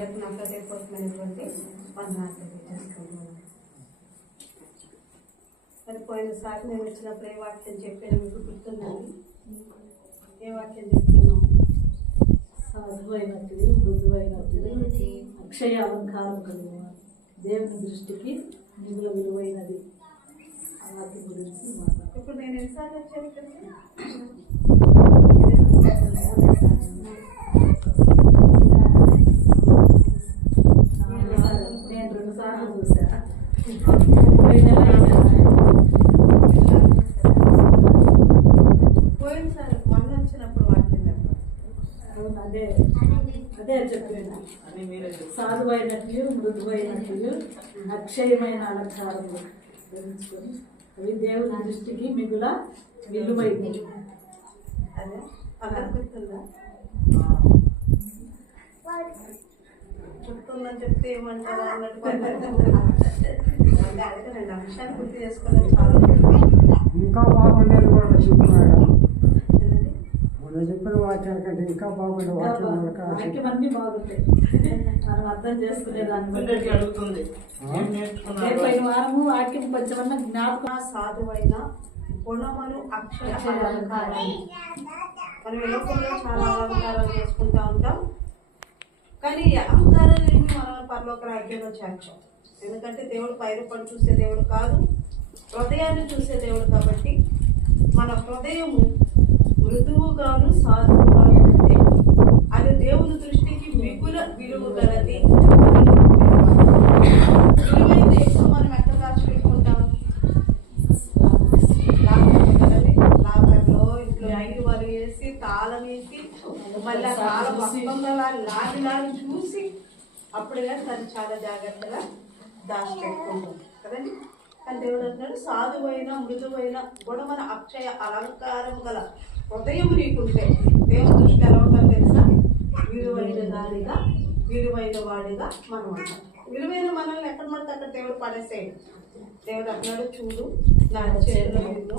అందరికీ నా హృదయపూర్వకమైనటువంటి వందనాలు తెలియజేసుకుంటున్నాను. మరి పోయినసారి నేను వచ్చినప్పుడు ఏ వాక్యం చెప్పాను మీకు గుర్తుందండి? ఏ వాక్యం చెప్తున్నాం? సాధువైనట్టు మృదువైనట్టు అక్షయ అలంకారం కలిగిన దేవుని దృష్టికి మిగుల విలువైనది ఆ వాక్యం గురించి ఇప్పుడు నేను ఎన్నిసార్లు వచ్చాను కదా? నేను 2 సార్లు చూసా. పోయినసారి మొన్న వచ్చినప్పుడు వాక్యం అదే చెప్పాను. సాధువైనట్లు మృదువైనట్లు అక్షయమైన అలంకారములు ధరించుకొని అవి దేవుని దృష్టికి మిగుల విలువైనది. అదే అక్కడ గుర్తుందా? గుర్తుందని చెప్తే ఏమంటారా అన్నట్టు అంటే 2 అంశాలు గుర్తు చేసుకోవడం చాలా ఇంకా బాగుండేది కూడా చెప్పినాడు. మొన్న చెప్పిన వాక్యాల కంటే ఇంకా బాగుండే వాక్యం అన్ని బాగుంటాయి. మనం అర్థం చేసుకునేదాన్ని అడుగుతుంది. పోయిన వారము వాక్యం కొంచెమన్నా జ్ఞాపకం. సాధువైన గుణములు అక్షయ అలంకారం. మనం లోకంలో చాలా అలంకారాలు చేసుకుంటా ఉంటాం, కానీ ఈ అలంకారాలు మనం పరలోక రాజ్యంలో చేర్చాం. ఎందుకంటే దేవుడు పైన పని చూసే దేవుడు కాదు, హృదయాన్ని చూసే దేవుడు. కాబట్టి మన హృదయము మృదువుగాను సాధువుగాను ఉంటే అది దేవుని దృష్టికి మిగుల విలువ గలది. విలువైన ఎక్కువ మనం ఎక్కడ దాచిపెట్టుకుంటాం? లాకర్లో ఇంట్లో ఐదువారు వేసి తాళం వేసి మళ్ళీ ఆ తాళం వస్తుందో లాగి చూసి అప్పుడుగా తను చాలా జాగ్రత్తగా దాచిపెట్టుకుంటాం కదండి. కానీ దేవుడు అంటున్నాడు, సాధువైన మృదువైన గుణమైన అక్షయ అలంకారం గల హృదయం నీకుంటే దేవుని దృష్టి ఎలా ఉంటుందో తెలుసా? విలువైన దానిగా విలువైన వాడిగా మనం అంటాం. విలువైన మనల్ని ఎక్కడ పడితే అక్కడ దేవుడు పడేసేయండి. దేవుడు అంటున్నాడు, చూడు నా చేతిలో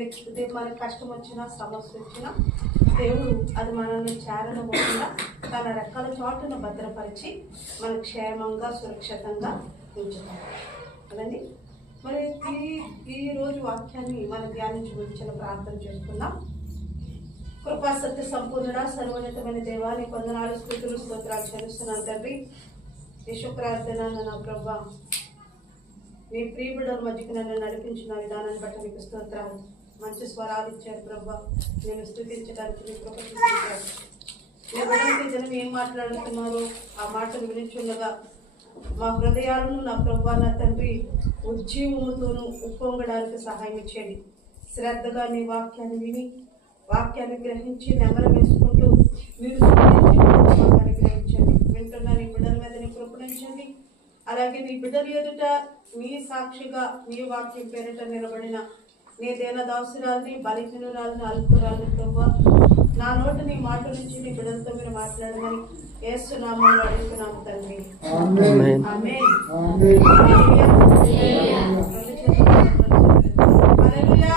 నెక్స్ట్ మనకి కష్టం వచ్చినా సమస్య వచ్చినా దేవుడు అది మనల్ని చేరనకుండా తన రెక్కల చోటును భద్రపరిచి మన క్షేమంగా సురక్షితంగా ఉంచుతాడు కదండి. మరి ఈ రోజు వాక్యాన్ని మన ధ్యానించి గురించిన ప్రార్థన చేసుకుందాం. కృపా సత్య సంపూర్ణ సర్వోన్నతమైన దేవాన్ని వందనాలు స్తుతులు స్తోత్రాలు చెల్లిస్తున్నాను తండ్రి. ఈ శుక్రార్థన నా ప్రభా నీ ప్రియబిడ్డల మధ్యకి నన్ను నడిపించిన విధానాన్ని బట్టి నీకు స్తోత్రాలు. మంచి స్వరాలు ఇచ్చారు ప్రభా, నేను స్తుతించడానికి నీ కృప చూపించారు. నేను బిడ్డలకి జనం ఏం మాట్లాడుతున్నారో ఆ మాటలు వినిచుండగా మా హృదయాలను నా ప్రభా నా తండ్రి ఉజ్జీవముతోనూ ఉప్పొంగడానికి సహాయం ఇచ్చేది. శ్రద్ధగా నీ వాక్యాన్ని విని వాక్యాన్ని గ్రహించి నెమరు వేసుకుంటూ మీరు గ్రహించండి. వింటున్న నీ బిడ్డల మీద నీ కృపణించండి. అలాగే నీ బిడ్డల ఎదుట నీ సాక్షిగా నీ వాక్యం పేరిట నిలబడిన నీ దేన దాసురాలని బలిహీనురాలని అల్పురాలని ప్రభా నా నోటి నీ మాట నుంచి నీ బిడ్డలతో మీరు మాట్లాడమని యేసు నామములో అడుగుతున్నాము తండ్రి. ఆమేన్. హల్లెలూయా. హల్లెలూయా.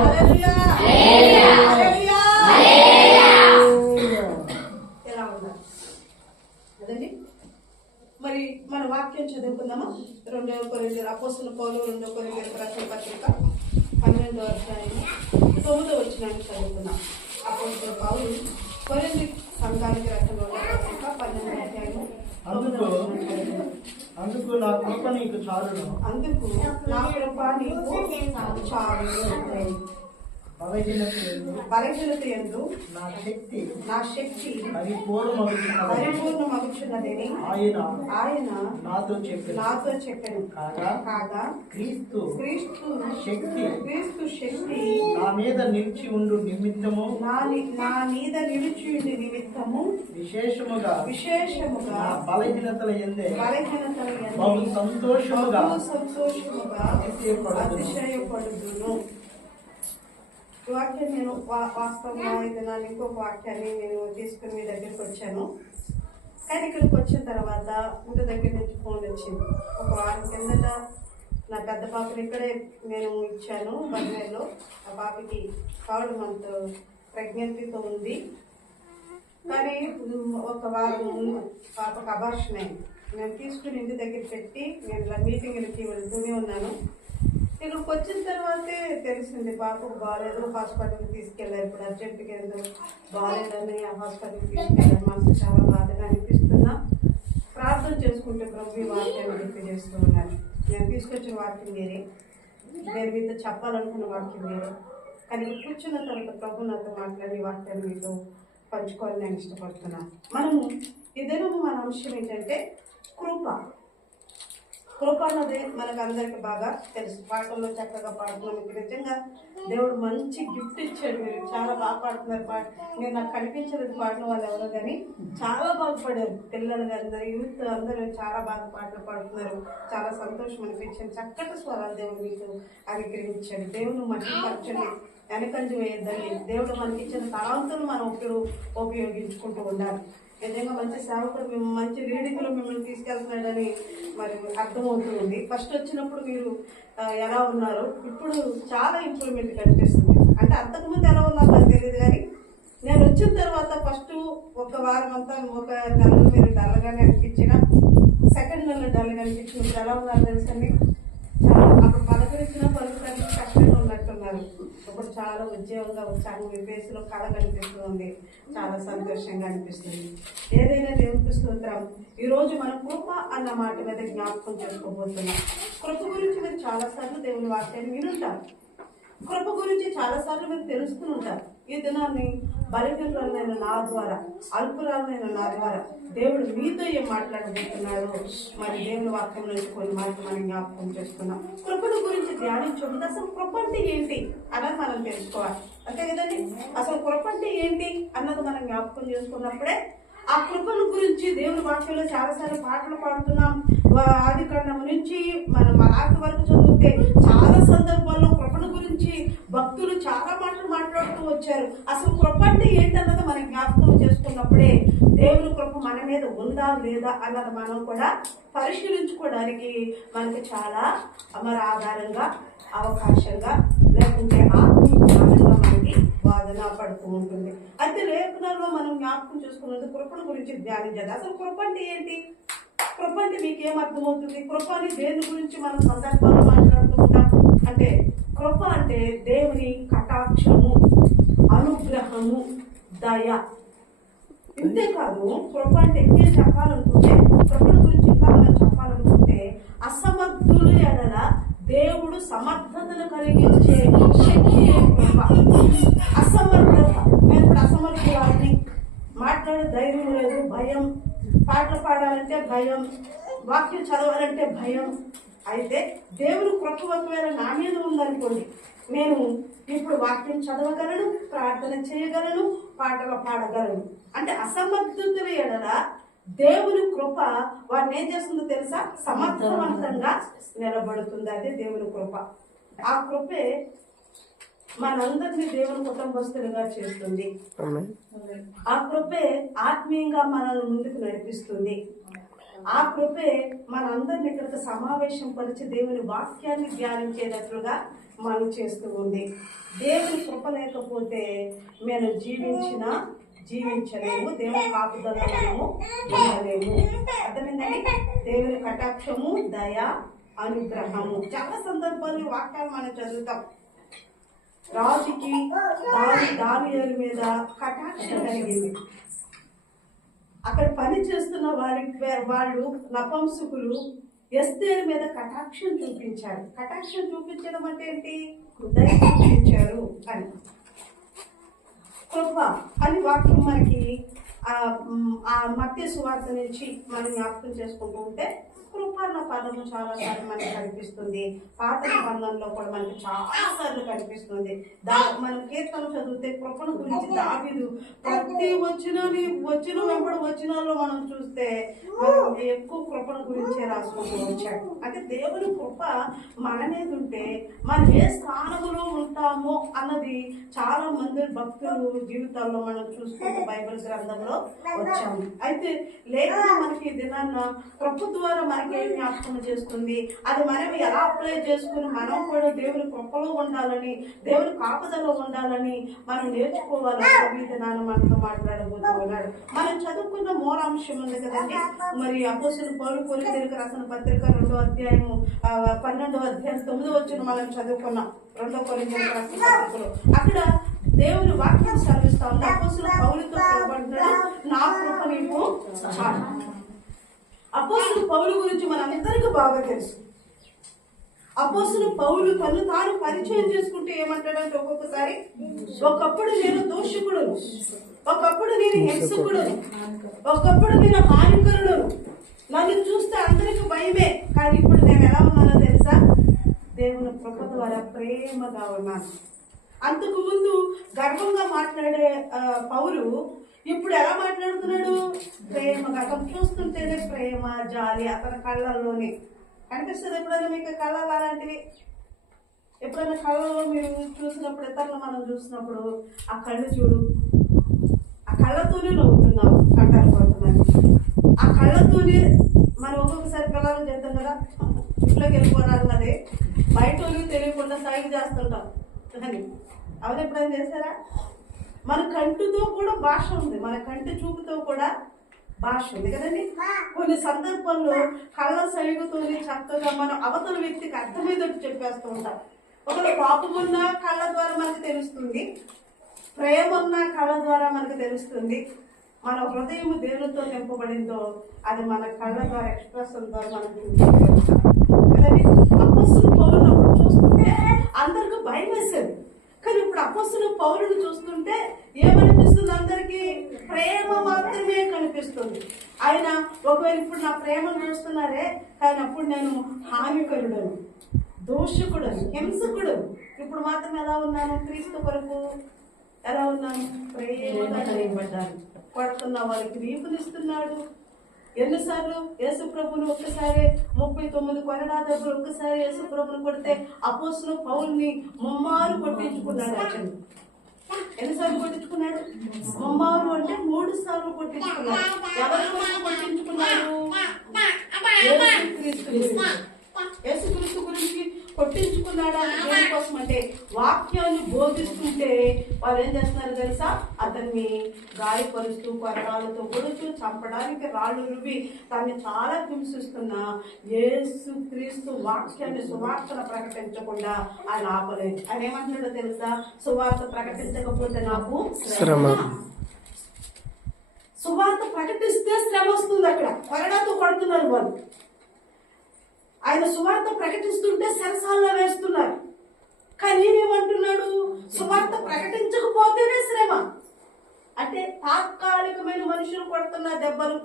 హల్లెలూయా. ఎలా ఉన్నారు అదండి? మరి మన వాక్యం చదువుకుందామా? 2 కొరింథీయుల అపోస్తలుల పౌలు 2 కొరింథీయులకు రాసిన పత్రిక 12వ అధ్యాయం 9వ వచనాన్ని చదువుకుందాం. అపోస్తలుల పౌలు కొరింథీ సంఘానికి రాసిన పత్రిక 12వ అధ్యాయం 9వ వచనం. అందుకు నా కృప నీకు చాలును. అందుకు నా కృప నీకు చాలును. బలహీనత యందు నా శక్తి పరిపూర్ణమగుచున్నదని ఆయన నాతో చెప్పాడు. కాగా క్రీస్తు శక్తి నా మీద నిలిచి ఉండు నిమిత్తము నా మీద నిలిచి ఉండి నిమిత్తము విశేషముగా బలహీనతల యందే బహు సంతోషముగా అతిశయపడుదును. వాక్యం నేను వాస్తవంగా ఇంకొక వాక్యాన్ని నేను తీసుకుని మీ దగ్గరికి వచ్చాను. కానీ ఇక్కడికి వచ్చిన తర్వాత ఇంటి దగ్గర నుంచి ఫోన్ వచ్చింది. ఒక వారం కిందట నా పెద్ద పాపని ఇక్కడే నేను ఇచ్చాను బర్త్డేలో. ఆ పాపకి 3rd month ప్రెగ్నెన్సీతో ఉంది. కానీ ఒక వారం ముందు పాపకు అబార్షన్ అయింది. నేను తీసుకుని ఇంటి దగ్గర పెట్టి నేను ఇలా మీటింగ్లకి వెళ్తూనే ఉన్నాను. ఇక్కడికి వచ్చిన తర్వాతే తెలిసింది పాపకు బాగాలేదు, హాస్పిటల్కి తీసుకెళ్ళారు. ఇప్పుడు అర్జెంట్గా ఏదో బాగాలేదని ఆ హాస్పిటల్కి తీసుకెళ్ళారు. మనసు చాలా బాధగా అనిపిస్తున్నా. ప్రార్థన చేసుకుంటే ప్రభు ఈ వాక్యాన్ని గుర్తు చేస్తూ ఉన్నాను. నేను తీసుకొచ్చిన వాక్యం వేరే, నేను మీతో చెప్పాలనుకున్న వాక్యం వేరే. కానీ కూర్చున్న తర్వాత ప్రభు నాతో మాట్లాడి వాక్యాన్ని మీతో పంచుకోవాలని నేను ఇష్టపడుతున్నాను. మనము ఇదేమో మన అంశం ఏంటంటే కృప. కృప అన్నది మనకు అందరికి బాగా తెలుసు. పాటల్లో చక్కగా పాడుతున్నాం. మీకు నిజంగా దేవుడు మంచి గిఫ్ట్ ఇచ్చాడు. మీరు చాలా బాగా పాడుతున్నారు. మీరు నాకు కనిపించలేదు పాడిన వాళ్ళు ఎవరో కానీ చాలా బాగా పాడారు. పిల్లలు అందరూ, యూత్ అందరూ చాలా బాగా పాటలు పాడుతున్నారు. చాలా సంతోషం అనిపించింది. చక్కటి స్వరాలు దేవుడు మీకు అనుగ్రహించాడు. దేవుడు మంచి ఖర్చుని వెనకంజు వేయద్దండి. దేవుడు మనకి ఇచ్చిన తలాంతులు మనం ఉపయోగించుకుంటూ ఉండాలి. నిజంగా మంచి సేవకుడు మంచి రీడింగ్లో మిమ్మల్ని తీసుకెళ్తున్నాడని మరి అర్థమవుతుంది. ఫస్ట్ వచ్చినప్పుడు మీరు ఎలా ఉన్నారు, ఇప్పుడు చాలా ఇంప్రూవ్మెంట్ కనిపిస్తుంది. అంటే అంతకుముందు ఎలా ఉన్నారో నాకు తెలియదు, కానీ నేను వచ్చిన తర్వాత ఫస్ట్ ఒక వారం అంతా ఒక నెలలో మీరు డల్గానే అనిపించిన, సెకండ్ నెలలో డల్గా అనిపించిన. ఇప్పుడు ఎలా ఉన్నారు తెలుసండి? చాలా అప్పుడు పలకడానికి కష్టంగా ఉన్నట్టున్నారు. ఇప్పుడు చాలా ఉద్యోగంగా వచ్చాను. మీ ఫేస్లో కళ కనిపిస్తుంది. చాలా సంతోషంగా అనిపిస్తుంది. ఏదైనా దేవునికి స్తోత్రం. ఈరోజు మనం కృప అన్న మాట మీద జ్ఞాపకం చేసుకోబోతున్నాం. కృప గురించి మీరు చాలాసార్లు దేవుని వాక్యాన్ని వినుంటారు. కృప గురించి చాలాసార్లు మీరు తెలుసుకుని ఉంటారు. ఈ దినాన్ని బలహీనులైన నా ద్వారా, అల్పురాలైన నా ద్వారా దేవుడు మీతో ఏం మాట్లాడబోతున్నాడు మరి దేవుని వాక్యం నుంచి కొన్ని మాటలు మనం జ్ఞాపకం చేసుకున్నాం. కృపను గురించి ధ్యానించడం, అసలు కృప అంటే ఏంటి అన్నది మనం తెలుసుకోవాలి. అంతే కదండి? అసలు కృప అంటే ఏంటి అన్నది మనం జ్ఞాపకం చేసుకున్నప్పుడే ఆ కృపను గురించి దేవుని వాక్యంలో చాలాసార్లు పాటలు పాడుతున్నాం. ఆది కాండం నుంచి మనం మలాఖీ వరకు చదివితే చాలా సందర్భాల్లో కృపను గురించి భక్తులు చాలా మాటలు మాట్లాడుతూ వచ్చారు. అసలు కృప అంటే ఏంటన్నది మనం జ్ఞాపకం చేసుకున్నప్పుడే దేవుని కృప మన మీద ఉందా లేదా అన్నది మనం కూడా పరిశీలించుకోవడానికి మనకి చాలా మరి ఆధారంగా, అవకాశంగా, లేకుంటే ఆత్మీయ జ్ఞానంగా మనకి వాదన పడుతూ ఉంటుంది. అయితే లేఖనాల్లో మనం జ్ఞాపకం చేసుకున్నది కృపను గురించి ధ్యానించాలి. అసలు కృప అంటే ఏంటి? కృప అంటే మీకు ఏమర్థమవుతుంది? కృప అని దేని గురించి మనం సందర్భాలు మాట్లాడుతూ ఉంటాం అంటే, కృప అంటే దేవుని కటాక్షము, అనుగ్రహము, దయ. ఇంతేకాదు కృప అంటే ఇంకా చెప్పాలనుకుంటే, కృపను గురించి ఇంకా మనం చెప్పాలనుకుంటే, అసమర్థులు ఎడల దేవుడు సమర్థతను కలిగించే శక్తి కృప. అసమర్థత, నేను ఇప్పుడు అసమర్థురాలని, మాట్లాడే ధైర్యం లేదు, భయం, పాటలు పాడాలంటే భయం, వాక్యం చదవాలంటే భయం. అయితే దేవుని కృప ఒకవేళ నా మీద ఉందనుకోండి, నేను ఇప్పుడు వాక్యం చదవగలను, ప్రార్థన చేయగలను, పాటలు పాడగలను. అంటే అసమర్థతుల ఎడల దేవుని కృప వారిని ఏం చేస్తుందో తెలుసా? సమర్థవంతంగా నిలబడుతుంది. అదే దేవుని కృప. ఆ కృపే మనందరినీ దేవుని కుటుంబస్తులుగా చేస్తుంది. ఆ కృపే ఆత్మీయంగా మనల్ని ముందుకు నడిపిస్తుంది. ఆ కృపే మనందరినీ ఇక్కడికి సమావేశం పరిచి దేవుని వాక్యాన్ని ధ్యానించేటట్లుగా మనం చేస్తూ ఉంది. దేవుని కృప లేకపోతే మేము జీవించలేము, దేవుని కాపుదల మనము ఉండలేము. అర్థమైందండి? దేవుని కటాక్షము, దయ, అనుగ్రహము. చాలా సందర్భాల్లో వాక్యాలు మనం చదువుతాం. రాజుకి దానియేలు మీద కటాక్షం కలిగింది. అక్కడ పని చేస్తున్న వాళ్ళు నపుంసకులు ఎస్తేరు మీద కటాక్షం చూపించారు. కటాక్షం చూపించడం అంటే ఏంటి? దయ చూపించారు అని. కృప అని వాక్యం మనకి ఆ మత్తయి సువార్త నుంచి మనం జ్ఞాపకం చేసుకుంటూ ఉంటే కృప అన్న పదము చాలా సార్లు మనకి కనిపిస్తుంది. పాత నిబంధనలో కూడా మనకి చాలా సార్లు కనిపిస్తుంది. మనం కీర్తన చదివితే కృపను గురించి దావీదు ప్రతి వచ్చిన వెంబడి వచ్చినాల్లో మనం చూస్తే ఎక్కువ కృపను గురించే రాసుకుంటూ వచ్చాడు. అంటే దేవుని కృప మన మీద ఉంటే మనం ఏ స్థానంలో ఉంటామో అన్నది చాలా మంది భక్తులు జీవితాల్లో మనం చూసుకుంటే బైబిల్ గ్రంథంలో వచ్చాము. అయితే లేఖనం మనకి ఈ దినాన్న కృప ద్వారా మనకి ఏం జ్ఞాపకం చేస్తుంది, అది మనం ఎలా అప్లై చేసుకుని మనం కూడా దేవుని కృపలో ఉండాలని, దేవుని కాపుదలో ఉండాలని మనం నేర్చుకోవాలని ఈ దినాన్ని మనతో మాట్లాడబోతున్నాడు. మనం చదువుకున్న మూలాంశం ఉంది కదండి. మరి అపోస్తలుడు పౌలు కొరింథీయులకు రాసిన పత్రిక 2వ అధ్యాయము 12వ అధ్యాయం 9వ వచనం మనం చదువుకున్నాం. 2వ కొరింథీయులకు రాసిన పత్రికలో అక్కడ దేవుని వాక్యం సెలవిస్తా ఉంది. అపోస్తలుడు పౌలుతో చెప్పబడ్డాడు, నా కృప నీకు చాలు. అపోస్తలుడు పౌలు గురించి మనందరికీ బాగా తెలుసు. అపోస్తలుడు పౌలు తను తాను పరిచయం చేసుకుంటే ఏమంటాడంటే, ఒక్కొక్కసారి ఒకప్పుడు నేను దోషకుడును, ఒకప్పుడు నేను హింసకుడును, ఒకప్పుడు నేను హానికరుడును, నన్ను చూస్తే అందరికి భయమే, కానీ ఇప్పుడు నేను ఎలా ఉన్నానో తెలుసా? దేవుని కృప ద్వారా ప్రేమగా ఉన్నాను. అంతకు ముందు గర్వంగా మాట్లాడే పౌలు ఇప్పుడు ఎలా మాట్లాడుతున్నాడు? ప్రేమగా. అతను చూస్తుంటేనే ప్రేమ, జాలి అతని కళ్ళల్లోనే కనిపిస్తుంది. ఎప్పుడైనా మీకు కళ్ళల్లో అలాంటివి ఎప్పుడైనా కళ్ళలో మీరు చూసినప్పుడు, ఇతరులు మనం చూసినప్పుడు ఆ కళ్ళు చూడు, ఆ కళ్ళతోనే నవ్వుతున్నాం అంటారు కొంతమంది. ఆ కళ్ళతోనే మనం ఒక్కొక్కసారి పిల్లలు చేద్దాం కదా, ఇంట్లోకి వెళ్ళిపోవాలన్నది బయట తెలియకుండా సైడ్ చేస్తుంటాం అని. అవును, ఎప్పుడైనా చేశారా? మన కంటితో కూడా భాష ఉంది, మన కంటి చూపుతో కూడా భాష ఉంది కదండి. కొన్ని సందర్భాల్లో కళ్ళ సైగుతోని చక్కగా మనం అవతల వ్యక్తికి అర్థమయ్యేటట్టు చెప్పేస్తూ ఉంటాం. ఒకవేళ కోపమున్నా కళ్ళ ద్వారా మనకు తెలుస్తుంది, ప్రేమ ఉన్న కళ్ళ ద్వారా మనకు తెలుస్తుంది. మన హృదయం దేవునితో నింపబడిందో అది మన కళ్ళ ద్వారా, ఎక్స్ప్రెషన్ ద్వారా మనకు కదండి. అపోస్తలుడు పౌలుని అప్పుడు చూస్తుంటే అందరికి భయం వేసేది, కానీ ఇప్పుడు అపోస్తలుడు పౌలుని చూస్తుంటే ఏమనిపిస్తుంది? అందరికీ ప్రేమ మాత్రమే కనిపిస్తుంది. ఆయన ఒకవేళ ఇప్పుడు నా ప్రేమను చూస్తున్నారే, కానీ అప్పుడు నేను హానికరుడను, దోషకుడను, హింసకుడు. ఇప్పుడు మాత్రం ఎలా ఉన్నాను? క్రీస్తు కొరకు ఎలా ఉన్నాను? ప్రేమగా నిలబడ్డాను. కొడుతున్న వాళ్ళకి వీపునిస్తున్నాడు. ఎన్నిసార్లు యేసు ప్రభుని ఒక్కసారి 39 కొరడా దెబ్బలు ఒక్కసారి యేసు ప్రభుని కొడితే అపోస్తలుడు పౌలుని ముమ్మారు కొట్టించుకున్నాడు. అతను ఎన్నిసార్లు కొట్టించుకున్నాడు? ముమ్మారు అంటే 3 సార్లు కొట్టించుకున్నాడు. ఎవరి కోసం కొట్టించుకున్నాడు? యేసుక్రీస్తు గురించి కొట్టించుకున్నాడా? దేనికోసం అంటే వాక్యాన్ని బోధిస్తుంటే వాళ్ళు ఏం చేస్తున్నారు తెలుసా? అతన్ని గాయపరుస్తూ, కొరడాలతో కొడుతూ, చంపడానికి రాళ్ళు రువి తన్ని చాలా హింసిస్తున్నా యేసుక్రీస్తు వాక్యాన్ని, సువార్తను ప్రకటించకుండా ఆయన ఆపలేదు. ఆయన ఏమంటున్నాడో తెలుసా? సువార్త ప్రకటించకపోతే నాకు శ్రమ. సువార్త ప్రకటిస్తే శ్రమ వస్తుంది. అక్కడ కొరడాతో కొడుతున్నారు వాళ్ళు. ఆయన సువార్త ప్రకటిస్తుంటే సరసాల్లో వేస్తున్నారు. కానీ నేనేమంటున్నాడు? సువార్త ప్రకటించకపోతేనే శ్రమ. అంటే తాత్కాలికమైన మనుషులు కొడుతున్న దెబ్బలు,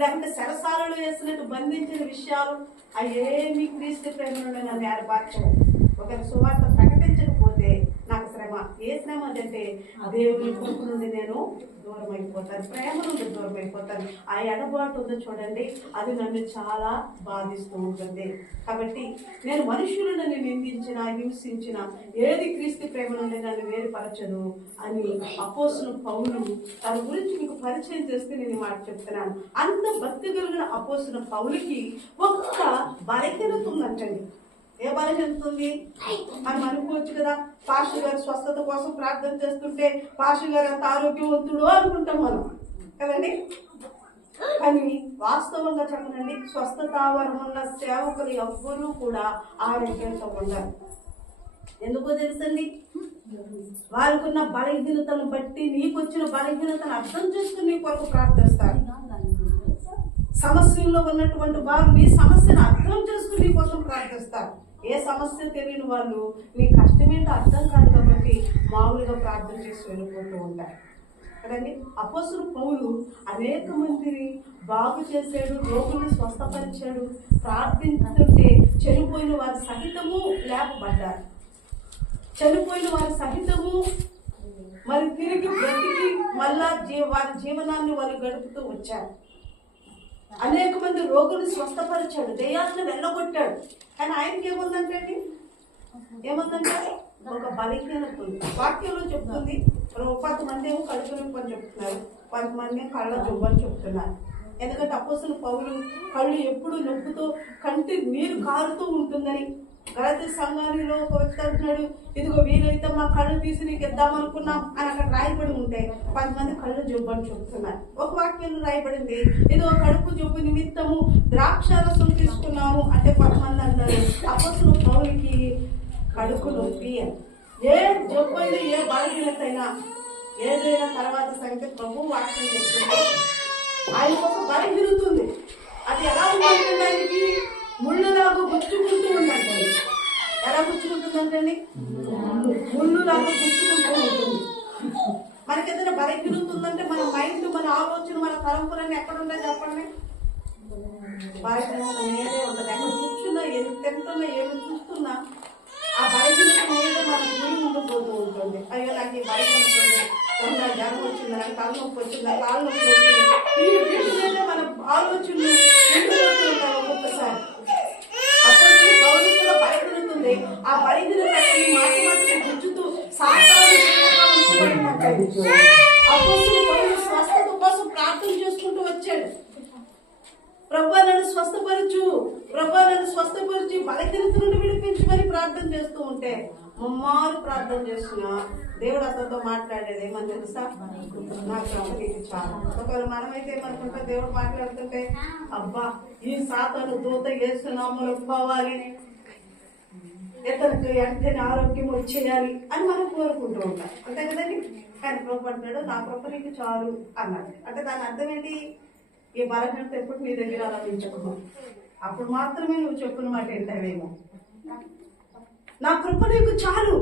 లేకపోతే సరసాలలో వేసినట్టు బంధించిన విషయాలు అవేమి క్రీస్తు ప్రేమలో నన్ను ఏర్పరచవు. ఒకవేళ సువార్త ప్రకటించకపోతే నాకు శ్రమ. ఏ శ్రమ అంటే దేవుని కృప నుండి నేను దూరం అయిపోతాను, ప్రేమ నుండి దూరం అయిపోతాను. ఆ ఎడబాటు ఉందో చూడండి, అది నన్ను చాలా బాధిస్తూ ఉంటుంది. కాబట్టి నేను మనుషులను నిందించిన, హింసించిన ఏది క్రీస్తు ప్రేమ నుండి నన్ను వేరుపరచదు అని అపోస్తలుడు పౌలు తన గురించి మీకు పరిచయం చేస్తే నేను మాట చెప్తున్నాను. అంత భక్తి కలిగిన అపోస్తలుడు పౌలుకి ఒక్క బలహీనత ఉందంటండి. ఏ బలహీనత ఉంది? మనం అనుకోవచ్చు కదా, పాస్టర్ గారు స్వస్థత కోసం ప్రార్థన చేస్తుంటే పాస్టర్ గారు అంత ఆరోగ్యవంతుడు అనుకుంటాం మనం కదండి. కానీ వాస్తవంగా చెప్పనండి, స్వస్థత వరం ఉన్న సేవకులు ఎవ్వరూ కూడా ఆరోగ్యంతో ఉండాలి. ఎందుకో తెలుసండి? వారికి ఉన్న బలహీనతను బట్టి, నీకు వచ్చిన బలహీనతను అర్థం చేసుకుని నీ కొరకు ప్రార్థిస్తారు. సమస్యల్లో ఉన్నటువంటి వారు నీ సమస్యను అర్థం చేసుకుని నీ కోసం ప్రార్థిస్తారు. ఏ సమస్య తెలియని వాళ్ళు నీ కష్టమేంటో అర్థం కాదు కాబట్టి మామూలుగా ప్రార్థన చేసి వెళ్ళిపోతూ ఉంటారు కదండి. అపోస్తలుడు పౌలు అనేక మందిని బాగు చేశాడు, రోగుల్ని స్వస్థపరిచాడు. ప్రార్థించుతుంటే చనిపోయిన వారి సహితము లేపబడ్డారు. చనిపోయిన వారి సహితము మరి తిరిగి బ్రతికి మళ్ళా వారి జీవనాన్ని వాళ్ళు గడుపుతూ వచ్చారు. అనేక మంది రోగులు స్వస్థపరిచాడు, దయ్యాలను వెళ్ళగొట్టాడు. కానీ ఆయనకి ఏముందంటే అండి, ఏముందంటే ఒక బలహీనత ఉంది. వాక్యంలో చెప్తుంది, 10 మంది ఏమో కడుపు నొప్పి అని చెప్తున్నారు, కొంతమంది కళ్ళ జుబ్బని చెప్తున్నారు. ఎందుకంటే అపోస్తలుడైన పౌలు కళ్ళు ఎప్పుడు నొప్పుతో కంటి నీరు కారుతూ ఉంటుందని. గలాతీ సంఘాలలో ఒక వ్యక్తి అంటున్నాడు, ఇదిగో వీలైతే మా కళ్ళు తీసి నీకు ఇద్దామనుకున్నాం అని అక్కడ రాయబడి ఉంటే కొంతమంది కళ్ళు జబ్బు అని చెప్తున్నారు. ఒక వాక్యంలో రాయబడింది, ఇదిగో కడుపు జబ్బు నిమిత్తము ద్రాక్షారసం తీసుకున్నాము అంటే కొంతమంది అంటారు అపోస్తలుడైన పౌలుకి కడుపు నొప్పి అని. ఏ జబ్బు అయినా ఏ బలహీనత అయినా ఏదైనా తర్వాత సంఖ్య ప్రభు వాక్యం చెప్తుంది ఆయనకు ఒక బలహీనత ఉంది. అది ఎలా ఉందంటే ఆయనకి ముళ్ళులాగా గుచ్చుకుంటూ ఉందండి. ఎలా గుచ్చుకుంటుందంటండి? ముళ్ళులాగా గుచ్చుకుంటూ ఉంటుంది. మనకి ఏదైనా బలహీనత ఉందంటే మన మైండ్, మన ఆలోచన, మన తలంపులన్నీ ఎక్కడ ఉంటాయి చెప్పండి? బలహీనత ఏదే ఉంటుంది. ఎక్కడ కూర్చున్నా, ఏది తింటున్నా, ఏమి చూస్తున్నా ఆ బలహీనత మీద మన గురి ఉండిపోతూ ఉంటుంది. అయ్యో నాకు ఈ బలహీనత ఉంది, జ్వరం వచ్చిందా, నాకు తలనొప్పి వచ్చిందా, కాలు నొప్పి వచ్చిందా, వీటి మీద మన ఆలోచనలు ఉండిపోతూ ఉంటాయి ఒక్కొక్కసారి. అప్పుడు గౌరవ కూడా బలహీనతుంది. ఆ బలహీనత మాటి మాటికి గుచ్చుతూ అప్పుడు స్వస్థత కోసం ప్రార్థన చేసుకుంటూ వచ్చాడు. ప్రభువా నన్ను స్వస్థపరచు, ప్రభువా నన్ను స్వస్థపరిచి బలహీనత నుండి విడిపించమని ప్రార్థన చేస్తూ ఉంటే ముమ్మారు ప్రార్థన చేస్తున్నా దేవుడు అతనితో మాట్లాడేది ఏమని తెలుసా? నాకు నీకు చాలా. ఒకవేళ మనమైతే ఏమనుకుంటా దేవుడు మాట్లాడుతుంటే అబ్బా ఈ సాతాను దూత యేసునామములో పోవాలి, ఇతనికి వెంటనే ఆరోగ్యం వచ్చేయాలి అని మనం కోరుకుంటూ ఉంటాం, అంతే కదండి. కానీ ప్రభు అంటాడు నా కృప నీకు చాలు అన్నాడు. అంటే దాని అర్థం ఏంటి? ఈ బలహీనత ఎప్పుడు నీ దగ్గర ఆలోచించకు, అప్పుడు మాత్రమే నువ్వు చెప్పిన మాట ఏంటావేమో. నా కృప నీకు చాలు,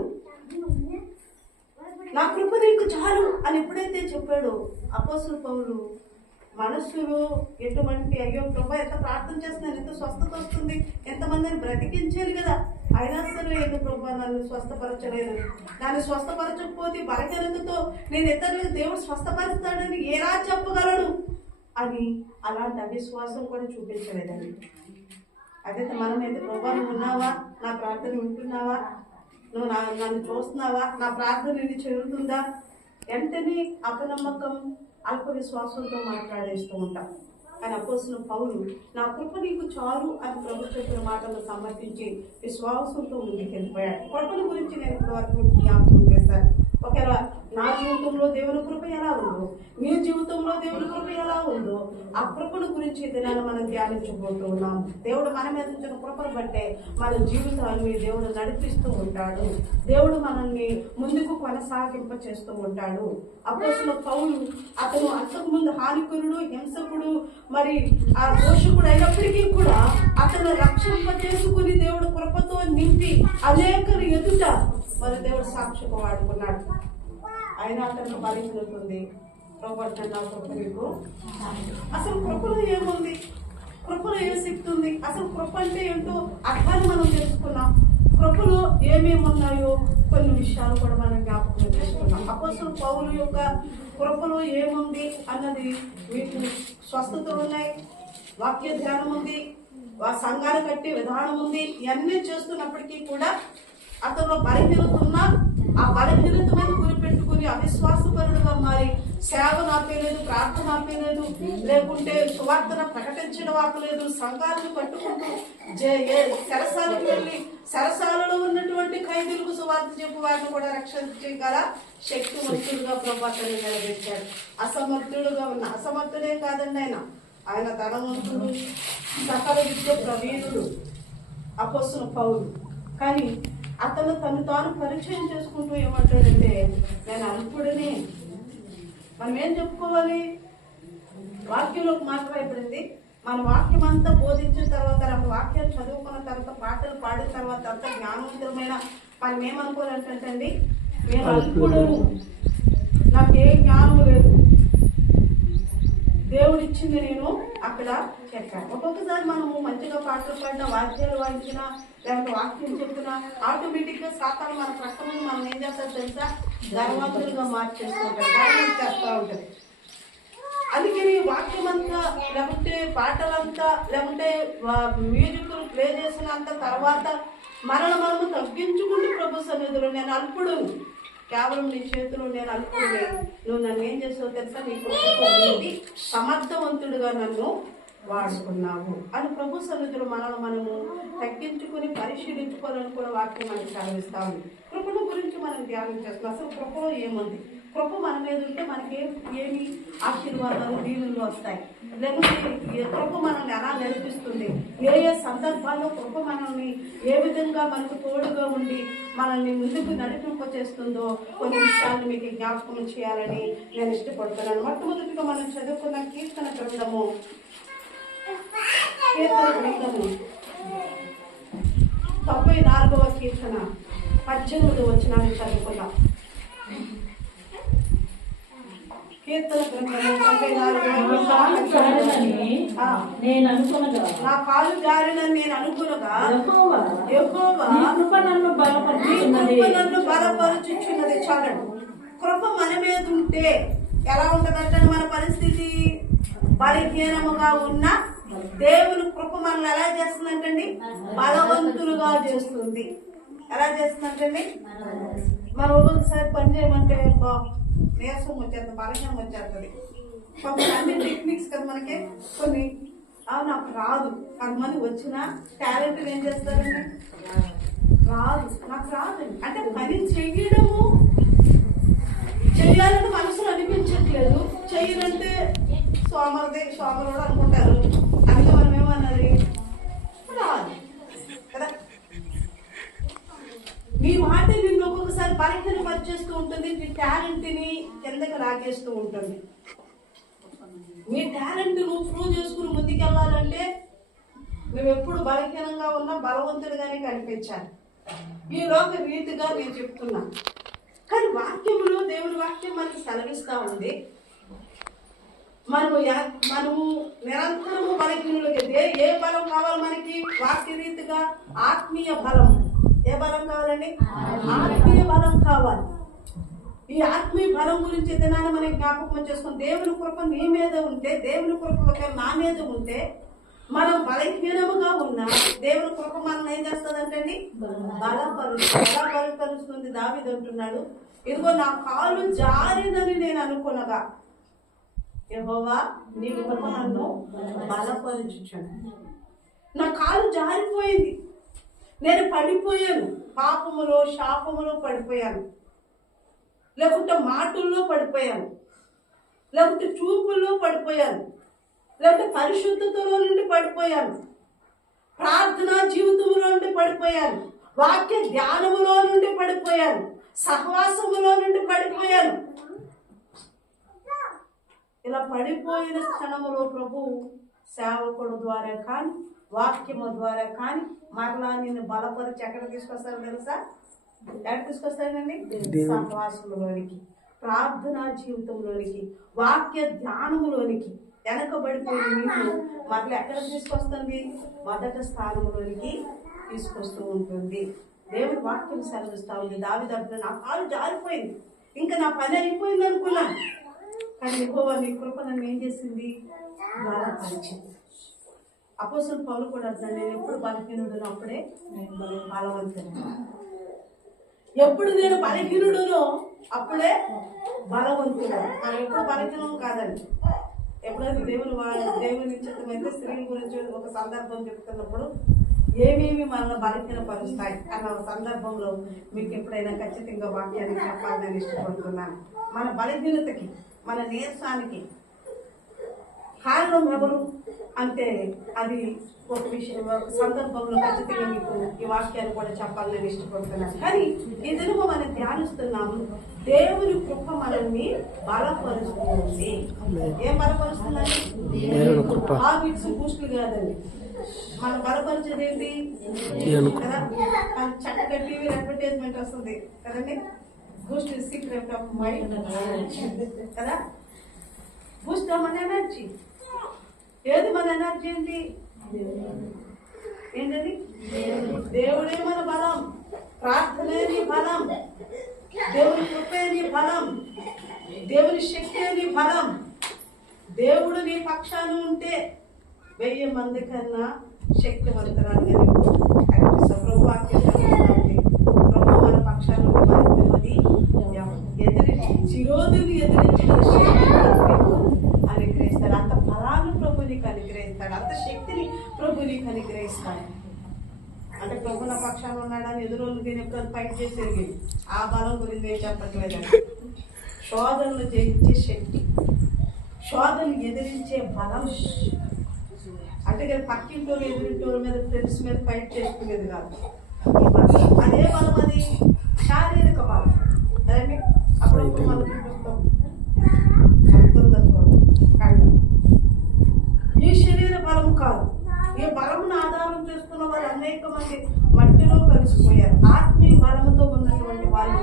నా కృప నీకు చాలు అని ఎప్పుడైతే చెప్పాడో అపోస్తలుడైన పౌలు మనస్సులో ఎటువంటి అయ్యో ప్రభు ఎంత ప్రార్థన చేస్తున్నాను, ఎంత స్వస్థత వస్తుంది, ఎంతమందిని బ్రతికించారు కదా, అయినా సరే ఎందుకు ప్రభు నన్ను స్వస్థపరచలేదు, నన్ను స్వస్థపరచకపోతే బలహీనతతో నేను ఇతరులకు దేవుడు స్వస్థపరుస్తాడని ఎలా చెప్పగలడు అని అలాంటి అవిశ్వాసం కూడా చూపించలేదండి. అదే మనం అయితే ప్రభు నువ్వు ఉన్నావా, నా ప్రార్థన వింటున్నావా, నువ్వు నన్ను చూస్తున్నావా, నా ప్రార్థన నిన్ను చేరుతుందా, వెంటనే అపనమ్మకం అల్ప విశ్వాసంతో మాట్లాడేస్తూ ఉంటాం. కానీ అపోస్తలుడైన పౌలు నా కృప నీకు చాలు అని ప్రభు చెప్పిన మాటలు సమర్థించి విశ్వాసంతో ముందుకు వెళ్ళిపోయాడు. కృపల గురించి నేను ఇప్పటివరకు జ్ఞాపకం చేశాను. ఒకవేళ నా జీవితంలో దేవుని కృప ఎలా ఉందో, మీ జీవితంలో దేవుని కృప ఎలా ఉందో ఆ కృపల గురించి దినాన్ని మనం ధ్యానించబోతూ ఉన్నాం. దేవుడు మన మీద ఉంచిన కృపను బట్టే మన జీవితాన్ని దేవుడు నడిపిస్తూ ఉంటాడు. దేవుడు మనల్ని ముందుకు కొనసాగింప చేస్తూ ఉంటాడు. అపోస్తలుడైన పౌలు అతను అంతకుముందు హానికరుడు, హింసకుడు, మరి ఆ దోషకుడు అయినప్పటికీ కూడా అతను రక్షింప చేసుకుని దేవుడు కృపతో నింపి అనేకలు ఎదుట మరి దేవుడు సాక్షిగా వాడుకున్నాడు. అయినా అతనికి బలహీనతుంది. ప్రభుత్వం నా కృప నీకు, అసలు కృపలో ఏముంది, కృపలో ఏ శక్తి ఉంది, అసలు కృప అంటే ఏంటో అర్థాన్ని మనం తెలుసుకున్నాం. కృపలో ఏమేమి ఉన్నాయో కొన్ని విషయాలు కూడా మనం జ్ఞాపకం చేసుకున్నాం. అపోస్తలుడైన పౌలు యొక్క కృపలో ఏముంది అన్నది వీటిని స్వస్థతలు ఉన్నాయి, వాక్య ధ్యానం ఉంది, సంఘాలు కట్టే విధానం ఉంది. ఇవన్నీ చేస్తున్నప్పటికీ కూడా అతను బలహీనత ఉన్నా ఆ బలహీనత మీద గురిపెట్టుకుని అవిశ్వాసపరుడుగా మారి సేవ ఆపేలేదు, ప్రార్థన ఆపేలేదు, లేకుంటే సువార్తను ప్రకటించడం ఆపలేదు, సంఘాలను పట్టుకుంటూ సరసాలకు వెళ్ళి సరసాలలో ఉన్నటువంటి ఖైదీలకు సువార్త చెప్పి వారిని కూడా రక్షించగల శక్తివంతుడుగా ప్రభు అతన్ని నిలబెట్టాడు. అసమర్థుడుగా ఉన్న అసమర్థుడే కాదండి ఆయన ధనవంతుడు, సకల విద్య ప్రవీణుడు అపోస్తలుడైన పౌలు. కానీ అతను తను తాను పరిచయం చేసుకుంటూ ఏమంటాడంటే నేను అల్పుడిని. మనం ఏం చెప్పుకోవాలి? వాక్యంలో ఒక మాట రాయబడింది, మన వాక్యం అంతా బోధించిన తర్వాత, వాక్యం చదువుకున్న తర్వాత, పాటలు పాడిన తర్వాత అంతా జ్ఞానవంతులమైన మనం ఏమనుకోవాలంటండి, నేను అల్పుడను, నాకే జ్ఞానం లేదు, దేవుడిచ్చింది నేను అక్కడ ఎక్కాను. ఒక్కొక్కసారి మనము మంచిగా పాటలు పాడినా, వాద్యాలు వాయించినా, లేకపోతే వాక్యం చెప్పినా ఆటోమేటిక్ గా సాతాను మన ప్రక్కన మనం ఏం చేస్తారు తెలుసా, ధనవంతులుగా మార్చేస్తూ ఉంటారు, గవర్నమెంట్ చేస్తూ ఉంటుంది. అందుకని వాక్యం అంతా, లేకుంటే పాటలంతా, లేకుంటే మ్యూజిక్ ప్లే చేసినంత తర్వాత మనము తగ్గించుకుంటూ ప్రభు సన్నిధిలో నేను అల్పుడును, కేవలం నీ చేతిలో నేను అనుకునే నువ్వు నన్ను ఏం చేసావు తెలుసా, నీ కృపతో నిండి సమర్థవంతుడుగా నన్ను వాడుకున్నావు అని ప్రభు సన్నిధిలో మనము తగ్గించుకుని పరిశీలించుకోవాలని కూడా వాక్యం మనకి సెలవిస్తా ఉంది. కృపను గురించి మనం ధ్యానం చేస్తున్నాం. అసలు కృపలో ఏముంది? కృప మన మీద ఉంటే మనకి ఏమి ఆశీర్వాదాలు దీనులు వస్తాయి, లేకపోతే కృప మనల్ని ఎలా నడిపిస్తుంది, ఏ ఏ సందర్భాల్లో కృప మనల్ని ఏ విధంగా మనకు తోడుగా ఉండి మనల్ని ముందుకు నడిపింపచేస్తుందో కొన్ని విషయాలు మీకు జ్ఞాపకం చేయాలని నేను ఇష్టపడుతున్నాను. మొట్టమొదటిగా మనం చదువుకున్న కీర్తన గ్రంథము 94వ కీర్తన 18వ వచనాన్ని చదువుకున్నాం. కీర్తన గ్రంథము 94వ నేను అనుకునగా నా కాలు జారినని నేను అనుకునగా యెహోవా నీ కృప నన్ను బలపరుచుచున్నది. చాలండి. కృప మన మీద ఉంటే ఎలా ఉంటదంటే మన పరిస్థితి బలహీనముగా ఉన్న దేవుని కృప మనల్ని ఎలా చేస్తుందంటండి, బలవంతులుగా చేస్తుంది. ఎలా చేస్తుందంటండి, మనం ఒక్కొక్కసారి పని చేయమంటే నీరసం వచ్చేస్తుంది, బలహీనం వచ్చేస్తుంది. అన్ని టెక్నిక్స్ కదా మనకి కొన్ని నాకు రాదు. కొంతమంది వచ్చిన టాలెంట్ ఏం చేస్తారండి, రాదు నాకు రాదు అంటే పని చెయ్యడము చెయ్యాలని మనసులో అనిపించట్లేదు, చెయ్యనంటే సోమరుడు అనుకుంటారు. అందుకే మనం ఏమన్నది రాదు కదా. మీ మాట నిన్ను ఒక్కొక్కసారి పరీక్షను పరిచేస్తూ ఉంటుంది, మీ టాలెంట్ని కిందకి లాగేస్తూ ఉంటుంది. మీ టాలెంట్ నువ్వు ప్రూవ్ చేసుకుని ముందుకెళ్ళాలంటే నువ్వు ఎప్పుడు బలహీనంగా ఉన్నా బలవంతుడిగానే కనిపించాలి. ఈ లోక రీతిగా నేను చెప్తున్నా, కానీ వాక్యంలో దేవుని వాక్యం మనకి సెలవిస్తా ఉంది. మనము నిరంతరము బలహీనులకి ఏ బలం కావాలి మనకి? వాక్య రీతిగా ఆత్మీయ బలం. ఏ బలం కావాలండి? ఆత్మీయ బలం కావాలి. ఈ ఆత్మీయ బలం గురించి దినాన్ని మనం జ్ఞాపకం చేసుకుని దేవుని కృప నీ మీద ఉంటే, దేవుని కృప నా మీద ఉంటే, మనం బలహీనముగా ఉన్నా దేవుని కృప మనం ఏం చేస్తుందంటండి, బలపరుస్తుంది. దావీదు అంటున్నాడు, ఇదిగో నా కాలు జారినని నేను అనుకునగా యెహోవా నీ కృప నన్ను బలపరుచుచున్నది. నా కాలు జారిపోయింది, నేను పడిపోయాను, పాపములో శాపములో పడిపోయాను, లేకుంటే మాటల్లో పడిపోయాను, లేకుంటే చూపుల్లో పడిపోయాను, లేకుంటే పరిశుద్ధతలో నుండి పడిపోయాను, ప్రార్థనా జీవితంలో నుండి పడిపోయాను, వాక్య ధ్యానములో నుండి పడిపోయాను, సహవాసములో నుండి పడిపోయాను. ఇలా పడిపోయిన క్షణములో ప్రభు సేవకుడు ద్వారా కానీ వాక్యము ద్వారా కానీ మరలా నిన్ను బలపరిచి ఎక్కడ తీసుకొస్తారు తెలుసా? ఎక్కడ తీసుకొస్తాడండి? సహవాసంలోనికి, ప్రార్థనా జీవితంలోనికి, వాక్య ధ్యానములోనికి. వెనకబడిపోయిన నీకు మరలా ఎక్కడ తీసుకొస్తుంది? మొదటి స్థానంలోనికి తీసుకొస్తూ ఉంటుంది. దేవుడి వాక్యం సెలవిస్తా ఉంది. దావీదు అంటున్నాడు, నా కాలు జారిపోయింది, ఇంకా నా పని అయిపోయింది అనుకున్నాను, కానీ యెహోవా నీ కృప నన్ను ఏం చేసింది? బలపరిచింది. అపోస్తలుడు పౌలు కూడా అంటున్నాడు, నేను ఎప్పుడు బలహీనుడునో అప్పుడే నేను బలవంతుడు. ఎప్పుడు నేను బలహీనుడునో అప్పుడే బలవంతుడు. మనం ఎప్పుడు బలహీనం కాదండి. ఎప్పుడైతే దేవుని చిత్తమైతే స్త్రీల గురించి ఒక సందర్భం చెప్తున్నప్పుడు ఏమేమి మనల్ని బలహీనపరుస్తాయి అన్న సందర్భంలో మీకు ఎప్పుడైనా ఖచ్చితంగా వాక్యాన్ని చెప్పాలని నేను ఇష్టపడుతున్నాను. మన బలహీనతకి, మన నీరసానికి కారణం ఎవరు అంటే అది ఒక విషయం, ఒక సందర్భంలో ఖచ్చితంగా మీకు ఈ వాక్యాన్ని కూడా చెప్పాలని నేను ఇష్టపడుతున్నాను. కానీ ఈ దినము మనం ధ్యానిస్తున్నాము, దేవుని కృప మనల్ని బలపరుస్తుంది. ఏం బలపరుస్తుందండి? హార్లిక్స్ బూస్టులు కాదండి, మనం బలపరిచేది ఏంటి కదా? చక్కగా టీవీ అడ్వర్టైజ్మెంట్ వస్తుంది కదండి, బూస్ట్ సీక్రెట్ ఆఫ్ మైండ్ కదా. బూస్ట్ మన ఎనర్జీ. ఏది మన ఎనర్జీ? ఏంటి ఏంటండి? దేవుడే మన బలం, ప్రార్థనే నీ బలం, దేవుని కృపే నీ బలం, దేవుని శక్తే నీ బలం. దేవుడు నీ పక్షాన ఉంటే 1000 మంది కన్నా శక్తివంతురాలుగా ప్రభు వాక్యం ప్రభు మన పక్షాన ఉన్నది ఎవరు? చిరోధులు ఎదిరించిన శక్తిని అనుగ్రహిస్తాడు. అంత బలాన్ని ప్రభు నీకు అనుగ్రహిస్తాడు, అంత శక్తిని ప్రభు నీకు అనుగ్రహిస్తాడు. అంటే ప్రభు నా పక్షాన ఉన్నాడని ఎదురోళ్ళు నేను ఎప్పుడు ఫైట్ చేసేది ఆ బలం గురించి ఏం చెప్పట్లేదండి. శోధనలు జయించే శక్తి, శోధనలు ఎదిరించే బలం. అంటే పక్కింటోళ్ళు ఎదురింటోళ్ళ మీద ఫ్రెండ్స్ మీద ఫైట్ చేసుకునేది కాదు. అదే బలం, అది శారీరక బలం కదండి. అప్పుడప్పుడు మనం చూపిస్తాం ఈ శరీర బలం కాదు. ఈ బలమును ఆధారం చేసుకున్న వారు అనేక మంది మట్టిలో కలిసిపోయారు. ఆత్మీయ బలముతో ఉన్నటువంటి వాళ్ళు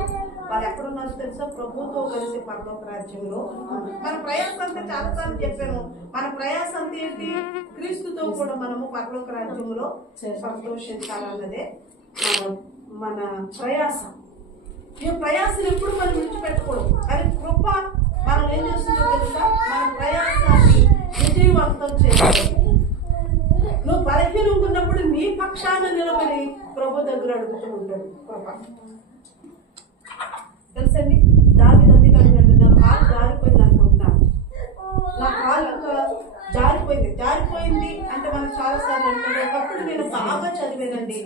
ఎక్కడున్నారో తెలుసా? ప్రభుతో కలిసి పరలోక రాజ్యంలో. మన ప్రయాసం అంతా చాలాసార్లు చెప్పాను, మన ప్రయాసం అంతా ఏంటి? క్రీస్తుతో కూడా మనము పరలోక రాజ్యంలో సంతోషించాలన్నదే మన ప్రయాసం. ఈ ప్రయాసం ఎప్పుడు మనం విడిచిపెట్టకూడదు. అది కృప మనం ఏం చేస్తుందో తెలుసా? మన ప్రయాసాన్ని విజయవంతం చేయాలి. నువ్వు బలహీనంగా ఉన్నప్పుడు నీ పక్షాన నిలబడి ప్రభు దగ్గర అడుగుతూ ఉంటాడు కృప. తెలుసండి, దావీదు అందుకంటే నా కాలు జారిపోయింది అనుకుంటున్నాను, నా కాలు జారిపోయింది అంటే మనం చాలాసార్లు అనుకుంటాం. ఒకప్పుడు నేను బాగా చదివేదండి,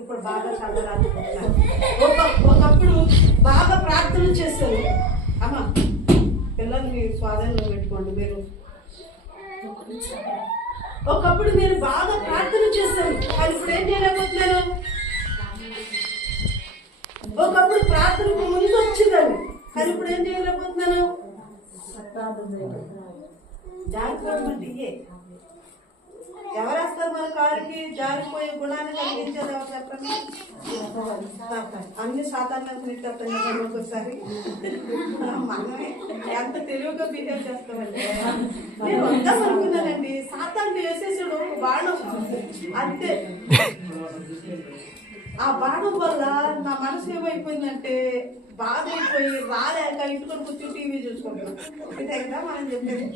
ఇప్పుడు బాగా చదవాలనుకుంటున్నాను. ఒకప్పుడు బాగా ప్రార్థన చేశాను. అమ్మ పిల్లల్ని స్వాధీనంలో పెట్టుకోండి మీరు. ఒకప్పుడు నేను బాగా ప్రార్థన చేశాను, కానీ ఇప్పుడు ఏం చేయలేకపోతున్నాను. ఒకప్పుడు ప్రార్థనకు ముందు వచ్చిందని, కానీ ఇప్పుడు ఏం చేయలేకపోతున్నాను. జారిపోవడం అంటే ఇదే. ఎవరేస్తారు మన కారుకి? జారిపోయే గుణాన్ని కలిగించేది ఎవరు చెప్పండి? అన్ని సాధారణంగా చెప్తాను కదా ఒకసారి. మనమే ఎంత తెలివిగా బిహేవ్ చేస్తామంటే, నేను వద్దాం అనుకున్నానండి, సాతాన్ని వేసేసాడు బాణం అంతే. ఆ బాణం వల్ల నా మనసు ఏమైపోయిందంటే బాధ అయిపోయి రాలేక ఇంటికొని కూర్చొని టీవీ చూసుకుంటాం. ఇదే కదా మనం చెప్పేది.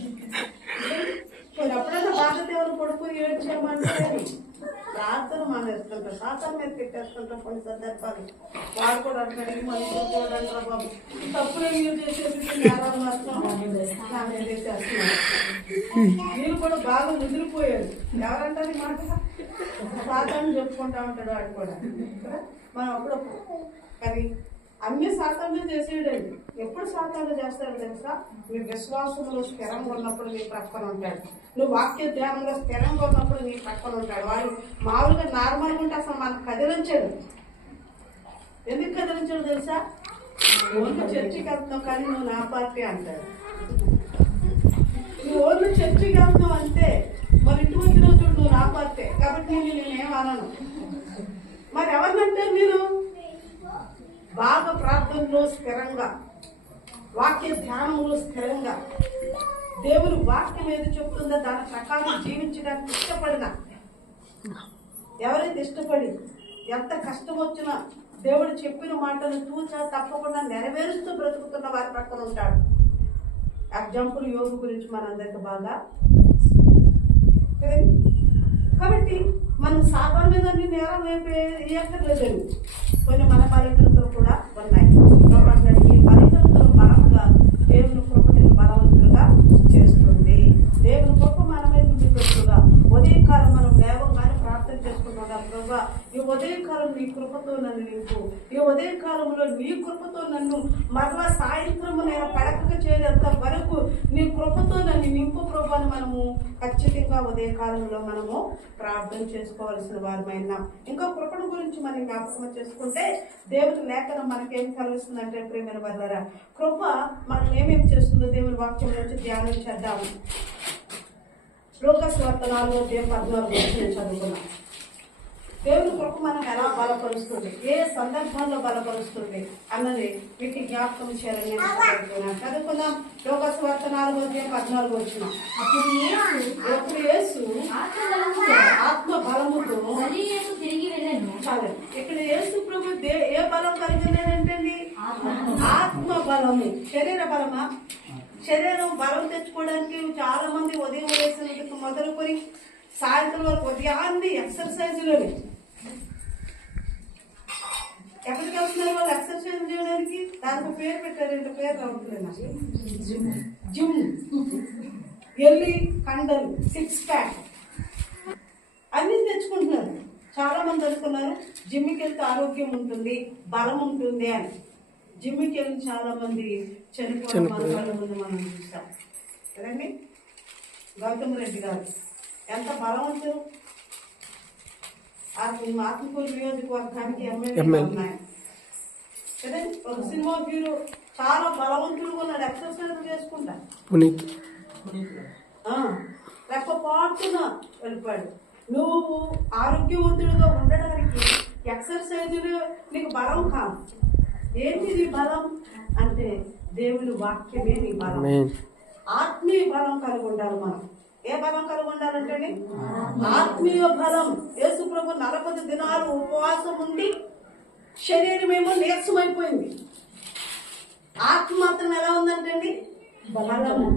ఎప్పుడైనా బాధ దేవుడు కొడుకుని ఏడ్చామంటే ప్రార్థన మానేస్తుంటాం, సాతాన్ మీద పెట్టేస్తుంటాం. కొన్ని సందర్భాలు వాడు కూడా అంటాడు, మనుషులు కూడా అంటారు బాబు తప్పులు మీరు చేసేసి చేసేస్తున్నారు. మీరు కూడా బాగా ముదిరిపోయారు. ఎవరంటారు మాట? సాతాన్ని చెప్పుకుంటా ఉంటాడు వాడు కూడా. మనం అప్పుడప్పుడు కానీ అన్ని సాతాన్లు చేసేయడండి. ఎప్పుడు సాతాన్లు చేస్తారో తెలుసా? మీ విశ్వాసంలో స్థిరంగా ఉన్నప్పుడు నీ పక్కన ఉంటాడు. నువ్వు వాక్య ధ్యానంలో స్థిరంగా ఉన్నప్పుడు నీ పక్కన ఉంటాడు. వాడు మామూలుగా నార్మల్గా ఉంటే అసలు మనకు కదిలించాడు. ఎందుకు కదిలించాడు తెలుసా? ఓన్లు చర్చికి వెళ్తున్నావు కానీ నువ్వు నా పార్టీ అంటాడు. నువ్వు ఓన్లు చర్చికి వెళ్తున్నావు అంటే మరి ఇంటి వచ్చిన రోజు నువ్వు నా పార్టీ కాబట్టి నేనేం అనను. మరి ఎవరినంటే మీరు బాగా ప్రార్థనలో స్థిరంగా, వాక్య ధ్యానంలో స్థిరంగా, దేవుని వాక్యం ఏది చెప్తుందో దాని ప్రకారం జీవించడానికి ఇష్టపడిన, ఎవరైతే ఇష్టపడి ఎంత కష్టం వచ్చినా దేవుడు చెప్పిన మాటలు తూచా తప్పకుండా నెరవేరుస్తూ బ్రతుకుతున్న వారి పక్కన ఉంటాడు. ఎగ్జాంపుల్ యోగు గురించి మనందరికి బాగా. కాబట్టి మనం సాధారణ మీద నేరం వేయక్కర్లేదండి. కొన్ని మన బలహీనతలు కూడా ఉన్నాయి. ఈ బలహీనతలు బలంగా దేవుని కృప నేను బలవంతులుగా చేస్తుంది. దేవుని కృప మన మీద ఉండినట్లుగా ఉదయకాలం మనం లేవగానే ప్రార్థన చేసుకుంటున్నాం. ప్రభా ఈ ఉదయకాలం నీ కృపతో నన్ను నింపు, ఈ ఉదయకాలంలో నీ కృపతో నన్ను మరలా సాయంత్రం నేను పడకగా చేరేంత వరకు నీ కృపతో నన్ను నింపు ప్రభు అని మనము ఖచ్చితంగా ఉదయకాలంలో మనము ప్రార్థన చేసుకోవాల్సిన వారమైనా. ఇంకా కృపను గురించి మనం జ్ఞాపకం చేసుకుంటే దేవుని లేఖనం మనకేం కలిగిస్తుందంటే ప్రేమైన వాళ్ళరా, కృప మనం ఏమేమి చేస్తుందో దేవుని వాక్యం నుంచి ధ్యానం చేద్దాము. లోకస్వార్త 4:14 చదువుకున్నాం. దేవుని కృప మనం ఎలా బలపరుస్తుంది, ఏ సందర్భంలో బలపరుస్తుంది అన్నది మీకు జ్ఞాపకం చేయాలని చదువుకుందాం. లోకస్వార్త 4:14 వచ్చిన అప్పుడు యేసు ఆత్మ బలముతో చాలు. ఇక్కడ యేసు ప్రభు ఏ బలం కలిగి ఉన్నాడంటండి? ఆత్మ బలము. శరీర బలమా? శరీరం బలం తెచ్చుకోవడానికి చాలా మంది ఉదయం వేసినందుకు మొదలుకొని సాయంత్రం వరకు ఉదయాన్ని ఎక్సర్సైజ్లోనే ఎక్కడికి వెళ్తున్నారు వాళ్ళు ఎక్సర్సైజ్ చేయడానికి? దానికి పేరు పెట్టారు, ఇంత పేరు రావట్లేదు. జిమ్, ఎల్లి కండలు, 6 ప్యాక్ అన్నీ తెచ్చుకుంటున్నారు. చాలా మంది అనుకున్నారు జిమ్కి వెళ్తే ఆరోగ్యం ఉంటుంది, బలం ఉంటుంది అని. జిమ్కి వెళ్ళి చాలా మంది చనిపోవడం మన కళ్ళ ముందు మనం చూస్తాం కదండి. గౌతమ్ రెడ్డి గారు ఎంత బలవంతులు, ఆత్మకూరు నియోజకవర్గానికి ఎమ్మెల్యే ఉన్నాయి కదండి. ఒక సినిమా హీరో చాలా బలవంతులుగా ఉన్నాడు, ఎక్సర్సైజ్ చేసుకుంటా రెప్పపాటున వెళ్ళిపోయాడు. నువ్వు ఆరోగ్యవంతుడిగా ఉండడానికి ఎక్సర్సైజులు నీకు బలం కాదు. ఏంటి నీ బలం అంటే దేవుని వాక్యమే నీ బలం. ఆత్మీయ బలం కలిగి ఉండాలి మనం. ఏ బలం కలిగి ఉండాలంటే ఆత్మీయ బలం. యేసు ప్రభు 40 దినాలు ఉపవాసం ఉండి శరీరం ఏమో నీరసమైపోయింది, ఆత్మ మాత్రం ఎలా ఉందంటే బలము.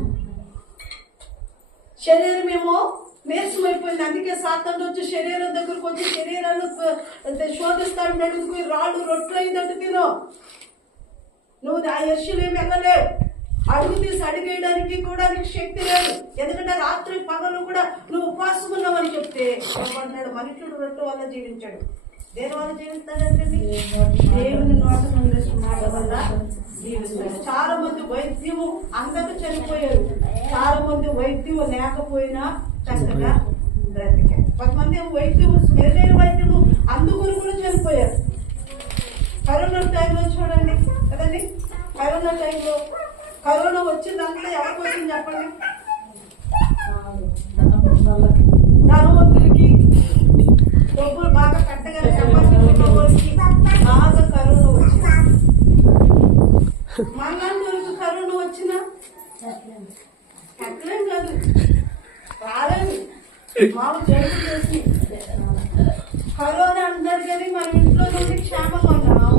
శరీరం ఏమో నీరసమైపోయింది. అందుకే సాతానుడు వచ్చి శరీరం దగ్గరకు వచ్చి శరీరాన్ని శోధిస్తాడు. నడుచుకు రాళ్ళు రొట్టెలు అయిందంటే తిను, నువ్వు ఆ యెరూషలేము వెళ్ళలేవు. అడుగు తీసి అడిగేయడానికి కూడా నీకు శక్తి లేదు. ఎందుకంటే రాత్రి పగలు కూడా నువ్వు ఉపవాసం ఉన్నావని చెప్తే అంటున్నాడు మనుషుడు రొట్టె వల్ల జీవించాడు. దేని వల్ల జీవిస్తాడంటే దేవుని నోట నుండి మాట వల్ల జీవిస్తాడు. చాలా మంది వైద్యము అందరూ చనిపోయారు, చాలా మంది వైద్యము లేకపోయినా చక్కగా బ్రతికారు. కొంతమంది వైద్యము మెరుగైన వైద్యము అందుకుని కూడా చనిపోయారు. కరోనా టైంలో చూడండి కదండి, కరోనా టైంలో కరోనా వచ్చిందంతా ఎవరికి వచ్చింది చెప్పండి? ధనవంతులకి, డబ్బులు బాగా కట్టగా సంపాదించుకోవడానికి బాగా కరోనా వచ్చింది. మనలాంటి వరకు కరోనా వచ్చినా ఎట్లేం కాదు, రాలేదు. మాకు జలుబు చేసి కరోనా అంటారు కానీ మన ఇంట్లో నుండి క్షేమం అన్నాం.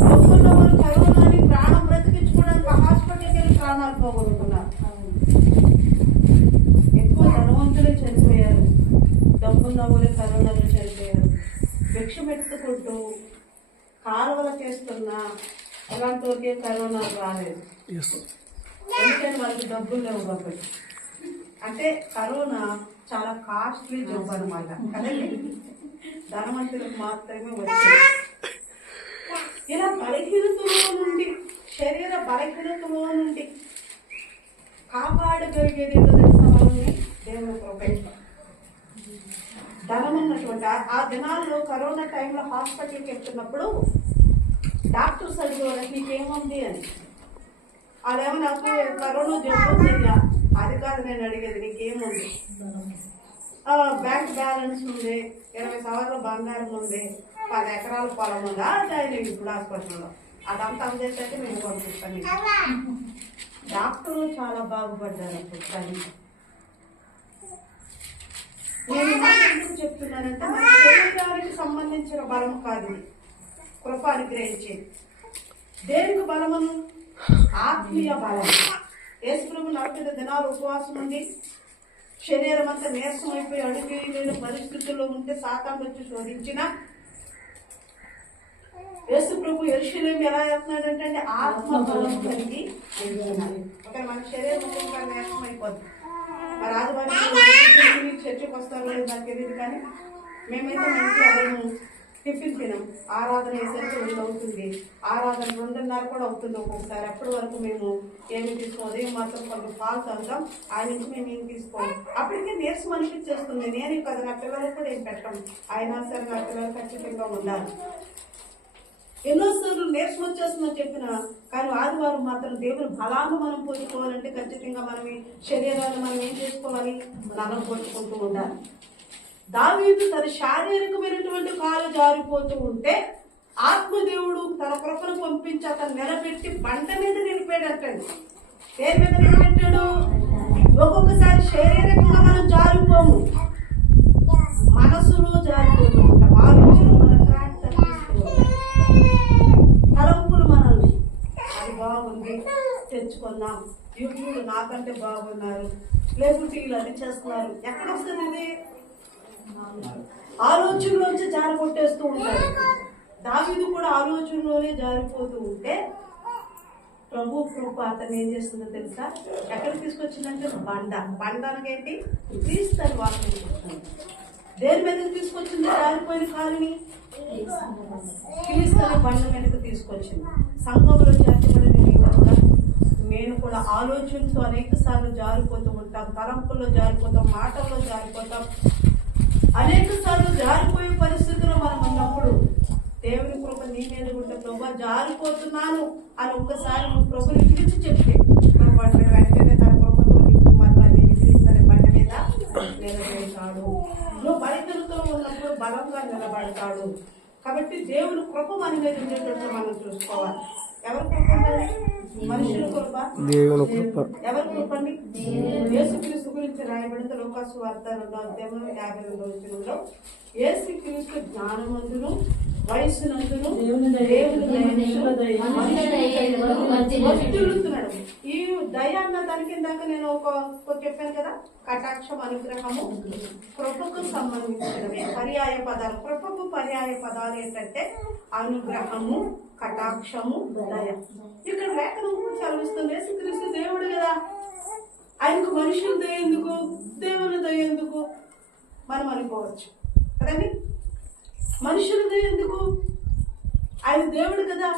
డబ్బున్న వాళ్ళు కరోనాని ప్రాణం బ్రతికించుకోవడానికి హాస్పిటల్కి వెళ్ళి ప్రాణాలు పోగొట్టుకున్నారు. ఎక్కువ ధనవంతులే చనిపోయారు, డబ్బున్న వాళ్ళే కరోనాలో చనిపోయారు. భిక్షం ఎత్తుకుంటూ కాలువలు చేస్తున్నా అలాంటి వరకే కరోనా రాలేదు. ఎందుకంటే వాళ్ళకి డబ్బులు లేవు కాబట్టి. అంటే కరోనా చాలా కాస్ట్లీ జబ్బు అనమాట కదండి, ధనవంతులకు మాత్రమే వచ్చింది. ఇలా బలహీనతలో నుండి, శరీర బలహీనతలో నుండి కాపాడగలిగేది ఏంటో తెలుసా మనల్ని? దేవుని కృప. ధనం ఉన్నటువంటి ఆ దినాల్లో కరోనా టైంలో హాస్పిటల్కి వెళ్తున్నప్పుడు డాక్టర్స్ అడిగేవారు నీకేముంది అని. అదేమో నాకు కరోనా జబ్బు ఉందా? అది కాదు నేను అడిగేది, నీకేముంది? బ్యాంక్ బ్యాలెన్స్ ఉంది, 20 సవర్ల బంగారం ఉంది, 10 ఎకరాల పొలం ఉందా? అది ఇప్పుడు హాస్పిటల్లో అదంతా అందజేసరికి నేను పంపిస్తాను. డాక్టర్లు చాలా బాగుపడ్డారు అప్పుడు. కానీ నేను ఎందుకు చెప్తున్నానంటే మన శరీరానికి సంబంధించిన బలం కాదు, కృప అనుగ్రహించేది. దేనికి బలమును? ఆత్మీయ బలం. యేసు ప్రభు 40 దినాలు ఉపవాసం ఉంది, శరీరం అంతా నీరసం అయిపోయి అడుగు లేని పరిస్థితుల్లో ఉంటే సాతాను వచ్చి శోధించిన యేసు ప్రభు యెరూషలేము ఎలా వెళ్తున్నాడంటే ఆత్మ బలం కలిగి వెళ్తున్నాడు. ఒకవేళ మన శరీరం ఒక్కొక్క నీరసం అయిపోద్ది. మరి ఆదివారం చర్చకు వస్తారో లేదు నాకు తెలియదు, కానీ మేమైతే మంచి అదను టిఫిన్ తినం. ఆరాధన వేసరికి 2 అవుతుంది, ఆరాధన 2:30 కూడా అవుతుంది ఒక్కొక్కసారి. అప్పటి వరకు మేము ఏమి తీసుకోం, ఉదయం మాత్రం కొంచెం పాలు తాగుతాం, ఆ నుంచి మేము ఏం తీసుకోం. అప్పటికే నీరసం అనిపించేస్తుంది. నేను కదా నా పిల్లలకు కూడా ఏం పెట్టాం, అయినా సరే నా పిల్లలు ఖచ్చితంగా ఉండాలి. ఎన్నోసార్లు నీరసం వచ్చేస్తుందని చెప్పిన, కానీ ఆదివారం మాత్రం దేవుని బలాన్ని మనం పోసుకోవాలంటే ఖచ్చితంగా మనం శరీరాన్ని మనం ఏం చేసుకోవాలి? నన్ను పోసుకుంటూ ఉండాలి. దావీదు తన శారీరకమైనటువంటి కాలు జారిపోతూ ఉంటే ఆత్మదేవుడు తన కృపను పంపించి అతను నిలబెట్టి బండ మీద నిలిపాడటండి. దేని మీద నిలబెట్టాడు? ఒక్కొక్కసారి శారీరకంగా మనం జారిపోము, మనసులో జారిపోతూ ఉంటాం. ఆలోచన మన ట్రాక్ తప్పిస్తూ ఉంటాయి, తలంపులు మనల్ని అది బాగుంది తెచ్చుకున్నాం, యూట్యూబ్లు నాకంటే బాగున్నారు, లేకుంటే వీళ్ళు అది చేస్తున్నారు. ఎక్కడ వస్తుంది ఇది? ఆలోచనలోంచి జార కొట్టేస్తూ ఉంటారు. దావీదు కూడా ఆలోచనలోనే జారిపోతూ ఉంటే ప్రభు కృప అతను ఏం చేస్తుందో తెలుసా? ఎక్కడికి తీసుకొచ్చిందంటే బండ అనకేంటి? క్రీస్తు వాక్యం చెప్తుంది. దేని మీదకి తీసుకొచ్చింది? జారిపోయిన కాలుని క్రీస్తు బండ మీదకి తీసుకొచ్చింది. సంఘంలో చేర్చబడిన నేను కూడా ఆలోచనతో అనేక సార్లు జారిపోతూ ఉంటాం, తలంపుల్లో జారిపోతాం, మాటల్లో జారిపోతాం. అనేక సార్లు జారిపోయే పరిస్థితుల్లో మనం ఉన్నప్పుడు దేవుని కృప నీ మీద ఉంటే ప్రభు జారిపోతున్నాను అని ఒక్కసారి నువ్వు ప్రభుని పిలిచి చెప్తే ప్రభు అంటే వెంటనే తన కృపతో నీకు మళ్ళీ నేను క్రీస్తు బండ మీద నిలబెడతాడు. నువ్వు బలహీనతలో ఉన్నప్పుడు బలంగా నిలబడతాడు. కాబట్టి దేవుని కృప మన మీద ఉండేటట్టు మనం చూసుకోవాలి. ఎవరి కృప ఉండాలి? మనుషుల కృప, దేవుని కృప. ఎవరి కృప అండి? యేసుక్రీస్తు గురించి రాయబడిన లోకాసు వార్త 2:52 యేసుక్రీస్తు జ్ఞానమందును వయస్సునందును వర్ధిల్లుతున్నాడు. ఈ దయ అన్న దానికి ఇందాక నేను ఒక చెప్పాను కదా, కటాక్షం, అనుగ్రహము, కృపకు సంబంధించినవి పర్యాయ పదాలు. కృపకు పర్యాయ పదాలు ఏంటంటే అనుగ్రహము, కటాక్షము, దయ. ఇక్కడ లేఖనం చదివిస్తుంది యేసుక్రీస్తు దేవుడు కదా, ఆయనకు మనుషులు దయ ఎందుకు, దేవుని దయ ఎందుకు మనం అనుకోవచ్చు కదండి. మనుషుల దయ ఎందుకు, ఆయన దేవుడు కదా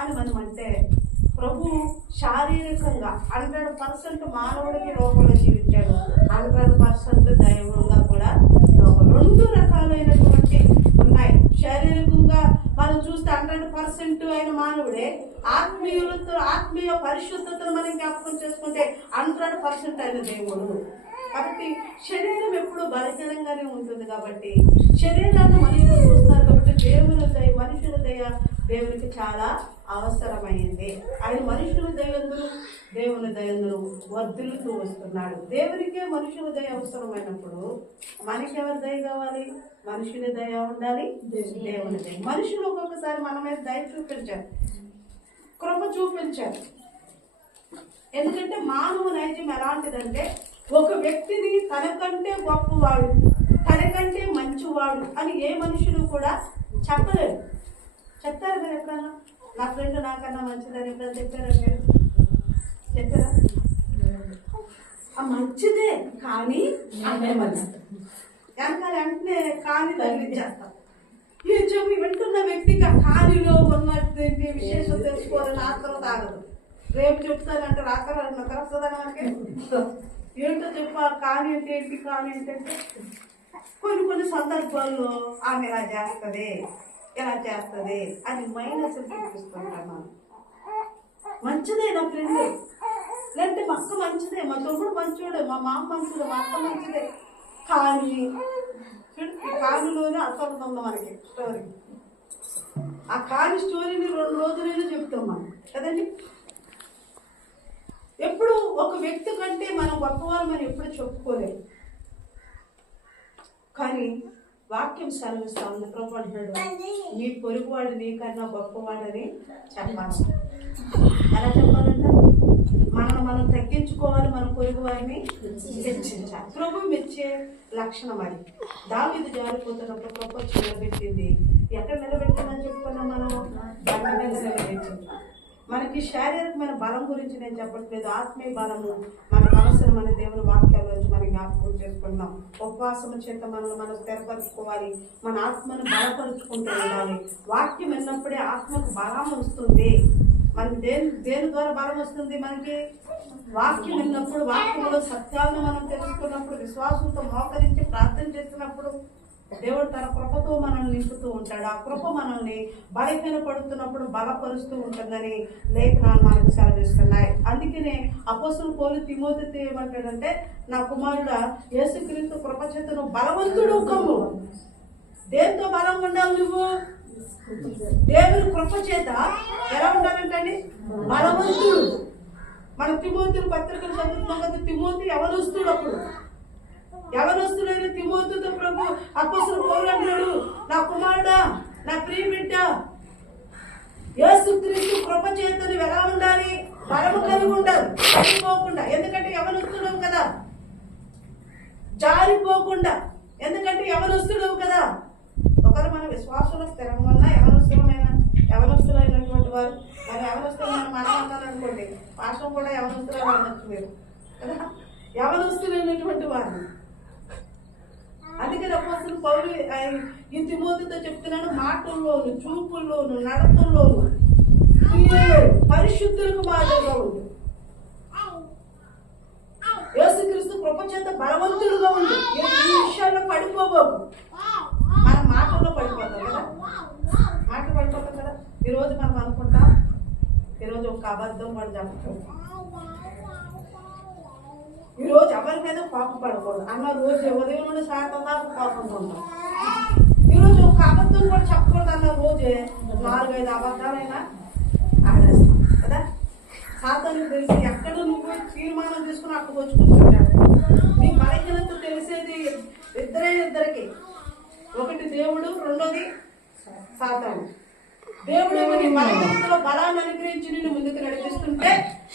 అని మనం అంటే, ప్రభు శారీరకంగా 100% మానవుడికి లోకంలో జీవించాడు, 100% దైవంగా కూడా రెండు రకాలైనటువంటి ఉన్నాయి. శారీరకంగా మనం చూస్తే 100% ఆయన మానవుడే, ఆత్మీయ పరిశుద్ధతను మనం జ్ఞాపకం చేసుకుంటే 100% ఆయన దేవుడు. కాబట్టి శరీరం ఎప్పుడు బలహీనంగానే ఉంటుంది. కాబట్టి శరీరాన్ని మనుషులు చూస్తారు. కాబట్టి దేవుని దయ, మనుషుల దయ దేవునికి చాలా అవసరమైంది. ఆయన మనుషుల దయందును దేవుని దయందును వర్ధిల్లుతూ వస్తున్నాడు. దేవునికే మనుషుల దయ అవసరమైనప్పుడు మనకెవరి దయ కావాలి? మనుషుల దయ ఉండాలి, దేవుని దయ. మనుషులు ఒక్కొక్కసారి మన మీద దయ చూపించారు, కృప చూపించారు. ఎందుకంటే మానవ నైజం ఎలాంటిదంటే ఒక వ్యక్తిని తనకంటే గొప్పవాడు, తనకంటే మంచివాడు అని ఏ మనుషులు కూడా చెప్పలేరు. చెప్తారు మీరు ఎప్పుడన్నా? నా ఫ్రెండ్ నాకన్నా మంచిదని ఎప్పుడన్నా చెప్పారా మీరు? చెప్పారా? మంచిదే కానీ అంటే మంచిది వెనకాల వెంటనే కాని తగిలించేస్తాం. ఈ చెప్పి వింటున్న వ్యక్తిగా కానిలో ఉన్నటువంటి విశేషం తెలుసుకోవాలని ఆత్రం తాగదు. రేపు చెప్తానంటే రాత్రి వస్తుందని మనకి ఏంటో చెప్పాలి. కానీ అంటే ఏంటి, కానీ ఏంటంటే కొన్ని సందర్భాల్లో ఆమె ఇలా చేస్తుంది, ఇలా చేస్తుంది అని మైనస్ చూపిస్తుంటాం మనం. మంచిదే నా ఫ్రెండ్, లేదంటే మా అక్క మంచిదే, మా తమ్ముడు మంచోడే, మా మామ మంచిదే, మా అక్క మంచిదే. కానీ కానిలోనే అసలు ఉంది మనకి స్టోరీ. ఆ కాని స్టోరీని 2 రోజులైనా చెప్తాం మనం కదండి. ఎప్పుడు ఒక వ్యక్తి కంటే మనం గొప్పవారు మనం ఎప్పుడు చెప్పుకోలేము. కానీ వాక్యం సెలవిస్తా ఉంది. ప్రభు అంటాడు, నీ పొరుగువాడు నీకన్నా గొప్పవాడని చెప్పాలి. ఎలా చెప్పాలంట? మనం తగ్గించుకోవాలి, మన పొరుగు వారిని హెచ్చించాలి. ప్రభు మెచ్చే లక్షణం అది. దావీదు జారిపోతున్నప్పుడు ప్రభు నిలబెట్టింది. ఎక్కడ నిలబెట్టిందని చెప్పుకున్నాం మనం? బండ మీద నిలబెట్టింది. మనకి శారీరకమైన బలం గురించి నేను చెప్పట్లేదు, ఆత్మీయ బలము మనకు అవసరమైన దేవుని వాక్యాల గురించి మనం జ్ఞాపకం చేసుకుంటున్నాం. ఉపవాసము చేత మనం స్థిరపరచుకోవాలి, మన ఆత్మను బలపరుచుకుంటూ ఉండాలి. వాక్యం విన్నప్పుడే ఆత్మకు బలం వస్తుంది. మనకి దేని ద్వారా బలం వస్తుంది? మనకి వాక్యం విన్నప్పుడు, వాక్యంలో సత్యాలను మనం తెలుసుకున్నప్పుడు, విశ్వాసంతో మోకరించి ప్రార్థన చేస్తున్నప్పుడు దేవుడు తన కృపతో మనల్ని నింపుతూ ఉంటాడు. ఆ కృప మనల్ని బలహీన పడుతున్నప్పుడు బలపరుస్తూ ఉంటుందని లేఖనాలు మనకు సెలవిస్తున్నాయి. అందుకనే అపోస్తలుడు పౌలు తిమోతితో ఏమంటాడంటే, నా కుమారుడా యేసుక్రీస్తు కృప చేత నువ్వు బలవంతుడు కమ్ము. దేంతో బలం ఉండాలి? నువ్వు దేవుని కృప చేత ఎలా ఉండాలంటండి? బలవంతుడు. మన తిమోతిని పత్రికలు చదువుతున్నాం కదా, తిమోతి యవనస్తుడు. అప్పుడు యవనస్తుడైన తిమోతితో ప్రభు అపోస్తలుడు పౌలు అంటాడు, నా కుమారుడా, నా ప్రియ బిడ్డ, యేసుక్రీస్తు కృప చేత నువ్వు ఎలా ఉండాలి? బలము కలిగి ఉండాలి, జారిపోకుండా. ఎందుకంటే యవనస్తుడవు కదా, జారిపోకుండా. ఎందుకంటే యవనస్తుడవు కదా. ఒకవేళ మన విశ్వాసంలో స్థిరంగా ఉన్నా యవనస్తుడు యవనస్తులైనటువంటి వారు మరి యవనస్తులైన మనం అన్నారనుకోండి పాఠం కూడా యవనస్తులు అనొచ్చు మీరు కదా, యవనస్తులైనటువంటి వారు. అందుకే అపోస్తలుడు పౌలు ఈ తిమోతితో చెప్తున్నాను, మాటల్లోను, చూపుల్లోను, నడతల్లోను, క్రియల్లో పరిశుద్ధులకు మాదిరిగా ఉంది. యేసుక్రీస్తు కృప చేత బలవంతుడుగా ఉంది. ఈ విషయాల్లో పడిపోబోకు. మన మాటల్లో పడిపోతాం కదా, మాట పడిపోతాం కదా. ఈరోజు మనం అనుకుంటాం, ఈరోజు ఒక అబద్ధం కూడా చెప్తాం, ఈరోజు ఎవరి మీద కోపం పడకూడదు అన్న రోజు ఉదయం నుండి సాయంత్రం దాకా కోపంగా ఉంటాం. ఈరోజు ఒక అబద్ధం కూడా చెప్పకూడదు అన్న రోజే 4-5 అబద్ధాలైనా ఆడేస్తాం కదా. సాతానికి తెలిసి ఎక్కడ నువ్వు తీర్మానం తీసుకుని అక్కడికి వచ్చి కూర్చుంటాడు. నీ బలహీనత తెలిసేది ఇద్దరికి, ఒకటి దేవుడు, రెండోది సాతాను. దేవుడు నీ బలహీనతలో బలాన్ని అనుగ్రహించి నిన్ను ముందుకు నడిపిస్తుంటే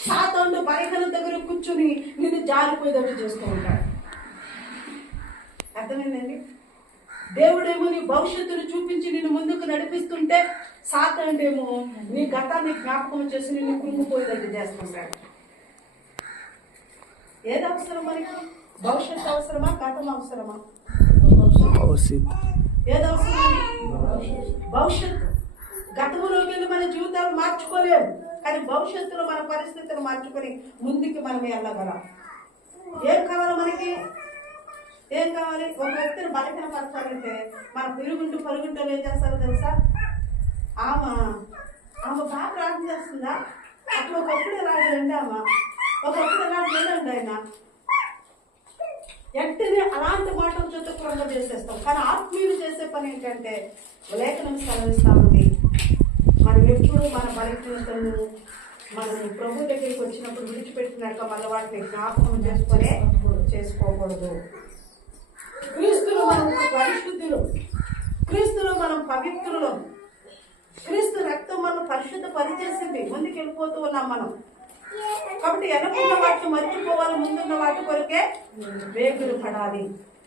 సాతాను బలహీనత దగ్గర కూర్చుని నిన్ను జారిపోయేటట్టు చేస్తూ ఉంటాడు. అర్థమైందండి? దేవుడేమో నీ భవిష్యత్తును చూపించి నిన్ను ముందుకు నడిపిస్తుంటే సాతానుడేమో నీ గతాన్ని జ్ఞాపకం చేసి నిన్ను కృంగిపోయేటట్టు చేస్తుంటాడు. ఏది అవసరం మనకి? భవిష్యత్తు అవసరమా, గతం అవసరమా? ఏది అవసరం? భవిష్యత్తు. గతంలోకి వెళ్ళి మన జీవితాలు మార్చుకోలేము, కానీ భవిష్యత్తులో మన పరిస్థితులు మార్చుకొని ముందుకి మనం వెళ్ళగలం. ఏం కావాలి మనకి? ఏం కావాలి? ఒక వ్యక్తిని బలహీనపరచాలంటే మన పరుగుంటూ ఏం చేస్తారో తెలుసా? ఆమె బాగా ప్రార్థన చేస్తుందా? అప్పుడు ఒకప్పుడు రాడండి, ఒకప్పుడు రాడండి ఆయన వెంటనే అలాంటి మాటలు చుట్టూరంగా చేసేస్తాం. కానీ ఆత్మీయులు చేసే పని ఏంటంటే లేఖనం సెలవిస్తా ఉంది, మనం ఎప్పుడు మన బలహీనతలను మనం ప్రభు దగ్గరికి వచ్చినప్పుడు విడిచిపెట్టినాక మళ్ళీ వాటిని జ్ఞాపకం చేసుకోకూడదు. క్రీస్తులో మనం పరిశుద్ధులు, క్రీస్తులో మనం పవిత్రులు, క్రీస్తు రక్తం మనం పరిశుద్ధ పనిచేసింది. ముందుకు వెళ్ళిపోతూ ఉన్నాం మనం. కాబట్టి వెనకున్న వాటిని మర్చిపోవాలి, ముందున్న వాటి కొరకే వేగులు పడాలి.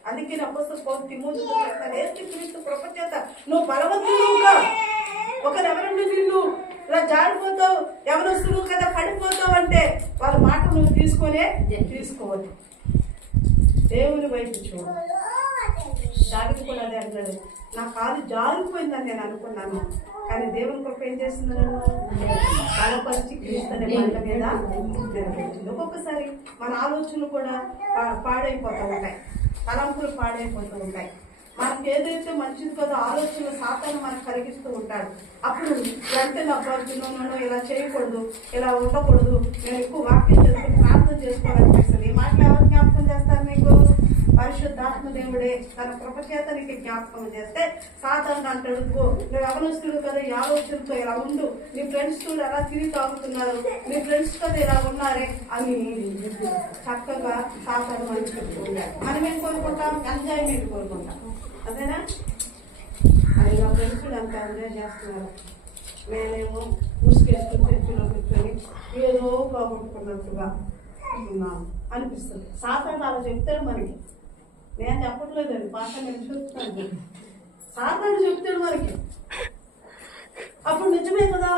అందుకే అపోస్తలుడు తిమోతితో చెప్తారు, యేసుక్రీస్తు కృప చేత నువ్వు బలవంతుడుగా, ఒకరెవరన్నా నిన్ను ఇలా జారిపోతావు, యవనస్తులు కదా పడిపోతావు అంటే వాళ్ళ మాట నువ్వు తీసుకోవద్దు. దేవుని వైపు చూడు. దానికి కూడా అదే అంటాడు, నా కాలు జారిపోయిందని నేను అనుకున్నాను, కానీ దేవుని కృప ఏం చేస్తుంది, నన్ను బలపరిచి క్రీస్తునే బండ మీద నిలబెట్టింది. ఒక్కొక్కసారి మన ఆలోచనలు కూడా పాడైపోతూ ఉంటాయి, తలంపులు పాడైపోతూ ఉంటాయి. మనకి ఏదైతే మంచిది కదా ఆలోచన సాతాను మనకు కలిగిస్తూ ఉంటాడు. అప్పుడు వెంటనే అబ్బాయినో ఇలా చేయకూడదు, ఇలా ఉండకూడదు, నేను ఎక్కువ వాక్యం చేసుకుని ప్రార్థన చేసుకోవాలనిపిస్తుంది. ఈ మాటలు ఎవరు జ్ఞాపకం చేస్తారు నీకు? పరిశుద్ధాత్మ దేవుడే తన కృప చేత నీకు జ్ఞాపకం చేస్తే సాతాను అంటాడు, నువ్వు యవనస్తులు కదా ఈ ఆలోచనతో ఇలా ఉండు, నీ ఫ్రెండ్స్ తో ఎలా తిరిగి తాగుతున్నారు, నీ ఫ్రెండ్స్ తో ఇలా ఉన్నారే అని చక్కగా సాతాను మనం చెప్పుకుంటాడు. మనం ఏం కోరుకుంటాం? ఎంజాయ్మెంట్ కోరుకుంటాం, అదేనా? అది నా ఫ్రెండ్స్ అంత ఎంజాయ్ చేస్తున్నారు, నేనేమో ముసుగేసుకుని చర్చిలో కూర్చొని ఏదో పోగొట్టుకున్నట్టుగా ఉన్నాను అనిపిస్తుంది. సాతాను అలా చెప్తాడు మనకి, నేను చెప్పట్లేదండి, పాట నేను చూస్తున్నాను. సాతాను చెప్తాడు మనకి. అప్పుడు నిజమే కదా,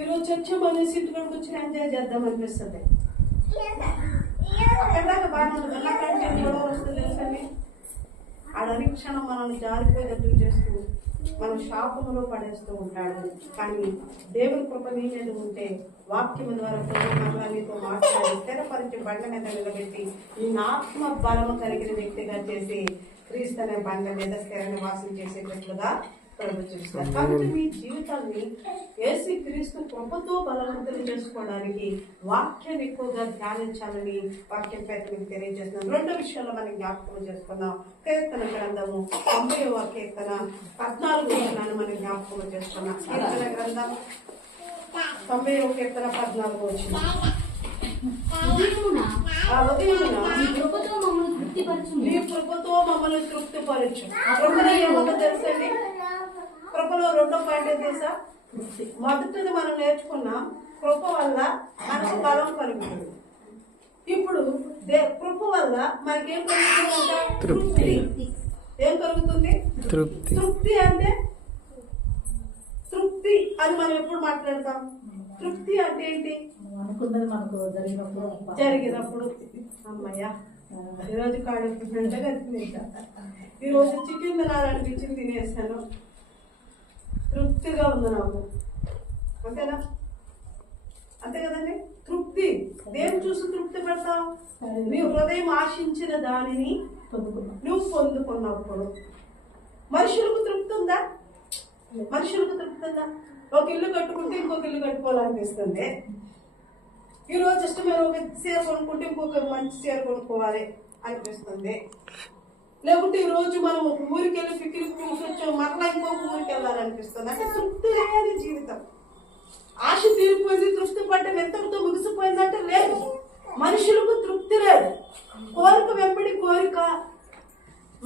ఈరోజు చర్చ అనేసి ఇంటికి వచ్చి ఎంజాయ్ చేద్దాం అనిపిస్తుంది. అక్కడ దాకా బాగా వెళ్ళకంటే గొడవ వస్తుంది తెలుసండి. ఆడ అనుక్షణం మనల్ని జారిపోయేటట్టు చేస్తూ మనం శాపంలో పడేస్తూ ఉంటాడు. కానీ దేవుని కృప నీ మీద ఉంటే వాక్యం ద్వారా నీతో మాట్లాడి స్థిరపరిచి బండ మీద నిలబెట్టి నీ ఆత్మ బలము కలిగిన వ్యక్తిగా చేసి క్రీస్తు అనే బండ మీద స్థిర నివాసం చేసేటట్లుగా ప్రభు చూస్తారు. కాబట్టి మీ జీవితాన్ని యేసు క్రీస్తు కృపతో బలవంతులు చేసుకోవడానికి వాక్యం ఎక్కువగా ధ్యానించాలని వాక్యం పేరు మీకు తెలియజేస్తున్నాం. 2 విషయాల్లో మనం జ్ఞాపకం చేసుకున్నాం. కీర్తన గ్రంథము 90వ కీర్తన 14వ వచనాన్ని మనం జ్ఞాపకం చేసుకున్నాం. కీర్తన గ్రంథం 90వ కీర్తన 14వ వచనం. నీ కృపతో మమ్మల్ని తృప్తిపరచు. ఏమన్నా తెలుసండి? కృపలో 2వ పాయింట్ తెలుసా? మొదటిది మనం నేర్చుకున్నాం, కృప వల్ల మనకు బలం కలుగుతుంది. ఇప్పుడు కృప వల్ల మనకేం కలుగుతుందంట? తృప్తి. ఏం కలుగుతుంది? తృప్తి అంటే తృప్తి అది మనం ఎప్పుడు మాట్లాడతాం? తృప్తి అంటే ఏంటి? అనుకున్నది మనకు జరిగినప్పుడు అమ్మయ్యా ఈరోజు కడుపు గంటగా ఈరోజు చికెన్ తినాలనిపించింది, తినేసాను, తృప్తిగా ఉంది నాకు. అంతేనా? అంతే కదండి. తృప్తి దేని చూసి తృప్తి పడతావు? నీ హృదయం ఆశించిన దానిని నువ్వు పొందుకున్నప్పుడు. మనుషులకు తృప్తి ఉందా? మనుషులకు తృప్తి ఉందా? ఒక ఇల్లు కట్టుకుంటే ఇంకొక ఇల్లు కట్టుకోవాలనిపిస్తుంది. ఈరోజు ఇష్టమైన ఒక చీర కొనుక్కుంటే ఇంకొక మంచి చీర కొనుక్కోవాలి అనిపిస్తుంది. లేకుంటే ఈరోజు మనం ఒక ఊరికి వెళ్ళి పిక్నిక్ చూసొచ్చాం, మరలా ఇంకొక ఊరికి వెళ్ళాలనిపిస్తుంది. అంటే తృప్తి లేని జీవితం. ఆశ తీరిపోయింది, తృప్తి పడ్డం ఎంతటితో ముగిసిపోయిందంటే లేదు. మనుషులకు తృప్తి లేదు. కోరిక వెంబడి కోరిక,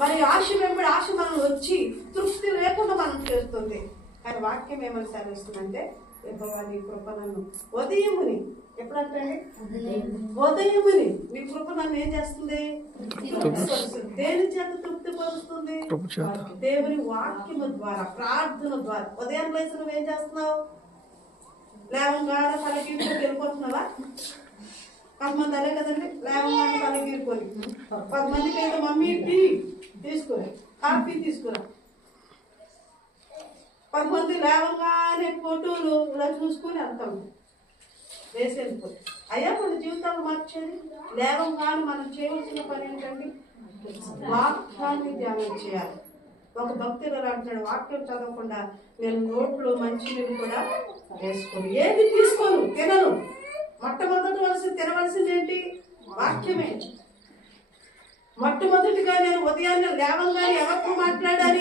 మరి ఆశ వెంబడి ఆశ మనం వచ్చి తృప్తి లేకుండా మనం చేస్తుంది. కానీ వాక్యం ఏమని సెలవిస్తుందంటే, యెహోవా నీ కృప నన్ను ఉదయముని, ఎప్పుడంటే ఉదయముని నీ కృప నన్ను ఏం చేస్తుంది? దేని చేత తృప్తి పరుస్తుంది? దేవుని వాక్యము ద్వారా, ప్రార్థన ద్వారా. ఉదయం లేచి నువ్వు ఏం చేస్తున్నావు? లేవంగానే తలగీరుకొని వెళ్ళిపోతున్నావా? కొంతమంది అదే కదండి, లేవంగానే తలగీరుకొని. కొంతమందికి అయితే మమ్మీ టీ తీసుకురా, కాఫీ తీసుకురా. కొంతమంది లేవంగానే ఫోటోలు ఇలా చూసుకుని వెళ్తాం, వేసి వెళ్ళిపోయి. అయ్యా మన జీవితాలు మార్చేది లేవంగానే మనం చేయవలసిన పని ఏంటండి? వాక్యాన్ని ధ్యానం చేయాలి. ఒక భక్తుడు అంటాడు, వాక్యం చదవకుండా నేను నోట్లో మంచినీళ్ళు కూడా వేసుకోను, ఏది తీసుకోను, తినను. మొట్టమొదటి తినవలసింది ఏంటి? వాక్యమే. మొట్టమొదటిగా నేను ఉదయాన్నే లేవంగానే ఎవరితో మాట్లాడాలి?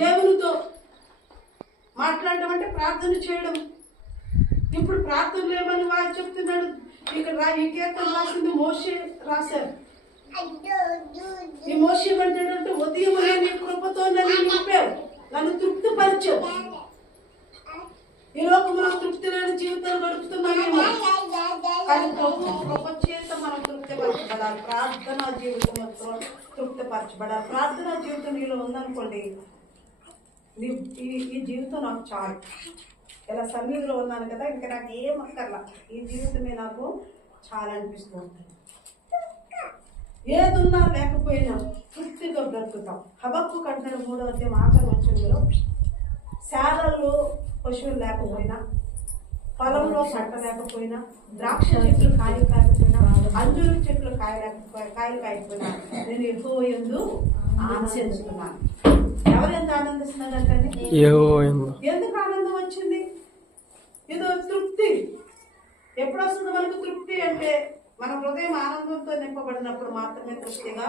దేవునితో మాట్లాడడం అంటే ప్రార్థన చేయడం. ఇప్పుడు ప్రార్థనలు ఏమని వారు చెప్తున్నాడు ఇక్కడ. ఈ కీర్తన రాసింది మోషే రాశారు. ఈ మోషే ఏమంటాడంటే, ఉదయం నీ కృపతో నన్ను నింపావు, నన్ను తృప్తిపరిచావు. ఈ లోకంలో తృప్తి లేని జీవితాలు గడుపుతున్నామేమో, కానీ ప్రభు కృప చేత మనం తృప్తిపరచబడాలి. ప్రార్థనా జీవితంలో తృప్తిపరచబడాలి. ప్రార్థనా జీవితం నీలో ఉందనుకోండి, ఈ జీవితం నాకు చాలు, ఇలా సన్నిధిలో ఉన్నాను కదా, ఇంకా నాకు ఏం అక్కర్లా, ఈ జీవితమే నాకు చాలా అనిపిస్తూ ఉంటుంది. ఏదున్నా లేకపోయినా తృప్తిగా బ్రతుకుతాం. హబక్కు కంటాడు 3వ అధ్యాయం ఆఖరి వచనంలో, శాలల్లో పశువులు లేకపోయినా, పొలంలో పంట లేకపోయినా, ద్రాక్ష చెట్లు కాయలు కాయకపోయినా, అంజూరు చెట్లు కాయలు కాయకపోయినా నేను యెహోవా యందు ఆనందిస్తున్నాను. ఎవరు ఎంత ఆనందిస్తున్నారంటే, ఎందుకు ఆనందం వచ్చింది? ఇదో తృప్తి. ఎప్పుడు వస్తుంది మనకు తృప్తి అంటే, మన హృదయం ఆనందంతో నింపబడినప్పుడు మాత్రమే తృప్తిగా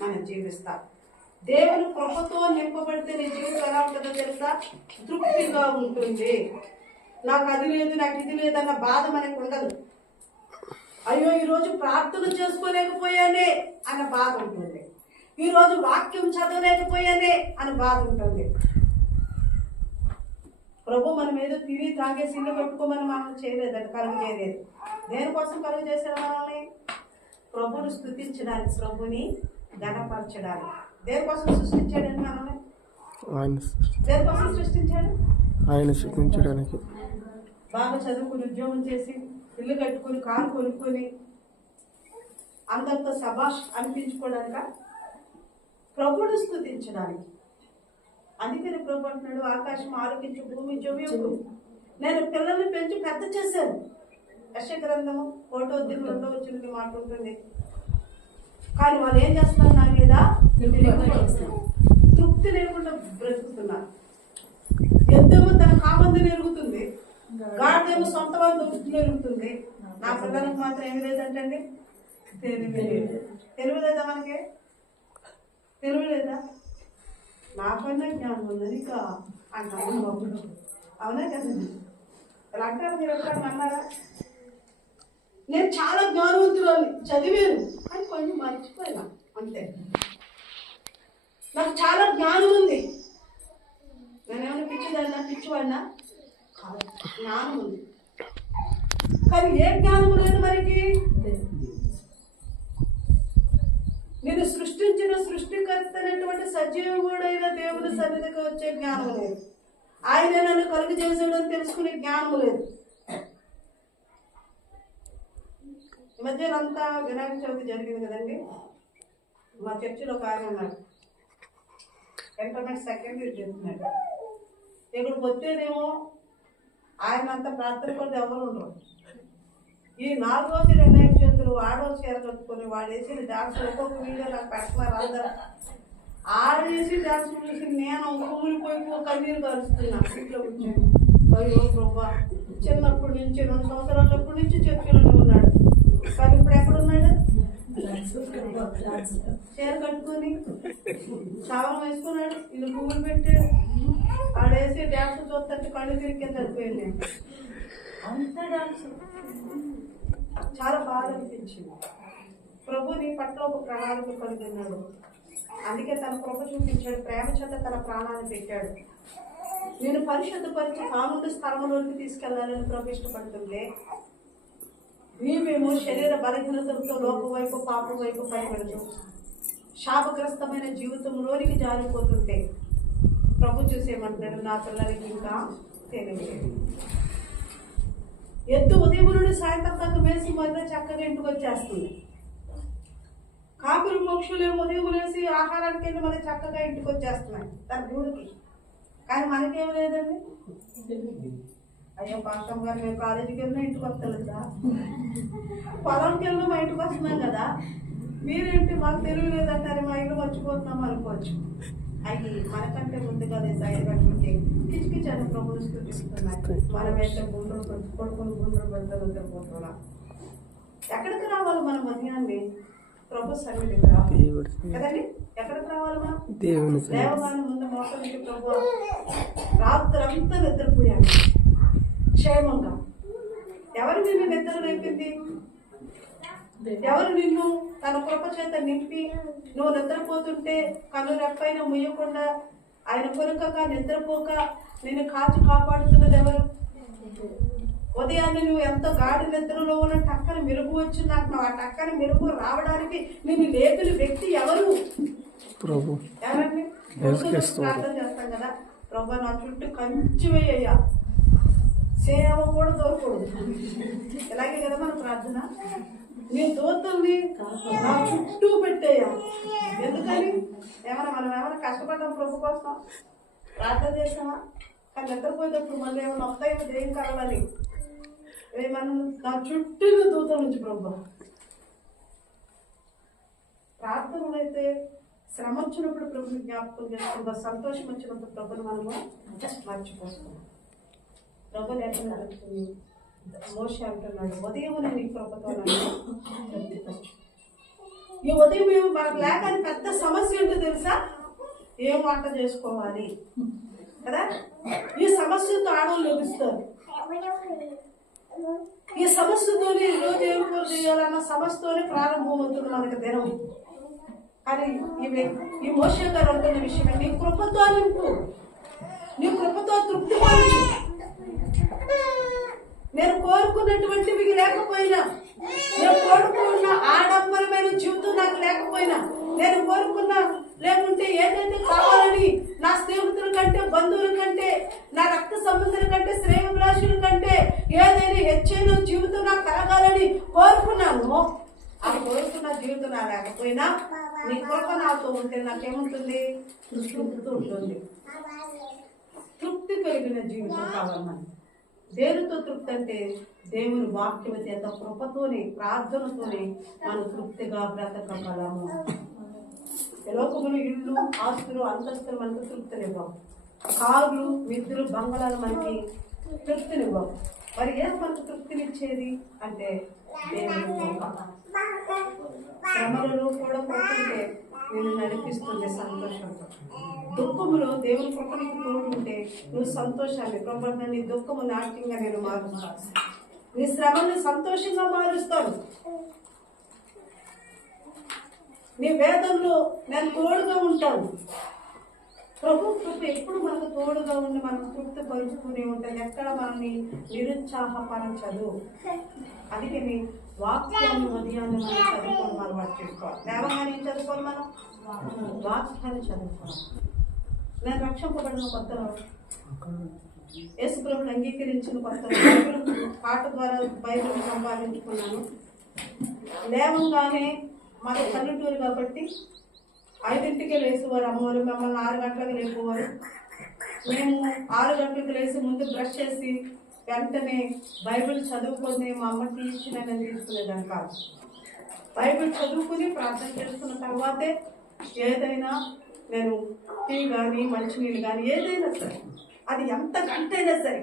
మనం జీవిస్తాం. దేవుని కృపతో నింపబడితే నీ జీవితం ఎలా ఉంటుందో తెలుసా? తృప్తిగా ఉంటుంది. నాకు అది లేదు, నాకు ఇది లేదన్న బాధ మనకు ఉండదు. అయ్యో ఈరోజు ప్రార్థన చేసుకోలేకపోయానే అన్న బాధ ఉంటుంది. ఈరోజు వాక్యం చదవలేకపోయానే అని బాధ ఉంటుంది. ప్రభు మనం ఏదో తిరిగి తాగేసి ఇల్లు కట్టుకోమని మనం చేయలేదండి, కలుగు చేయలేదు. దేనికోసం కలుగు చేశారు మనల్ని? ప్రభుని స్తుతించడానికి, ప్రభుని ఘనపరచడానికి. దేనికోసం సృష్టించాడండి మనల్ని? దేనికోసం సృష్టించాడు? ఆయన సృష్టించడానికి. బాగా చదువుకుని, ఉద్యోగం చేసి, ఇల్లు కట్టుకుని, కారు కొనుక్కొని అందరితో శభాష్ అనిపించుకోవడానిక? ప్రభుని స్తుతించడానికి. అందుకని ప్రభు అంటున్నాడు, ఆకాశం ఆలోకించి భూమి జొవియకు, నేను పిల్లల్ని పెంచి పెద్ద చేశాను. యెషయా గ్రంథము 1:2 మాట ఉంటుంది. కానీ వాళ్ళు ఏం చేస్తున్నారు? నా మీద తృప్తి లేకుండా బ్రతుకుతున్నారు. ఎంతేమో తన కామందిని ఎరుగుతుంది, గాడిదేమో సొంత వాళ్ళు ఎరుగుతుంది. నా పిల్లలకు మాత్రం ఏమి లేదంటండి, తెలివి లేదా? మనకి తెలివి లేదా? నాకన్నా జ్ఞానం ఉందని ఇంకా అంటారు. అవునా కదండి? ఇలా అంటారు. మీరు ఎప్పుడన్నా అన్నారా? నేను చాలా జ్ఞానవంతురాలి, చదివాను అని కొన్ని మర్చిపోయినా అంతే. నాకు చాలా జ్ఞానం ఉంది. నేనేమైనా పిచ్చిదాన్నా, పిచ్చివాడినా కాదు, జ్ఞానం ఉంది. కానీ ఏ జ్ఞానం లేదు మనకి? నేను సృష్టించిన సృష్టికర్త అనేటువంటి సజీవుడైన దేవుని సన్నిధికి వచ్చే జ్ఞానం లేదు. ఆయనే నన్ను కలుగు చేశాడు అని తెలుసుకునే జ్ఞానం లేదు. ఈ మధ్యలో అంతా వినాయక చవితి జరిగింది కదండి. మా చర్చిలో ఒక ఆయన ఉన్నారు, ఇంటర్మీడియట్ సెకండ్ ఇయర్ చేస్తున్నాడు. ఇక్కడికి వచ్చేదేమో ఆయన అంత ప్రార్థన కొద్ది ఎవరు ఉండరు. ఈ 4 రోజులు వినాయక చవితులు ఆడో చీర కట్టుకొని వాడు వేసిన డాన్స్ ఒక్కొక్క వీడియో నాకు పెడుతున్నారు అందరూ. ఆడేసి డాన్స్ చూసి నేను ఊరిపోయి కన్నీరు కలుస్తున్నా ఇంట్లో కూర్చొని. అయ్యో ప్రభా, చిన్నప్పటి నుంచి 2 సంవత్సరాలప్పటి నుంచి చర్చిలోనే ఉన్నాడు, కానీ ఇప్పుడు ఎక్కడున్నాడు? చీర కట్టుకొని చావరం వేసుకున్నాడు, ఇల్లు పువ్వులు పెట్టాడు. ఆడేసి డాన్స్ చూస్తే కళ్ళు తిరిగి సరిపోయింది. అంత డాన్స్ చాలా బాధ అనిపించింది. ప్రభు నీ పట్ల ఒక ప్రణాళిక కలిగి ఉన్నాడు, అందుకే తన కృప చూపించాడు, ప్రేమ చేత తన ప్రాణాన్ని పెట్టాడు. నేను పరిశుద్ధపరిచి కాముందు స్థలంలోకి తీసుకెళ్లాలని ప్రభు ఇష్టపడుతుంటే మేమేమో శరీర బలహీనతలతో లోకం వైపు పాపం వైపు పరిగెడుతూ శాపగ్రస్తమైన జీవితంలోనికి జారిపోతుంటే ప్రభు చూసేమంటాడు, నా పిల్లలకి ఇంకా తెలియలేదు. ఎద్దు ఉదయం నుండి సాయంత్రం దాకా వేసి మధ్య చక్కగా ఇంటికి వచ్చేస్తుంది. కాకులు పక్షులేమో ఉదయం వేసి ఆహారానికి వెళ్ళి మళ్ళీ చక్కగా ఇంటికి వచ్చేస్తున్నాయి తన గూడికి. కానీ మనకేం లేదండి. అయ్యో పాస్టర్ గారు, మేము కాలేజీకి వెళ్ళినా ఇంటికి వస్తలేదా, పొలంకి వెళ్ళినా మా ఇంటికి వస్తున్నాం కదా, మీరేంటి మాకు తెలివి లేదంటారు, మా ఇల్లు మర్చిపోతున్నాం అనుకోవచ్చు. అవి మనకంటే ముందుగా తయారుకుంటే కిచకిచ అని ప్రభుత్వం స్థుతిస్తున్నాయి. మనమైతే గుండ్రు కొడుకుని గుండ్రు పెద్దలు నిద్రపోతున్నాం. ఎక్కడికి రావాలి మన మధ్యాహ్నాన్ని? ప్రభు సన్నిధికి రావాలి కదండి. ఎక్కడికి రావాలి మనం? దేవగానం ముందు మోసండి ప్రభు. రాత్రి అంతా నిద్రపోయాను క్షేమంగా. ఎవరు నిన్ను నిద్ర లేపింది? ఎవరు నిన్ను తన కృప చేత నింపి నువ్వు నిద్రపోతుంటే కళ్ళు రెప్పైనా ముయ్యకుండా ఆయన కొరకక నిద్రపోక నిన్ను కాచి కాపాడుతున్నది ఎవరు? ఉదయాన్నే నువ్వు ఎంతో గాఢ నిద్రలో ఉన్న టక్కన మెరుగు వచ్చి నాకు ఆ టక్కన మెరుగు రావడానికి నిన్ను లేపిన వ్యక్తి ఎవరు? ఎవరండి? ప్రార్థన చేస్తాం కదా, ప్రభు నా చుట్టూ కంచి వేయ్యా, సేవ కూడా దొరకకూడదు. ఇలాగే కదా మన ప్రార్థన. నీ దూతల్ని నా చుట్టూ పెట్టేయా. ఎందుకని? మనం ఏమైనా కష్టపడ్డాం ప్రభు కోసం, ప్రార్థన చేసామా? కానీ నిద్రపోయేటప్పుడు మళ్ళీ ఏమైనా వస్తాయో దేని కావాలని మనం నా చుట్టూ దూతల నుంచి ప్రభు. ప్రార్థనలు అయితే శ్రమ వచ్చినప్పుడు ప్రభుని జ్ఞాపకం చేసుకుంటాం, సంతోషం వచ్చినప్పుడు ప్రభుని మనము మర్చిపోతున్నాం. ప్రభు లేకుండా అడుగుతుంది. మోషే అంటున్నాడు, ఉదయం నీ కృపతో తృప్తిపరచు. ఈ ఉదయం మనకు లేక పెద్ద సమస్య ఏంటో తెలుసా? ఏం వంట చేసుకోవాలి కదా. ఈ సమస్యతో ఆడవాళ్ళు లభిస్తారు. ఈ సమస్యతోనే రోజు ఏం కూర చేయాలన్న సమస్యతోనే ప్రారంభమవుతుంది మనకు దినం. కానీ ఈ మోషే గారు అంటున్న విషయం, నీ కృపతో నింపు, నీ కృపతో తృప్తి పరచు. నేను కోరుకున్నటువంటివి లేకపోయినా, నేను కోరుకున్న ఆడంబరమైన జీవితం నాకు లేకపోయినా, నేను కోరుకున్న లేకుంటే ఏదైతే కావాలని నా స్నేహితుల కంటే, బంధువుల కంటే, నా రక్త సంబంధుల కంటే, శ్రేయోభిలాషుల కంటే ఏదైనా హెచ్చైన జీవితం నాకు కలగాలని కోరుకున్నాను. ఆ కోరుకున్న జీవితం నా లేకపోయినా నీ కృప నాతో ఉంటే నాకేముంటుంది? తృప్తి ఉంటుంది. తృప్తి కలిగిన జీవితం కావాలన్నమాట. దేనితో తృప్తి అంటే దేవుని వాక్యం చేత కృపతోనే, ప్రార్థనతోనే మనం తృప్తిగా బ్రతకగలము. లోకములు ఇళ్ళు, ఆస్తులు, అంతస్తులు మనకు తృప్తినివ్వవు. కార్లు, మిద్దులు, బంగళాలు మనకి తృప్తినివ్వవు. మరి ఏం మనకు తృప్తినిచ్చేది అంటే దేవుని కృప. శ్రమలలో కూడా కృపంటే నేను నడిపిస్తుంది సంతోషంతో. దుఃఖములో దేవుని కృపనికి తోడుంటే నువ్వు సంతోషాన్ని, ప్రభు నీ దుఃఖము నాట్యంగా నేను మారుస్తాను, నీ శ్రమని సంతోషంగా మారుస్తాను, నీ వేదంలో నేను తోడుగా ఉంటాను. ప్రభు కృప ఎప్పుడు మనకు తోడుగా ఉండి మనకు తృప్తి పరుచుకునే ఉంటుంది. ఎక్కడ మనల్ని నిరుత్సాహపరచదు. అందుకే నీ వాక్యాన్ని ఉదయాన్ని మనం చదువుకోవడం అలవాటు చేసుకోవాలి. దేవగానే ఏం చదువుకోవాలి? మనం వాక్యాన్ని చదువుకోవాలి. నేను రక్షింపబడిన కొత్తలో యేసుప్రభుని అంగీకరించిన కొత్త బైబిల్ పాట ద్వారా బైబిల్ సంపాదించుకున్నాను. లేవంగానే మాది పల్లెటూరు కాబట్టి 5ంటికే లేచేవారు అమ్మవారు. మమ్మల్ని 6 గంటలకు లేపేవారు. మేము 6 గంటలకు లేచి ముందు బ్రష్ చేసి వెంటనే బైబిల్ చదువుకొని మా అమ్మ టీ ఇచ్చి నేను తీసుకునేదాన్ని కాదు. బైబిల్ చదువుకుని ప్రార్థన చేసుకున్న తర్వాతే ఏదైనా నేను టీ కానీ మంచినీళ్ళు కానీ ఏదైనా సరే, అది ఎంత గంటైనా సరే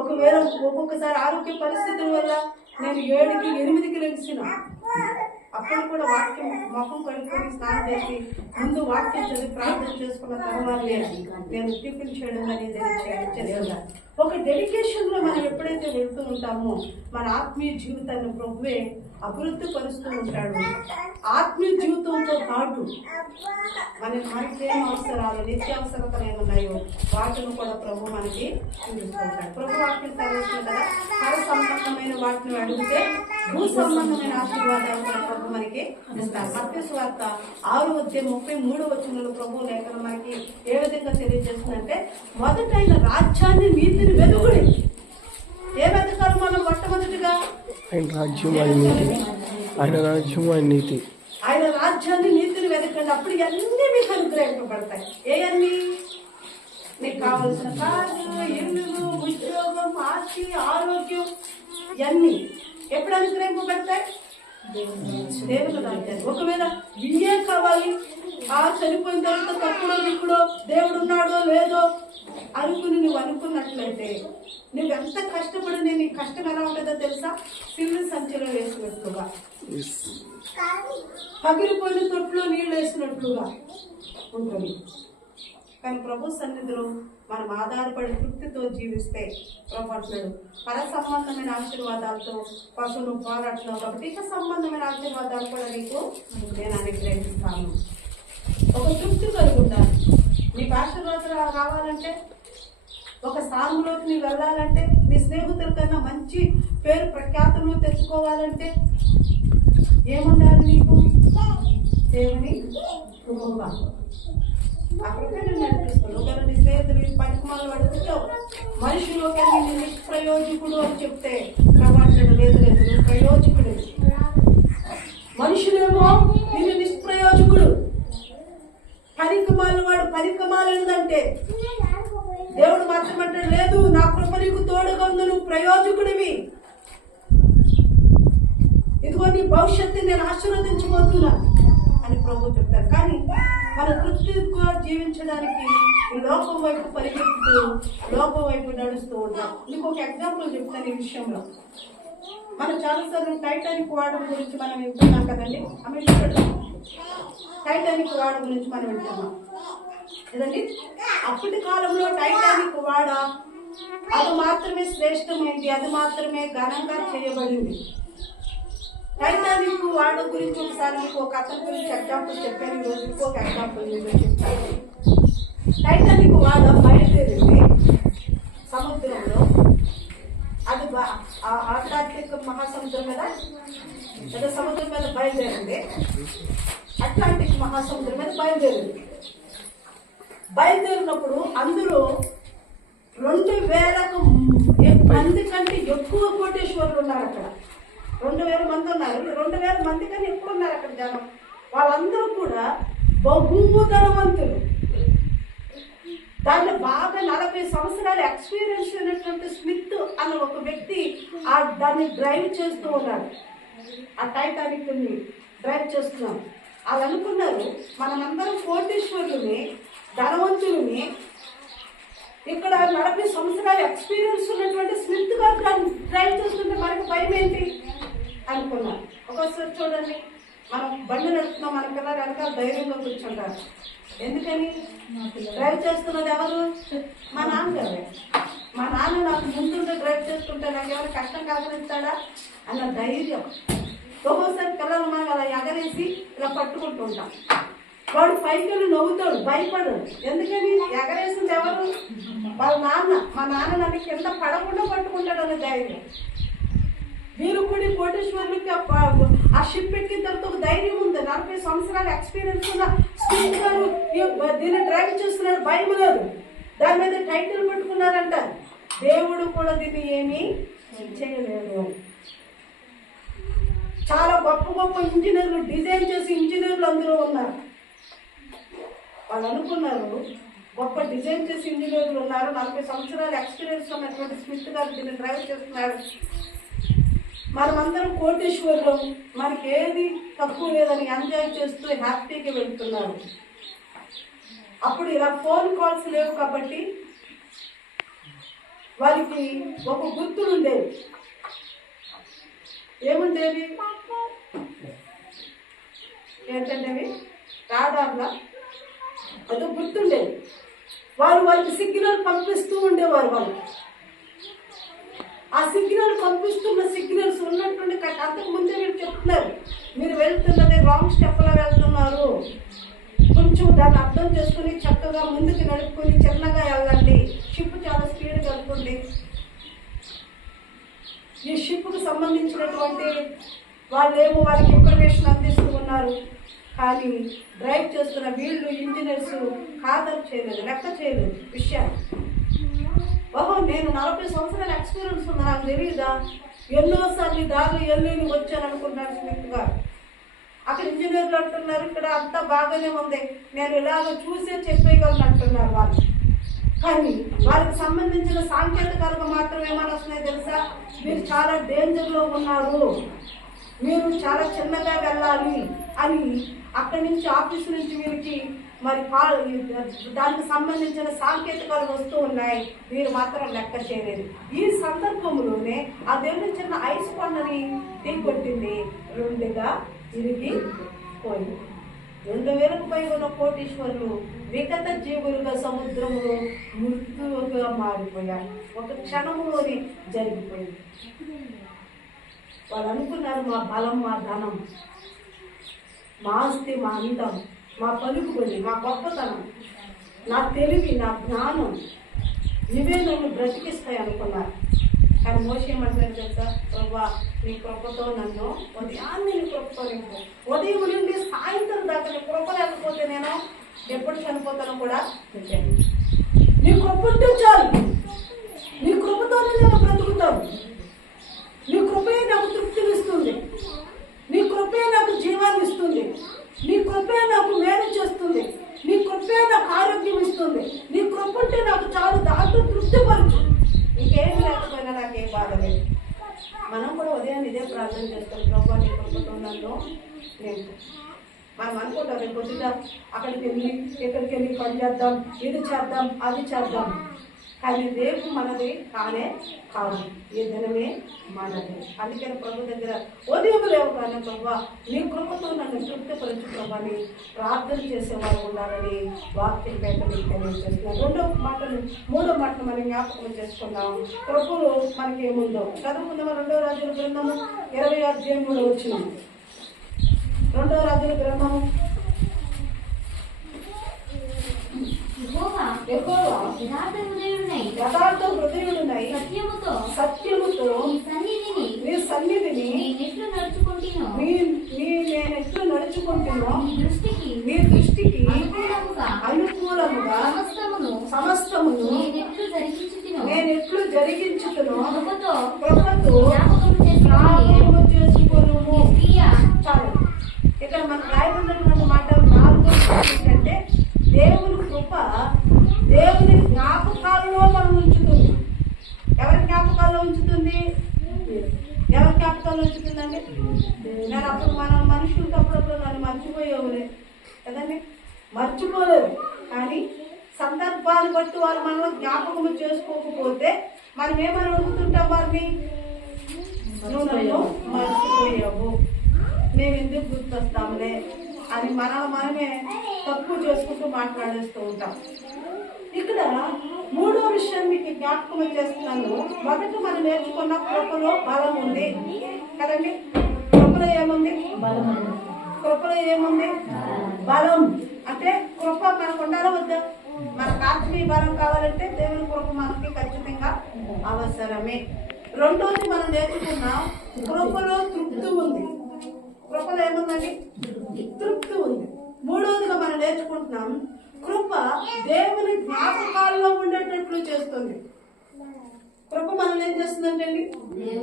ఒకవేళ ఒక్కొక్కసారి ఆరోగ్య పరిస్థితుల వల్ల నేను 7కి 8కి లెగిసిన అప్పుడు కూడా వాక్యం మొహం కడుక్కొని స్నానం చేసి ముందు వాక్యం చదివి ప్రార్థన చేసుకున్న తర్వాత నేను టిఫిన్ చేయడం అనేది చేయాలి. ఒక డెడికేషన్ లో మనం ఎప్పుడైతే వెళ్తూ ఉంటామో మన ఆత్మీయ జీవితాన్ని ప్రభువే అభివృద్ధి పరుస్తూ ఉంటాడు. ఆత్మీయ జీవితంతో పాటు మనకేం అవసరాలు నిత్యావసరతలు ఏమున్నాయో వాటిని కూడా ప్రభు మనకి చూపిస్తూ ఉంటాడు. ప్రభు వాక్యం చదివిస్తుంది కదా, పర సంబంధమైన వాటిని అడిగితే భూ సంబంధమైన ఆశీర్వాదాలు కూడా ప్రభు మనకి ఇస్తారు. మత్తయి సువార్త 6:33 ప్రభు లేఖనం మనకి ఏ విధంగా తెలియజేస్తుందంటే, మొదటైన రాజ్యాన్ని నీతిని వెతుకుడి. ఏ వెతకాలి మనం? మొట్టమొదటిగా ఆయన రాజ్యం, ఆయన నీతి. ఆయన రాజ్యం, ఆయన నీతి. ఆయన రాజ్యాన్ని నీతిని వెతకండి, అప్పుడు అన్నీ మీకు అనుగ్రహింపబడతాయి. అన్నీ నీకు కావలసిన కారు, ఇల్లు, ఉద్యోగం, ఆస్తి, ఆరోగ్యం ఇవన్నీ ఎప్పుడు అనుగ్రహింపబడతాయి? దేవుని రాజ్యాన్ని. ఒకవేళ ఇవే కావాలి, చనిపోయిన తర్వాత తప్పుడో దిక్కుడో దేవుడు ఉన్నాడో లేదో అనుకుని నువ్వు అనుకున్నట్లయితే నువ్వెంత కష్టపడి నేను ఈ కష్టం ఎలా ఉంటుందో తెలుసా? సిల్లు సంచిలో వేసినట్లుగా, పగిలిపోయిన తొట్టులో నీళ్ళు వేసినట్లుగా ఉంటుంది. కానీ ప్రభు సన్నిధిలో మనం ఆధారపడి తృప్తితో జీవిస్తే ప్రభు అంటున్నాడు, పర సంబంధమైన ఆశీర్వాదాలతో పశువును పోరాడుతున్నావు కాబట్టి ఇక సంబంధమైన ఆశీర్వాదాలు కూడా నీకు నేను అనుగ్రహిస్తాను. ఒక తృప్తి కలిగి ఉండాలి. నీకు ఆశీర్వాదాలు రావాలంటే, ఒక స్థానంలోకి నీవు వెళ్ళాలంటే, నీ స్నేహితుల కన్నా మంచి పేరు ప్రఖ్యాతులు తెచ్చుకోవాలంటే ఏముండాలి? నీకు దేవుని కృప. అక్కడికే నేను నడిపిస్తాను. ఒకవేళ నీ స్నేహితులు పనికిమాలు అడుగుతావు, మనిషిలోకి నేను నిష్ప్రయోజకుడు అని చెప్తే ప్రమాణం లేదు, నువ్వు ప్రయోజకుడు. మనుషులేమో నిన్ను నిష్ప్రయోజకుడు, పనికిమాలిన వాడు పనికిమాలినదంటే దేవుడు మాత్రం అంటే లేదు, నా కృప నీకు తోడుగా ఉంది, నువ్వు ప్రయోజకుడివి, ఇదిగో నీ భవిష్యత్తు నేను ఆశీర్వదించబోతున్నా అని ప్రభు చెప్తారు. కానీ మన తృప్తిగా జీవించడానికి ఈ లోకం వైపు పరిగెత్తుతూ లోకం వైపు నడుస్తూ ఉంటాం. నీకు ఒక ఎగ్జాంపుల్ చెప్తాను ఈ విషయంలో. మనం చాలాసార్లు టైటానిక్ వాడడం గురించి మనం వింటున్నాం కదండి. టైటానిక్ వాడ గురించి మనం వింటున్నాం కదండి. అప్పటి కాలంలో టైటానిక్ వాడ అది మాత్రమే శ్రేష్టమైంది, అది మాత్రమే ఘనంగా చేయబడింది. టైటానిక్ వాడ గురించి ఒకసారి మీకు ఒక అతని గురించి ఎగ్జాంపుల్ చెప్పాను. ఈ రోజు ఒక ఎగ్జాంపుల్ మీకు చెప్తాను. టైటానిక్ వాడ బయలుదేరింది సముద్రంలో. అది అట్లాంటిక్ మహాసముద్రం మీద లేదా సముద్రం మీద బయలుదేరింది. అట్లాంటిక్ మహాసముద్రం మీద బయలుదేరినప్పుడు అందులో 2000 మంది కంటే ఎక్కువ కోటేశ్వరులు ఉన్నారు. అక్కడ 2000 మంది ఉన్నారు. 2000 మంది కన్నా ఎక్కువ ఉన్నారు అక్కడ జనం. వాళ్ళందరూ కూడా బహుధనవంతులు. దాంట్లో బాగా 40 సంవత్సరాలు ఎక్స్పీరియన్స్ అయినటువంటి స్మిత్ అన్న ఒక వ్యక్తి దాన్ని డ్రైవ్ చేస్తూ ఉన్నాడు. ఆ టైటానిక్ ని డ్రైవ్ చేస్తున్నాం. వాళ్ళు అనుకున్నారు మనమందరం కోటీశ్వరులని, ధనవంతులని, ఇక్కడ 40 సంవత్సరాలు ఎక్స్పీరియన్స్ ఉన్నటువంటి స్మిత్ గారు డ్రైవ్ చేస్తుంటే మనకి భయం ఏంటి అనుకున్నాను. ఒకసారి చూడండి, మనం బండి నడుపుతున్నాం, మన పిల్లలు వెనకాల ధైర్యంగా కూర్చుంటారు. ఎందుకని? డ్రైవ్ చేస్తున్నది ఎవరు? మా నాన్నగారే. మా నాన్న నాకు ముందుంటే డ్రైవ్ చేసుకుంటే నాకు ఎవరు కష్టం కాగలిస్తాడా అన్న ధైర్యం. ఒక్కోసారి పిల్లలు మనం అలా ఎగరేసి ఇలా పట్టుకుంటూ ఉంటాం. వాడు పైకి నవ్వుతాడు, భయపడు. ఎందుకని? ఎగరేసింది ఎవరు? వాళ్ళ నాన్న. మా నాన్న నన్ను కింద పడకుండా పట్టుకుంటాడు అనే ధైర్యం. వీరు కూడా కోటేశ్వరులకి ఆ షిప్ ఎక్కిన తర్వాత ఒక ధైర్యం ఉంది. 40 సంవత్సరాల ఎక్స్పీరియన్స్ ఉన్న స్పీడ్ గారు దీన్ని డ్రైవ్ చేస్తున్నాడు, భయం లేదు. దాని మీద టైటిల్ పెట్టుకున్నారంట. దేవుడు కూడా దీన్ని ఏమీ చేయలేదు. చాలా గొప్ప గొప్ప ఇంజనీర్లు, డిజైన్ చేసి ఇంజనీర్లు అందులో ఉన్నారు. వాళ్ళు అనుకున్నారు గొప్ప డిజైన్ చేసి ఇంజనీర్లు ఉన్నారు, 40 సంవత్సరాల ఎక్స్పీరియన్స్ ఉన్నటువంటి స్మిత్ గారు దీన్ని డ్రైవ్ చేస్తున్నాడు. మనమందరం కోటేశ్వరులు, మనకి ఏది తక్కువ లేదని ఎంజాయ్ చేస్తూ హ్యాపీగా వెళ్తున్నారు. అప్పుడు ఇలా ఫోన్ కాల్స్ లేవు కాబట్టి వాళ్ళకి ఒక గుర్తులు ఉండేవి. ఏముండేవి ఏంటంటే రాడార్లా అదో గుర్తుండేది. వాళ్ళకి సిగ్నల్ పంపిస్తూ ఉండేవారు. వాళ్ళకి ఆ సిగ్నల్ పంపిస్తున్న సిగ్నల్స్ ఉన్నటువంటి అంతకు ముందే మీరు చెప్తున్నారు, మీరు వెళ్తున్నది రాంగ్ స్టెప్లో వెళ్తున్నారు, కొంచెం దాన్ని అర్థం చేసుకుని చక్కగా ముందుకు నడుపుకొని చిన్నగా వెళ్ళండి, షిప్ చాలా స్పీడ్ వెళ్తుంది. ఈ షిప్కు సంబంధించినటువంటి వాళ్ళేమో వాళ్ళకి ఇన్ఫర్మేషన్ అందిస్తూ ఉన్నారు. కానీ డ్రైవ్ చేస్తున్న వీళ్ళు ఇంజనీర్స్ ఖాతరు చేయలేదు, లెక్క చేయలేదు విషయాన్ని. ఓహో, నేను 40 సంవత్సరాల ఎక్స్పీరియన్స్ ఉన్నా, నాకు తెలియదా, ఎన్నోసార్లు దారిలో వెళ్ళి వచ్చాను అనుకుంటున్నాను స్మిత్ గారు. అక్కడ ఇంజనీర్లు అంటున్నారు ఇక్కడ అంతా బాగానే ఉంది, నేను ఇలాగ చూసే చెప్పేయగలను అంటున్నారు వాళ్ళు. కానీ వారికి సంబంధించిన సాంకేతికాలకు మాత్రం ఏమని వస్తున్నాయి తెలుసా, మీరు చాలా డేంజర్లో ఉన్నారు, మీరు చాలా చిన్నగా వెళ్ళాలి అని అక్కడి నుంచి ఆఫీస్ నుంచి వీరికి మరి దానికి సంబంధించిన సాంకేతికాలు వస్తూ ఉన్నాయి, మీరు మాత్రం లెక్క చేయలేదు. ఈ సందర్భంలోనే ఆ దేవుని చిన్న ఐస్ కొండని తీకొట్టింది, 2గా ఇరిగి పోయింది. 2000కు పైగా ఉన్న కోటీశ్వరులు విగత జీవులుగా సముద్రములో మృత్యువుగా మారిపోయారు. ఒక క్షణంలోనే జరిగిపోయింది. వాళ్ళు అనుకున్నారు మా బలం, మా ధనం, మా ఆస్తి, మా అందం, మా పలుకుబడి, మా గొప్పతనం, నా తెలివి, నా జ్ఞానం, ఇవే నన్ను బ్రతికిస్తాయి అనుకున్నారు. కానీ మోషే ఏమంటున్నారు తెలుసా, ప్రభా నీ కృపతో నన్ను ఉదయాన్నే నీ కృపతో నింపు, ఉదయం నుండి సాయంత్రం దాకా నీ కృప లేకపోతే నేను ఎప్పుడు చనిపోతానో కూడా చెప్పాను. నీ కృప ఉంటే చాలు, నీ కృపతోనే నేను బ్రతుకుతాను, నీ కృపే నాకు తృప్తినిస్తుంది, నీ కృపే నాకు జీవాన్ని ఇస్తుంది, నీ కృపే నాకు మేలు చేస్తుంది, నీ కృపే నాకు ఆరోగ్యం ఇస్తుంది, నీ కృప ఉంటే నాకు చాలు, దాంట్లో తృప్తిపరచు, ఇంకేం లేకపోయినా నాకేం బాధ లేదు. మనం కూడా ఉదయాన్ని ఇదే ప్రార్థన చేస్తాం, ప్రభు నీ కృపతో నన్ను నేను. మనం అనుకుంటాం రేపు కొద్దిగా అక్కడికి వెళ్ళి ఇక్కడికి వెళ్ళి పని చేద్దాం, ఇది చేద్దాం, అది చేద్దాం. కానీ రేపు మనది కానే కాదు, ఈ దినమే మనది. అందుకని ప్రభు దగ్గర ఉదయం లేవగానే ప్రభా నీ కృపతో నన్ను తృప్తిపరచు ప్రభాని ప్రార్థన చేసేవారు ఉండాలని వాక్యం పేట మీకు తెలియజేస్తున్నారు. 3వ మాటను మనం జ్ఞాపకం చేసుకున్నాం. ప్రభువులు మనకి ఏముందో చదువుకుందామా. 2వ రాజుల గ్రంథము 20 వచ్చిన 2వ రాజుల గ్రంథము. యథార్థ హృదయుడునై సత్యముతో నీ సన్నిధిని నేనెట్లు నడుచుకుంటున్నానో నీ దృష్టికి అనుకూలముగా సమస్తమును నేనెట్లు జరిగించుతునో కృపతో జ్ఞాపకము చేసుకొనుము. చాలు. ఇక్కడ మనకు రాయబడినటువంటి మాట 4 ఏంటంటే దేవుని కృప దేవుని జ్ఞాపకాలలో మనం ఉంచుతుంది. ఎవరి జ్ఞాపకాల్లో ఉంచుతుంది? ఎవరి జ్ఞాపకాల్లో ఉంచుతుందండి? నేను అప్పుడు మనం మనుషులకి అప్పుడప్పుడు నన్ను మర్చిపోయేవులే కదండి, మర్చిపోలేదు. కానీ సందర్భాన్ని బట్టి వాళ్ళు మనం జ్ఞాపకం చేసుకోకపోతే మనం ఏమని అడుగుతుంటాం వారిని, నువ్వు నన్ను మర్చిపోయావు, మేము ఎందుకు గుర్తొస్తాంలే అని మనమే తక్కువ చేసుకుంటూ మాట్లాడేస్తూ ఉంటాం. ఇక్కడ 3వ విషయం మీకు జ్ఞాపకం చేస్తున్నాను. మొదట మనం నేర్చుకున్న కృపలో బలం ఉంది కదండి. కృపలో ఏముంది? బలం. కృపలో ఏముంది? బలం. అంటే కృప మనకు ఉండాలో వద్దా? మనకు ఆత్మీయ బలం కావాలంటే దేవుని కృప మనకి ఖచ్చితంగా అవసరమే. 2వది మనం నేర్చుకున్నాం, కృపలో తృప్తి ఉంది. కృపలో ఏముందండి? తృప్తి ఉంది. 3వదిగా మనం నేర్చుకుంటున్నాం, కృప దేవుని జ్ఞాపకాల్లో ఉండేటట్లు చేస్తుంది. కృప మనం ఏం చేస్తుందంటే అండి,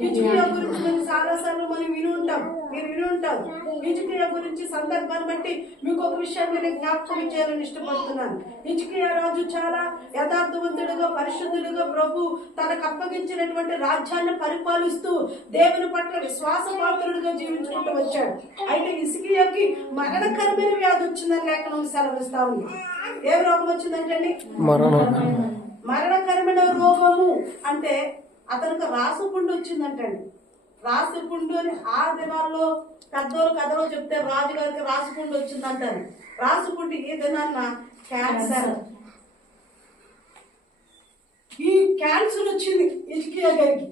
హిజ్కియా గురించి మనం చాలాసార్లు మనం విని ఉంటాం, మీరు విని ఉంటారు. హిజ్కియా గురించి సందర్భాన్ని బట్టి మీకు ఒక విషయాన్ని నేను జ్ఞాపకం చేయాలని ఇష్టపడుతున్నాను. హిజ్కియా రాజు చాలా యథార్థవంతుడుగా, పరిశుద్ధుడుగా ప్రభు తనకు అప్పగించినటువంటి రాజ్యాన్ని పరిపాలిస్తూ దేవుని పట్ల విశ్వాసపాత్రుడుగా జీవించుకుంటూ వచ్చాడు. అయితే హిజ్కియాకి మరణకరమైన వ్యాధి వచ్చిందని లేఖనం సెలవిస్తా ఉంది. ఏ రోగం వచ్చిందంటే అండి, మరణకరమైన రోగము. అంటే అతనికి రాసుపుండు వచ్చిందంటండి. రాసుపుండు అని ఆ దినాల్లో పెద్దోళ్ళు కథలో చెప్తే రాజుగారికి రాసుపుండు వచ్చిందంటారు. రాసుపుండు ఈ దినాన్న క్యాన్సర్. ఈ క్యాన్సర్ వచ్చింది హిజ్కియా గారికి,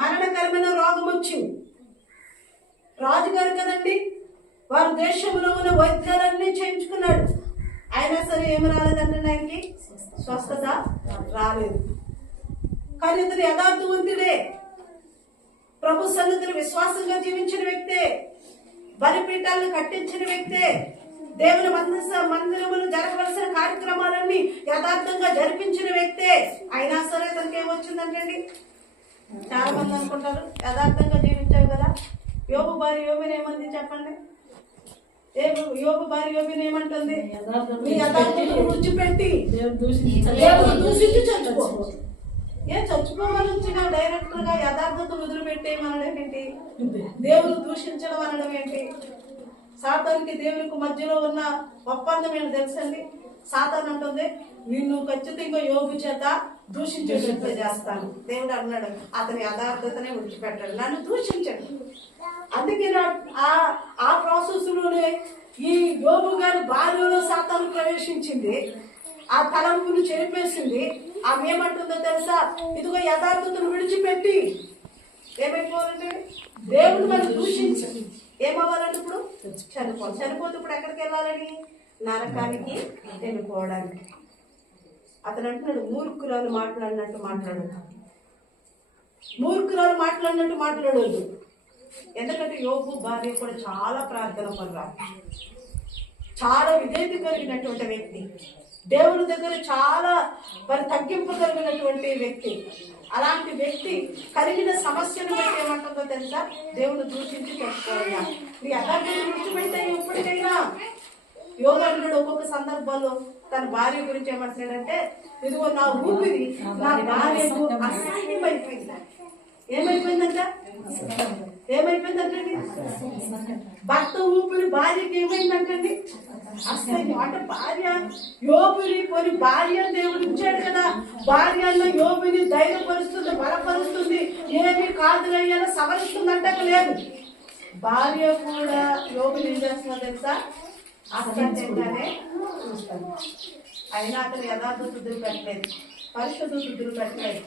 మరణకరమైన రోగం వచ్చింది. రాజుగారు కదండి, వారు దేశంలో ఉన్న వైద్యాలన్నీ చేయించుకున్నాడు. అయినా సరే ఏమి రాలేదంటే ఆయనకి స్వస్థత రాలేదు. కానీ ఇతను యథార్థవంతుడే, ప్రభు సన్నిధిని విశ్వాసంగా జీవించిన వ్యక్తే, బలిపీఠాలను కట్టించిన వ్యక్తే, దేవుని మందిరములు జరగవలసిన కార్యక్రమాలన్నీ యథార్థంగా జరిపించిన వ్యక్తే. అయినా సరే ఇతనికి ఏమొచ్చిందంటండి, చాలా మంది అనుకుంటారు యథార్థంగా జీవించావు కదా. యోబు భార్య యోబుని ఏమంది చెప్పండి? యోబు భార్య యోబుని ఏమంటుంది? నీ యథార్థతను విడిచిపెట్టి దేవుని దూషించి చచ్చిపో. చచ్చిపోవాలొచ్చినా డైరెక్ట్ గా యథార్థతను వదిలిపెట్టేయమనడం ఏంటి? దేవుని దూషించడం అనడం ఏంటి? సాతానికి దేవునికి మధ్యలో ఉన్న ఒప్పందం ఏంటి తెలుసండి? సాతాన్ అంటుంది, నిన్ను ఖచ్చితంగా యోబు చేత దూషించేటట్లు చేస్తాను. దేవుడు అన్నాడు, అతని యథార్థతనే విడిచిపెట్టాడు, నన్ను దూషించాడు. అందుకే ఆ ప్రాసెస్ లోనే ఈ యోబు గారి భార్యలో సాతాను ప్రవేశించింది, ఆ తలంపును చెరిపేసింది. ఆమె ఏమంటుందో తెలుసా? ఇదిగో యథార్థతను విడిచిపెట్టి ఏమైపోవాలంటే దేవుడు మనం దూషించి ఏమవ్వాలంటే ఇప్పుడు చనిపోవాలి. చనిపోతే ఇప్పుడు ఎక్కడికి వెళ్ళాలని? నరకానికి వెళ్ళిపోవడానికి. అతను అంటున్నాడు, మూర్ఖురాలు మాట్లాడినట్టు మాట్లాడదు, మూర్ఖురాలు మాట్లాడినట్టు మాట్లాడొద్దు. ఎందుకంటే యోబు భార్య కూడా చాలా ప్రార్థన పరురాలు, చాలా విధేయత కలిగినటువంటి వ్యక్తి, దేవుని దగ్గర చాలా మరి తగ్గింపు కలిగినటువంటి వ్యక్తి. అలాంటి వ్యక్తి కలిగిన సమస్యను బట్టి ఏమంటుందో తెలుసా? దేవుడు దూషించి చెప్పుకోవాలా, నీ యథార్థతను విడిచిపెట్టే ఎప్పటికైనా. యోగంలో ఒక్కొక్క సందర్భంలో తన భార్య గురించి ఏమంటున్నాడంటే, ఇదిగో నా ఊపిరి నా భార్యకు అసహ్యం అయిపోయింది. ఏమైపోయిందంట? ఏమైపోయిందంటండి? భర్త ఊపిరి భార్యకి ఏమైందంటండి? అసహ్యం. అంటే భార్య యోబుని పోని భార్య దేవుడు ఇచ్చాడు కదా, భార్య అన్న యోబుని ధైర్యపరుస్తుంది, బలపరుస్తుంది, ఏమి కాదు అయ్యాలో సవరిస్తుందంట లేదు. భార్య కూడా యోబుని ఏం చేస్తుందో తెలుసా? అసహ్యంగానే చూస్తాను. అయినా అతను యథార్థ శుద్ధులు పెట్టలేదు, పరిశుద్ధ శుద్ధులు పెట్టలేదు.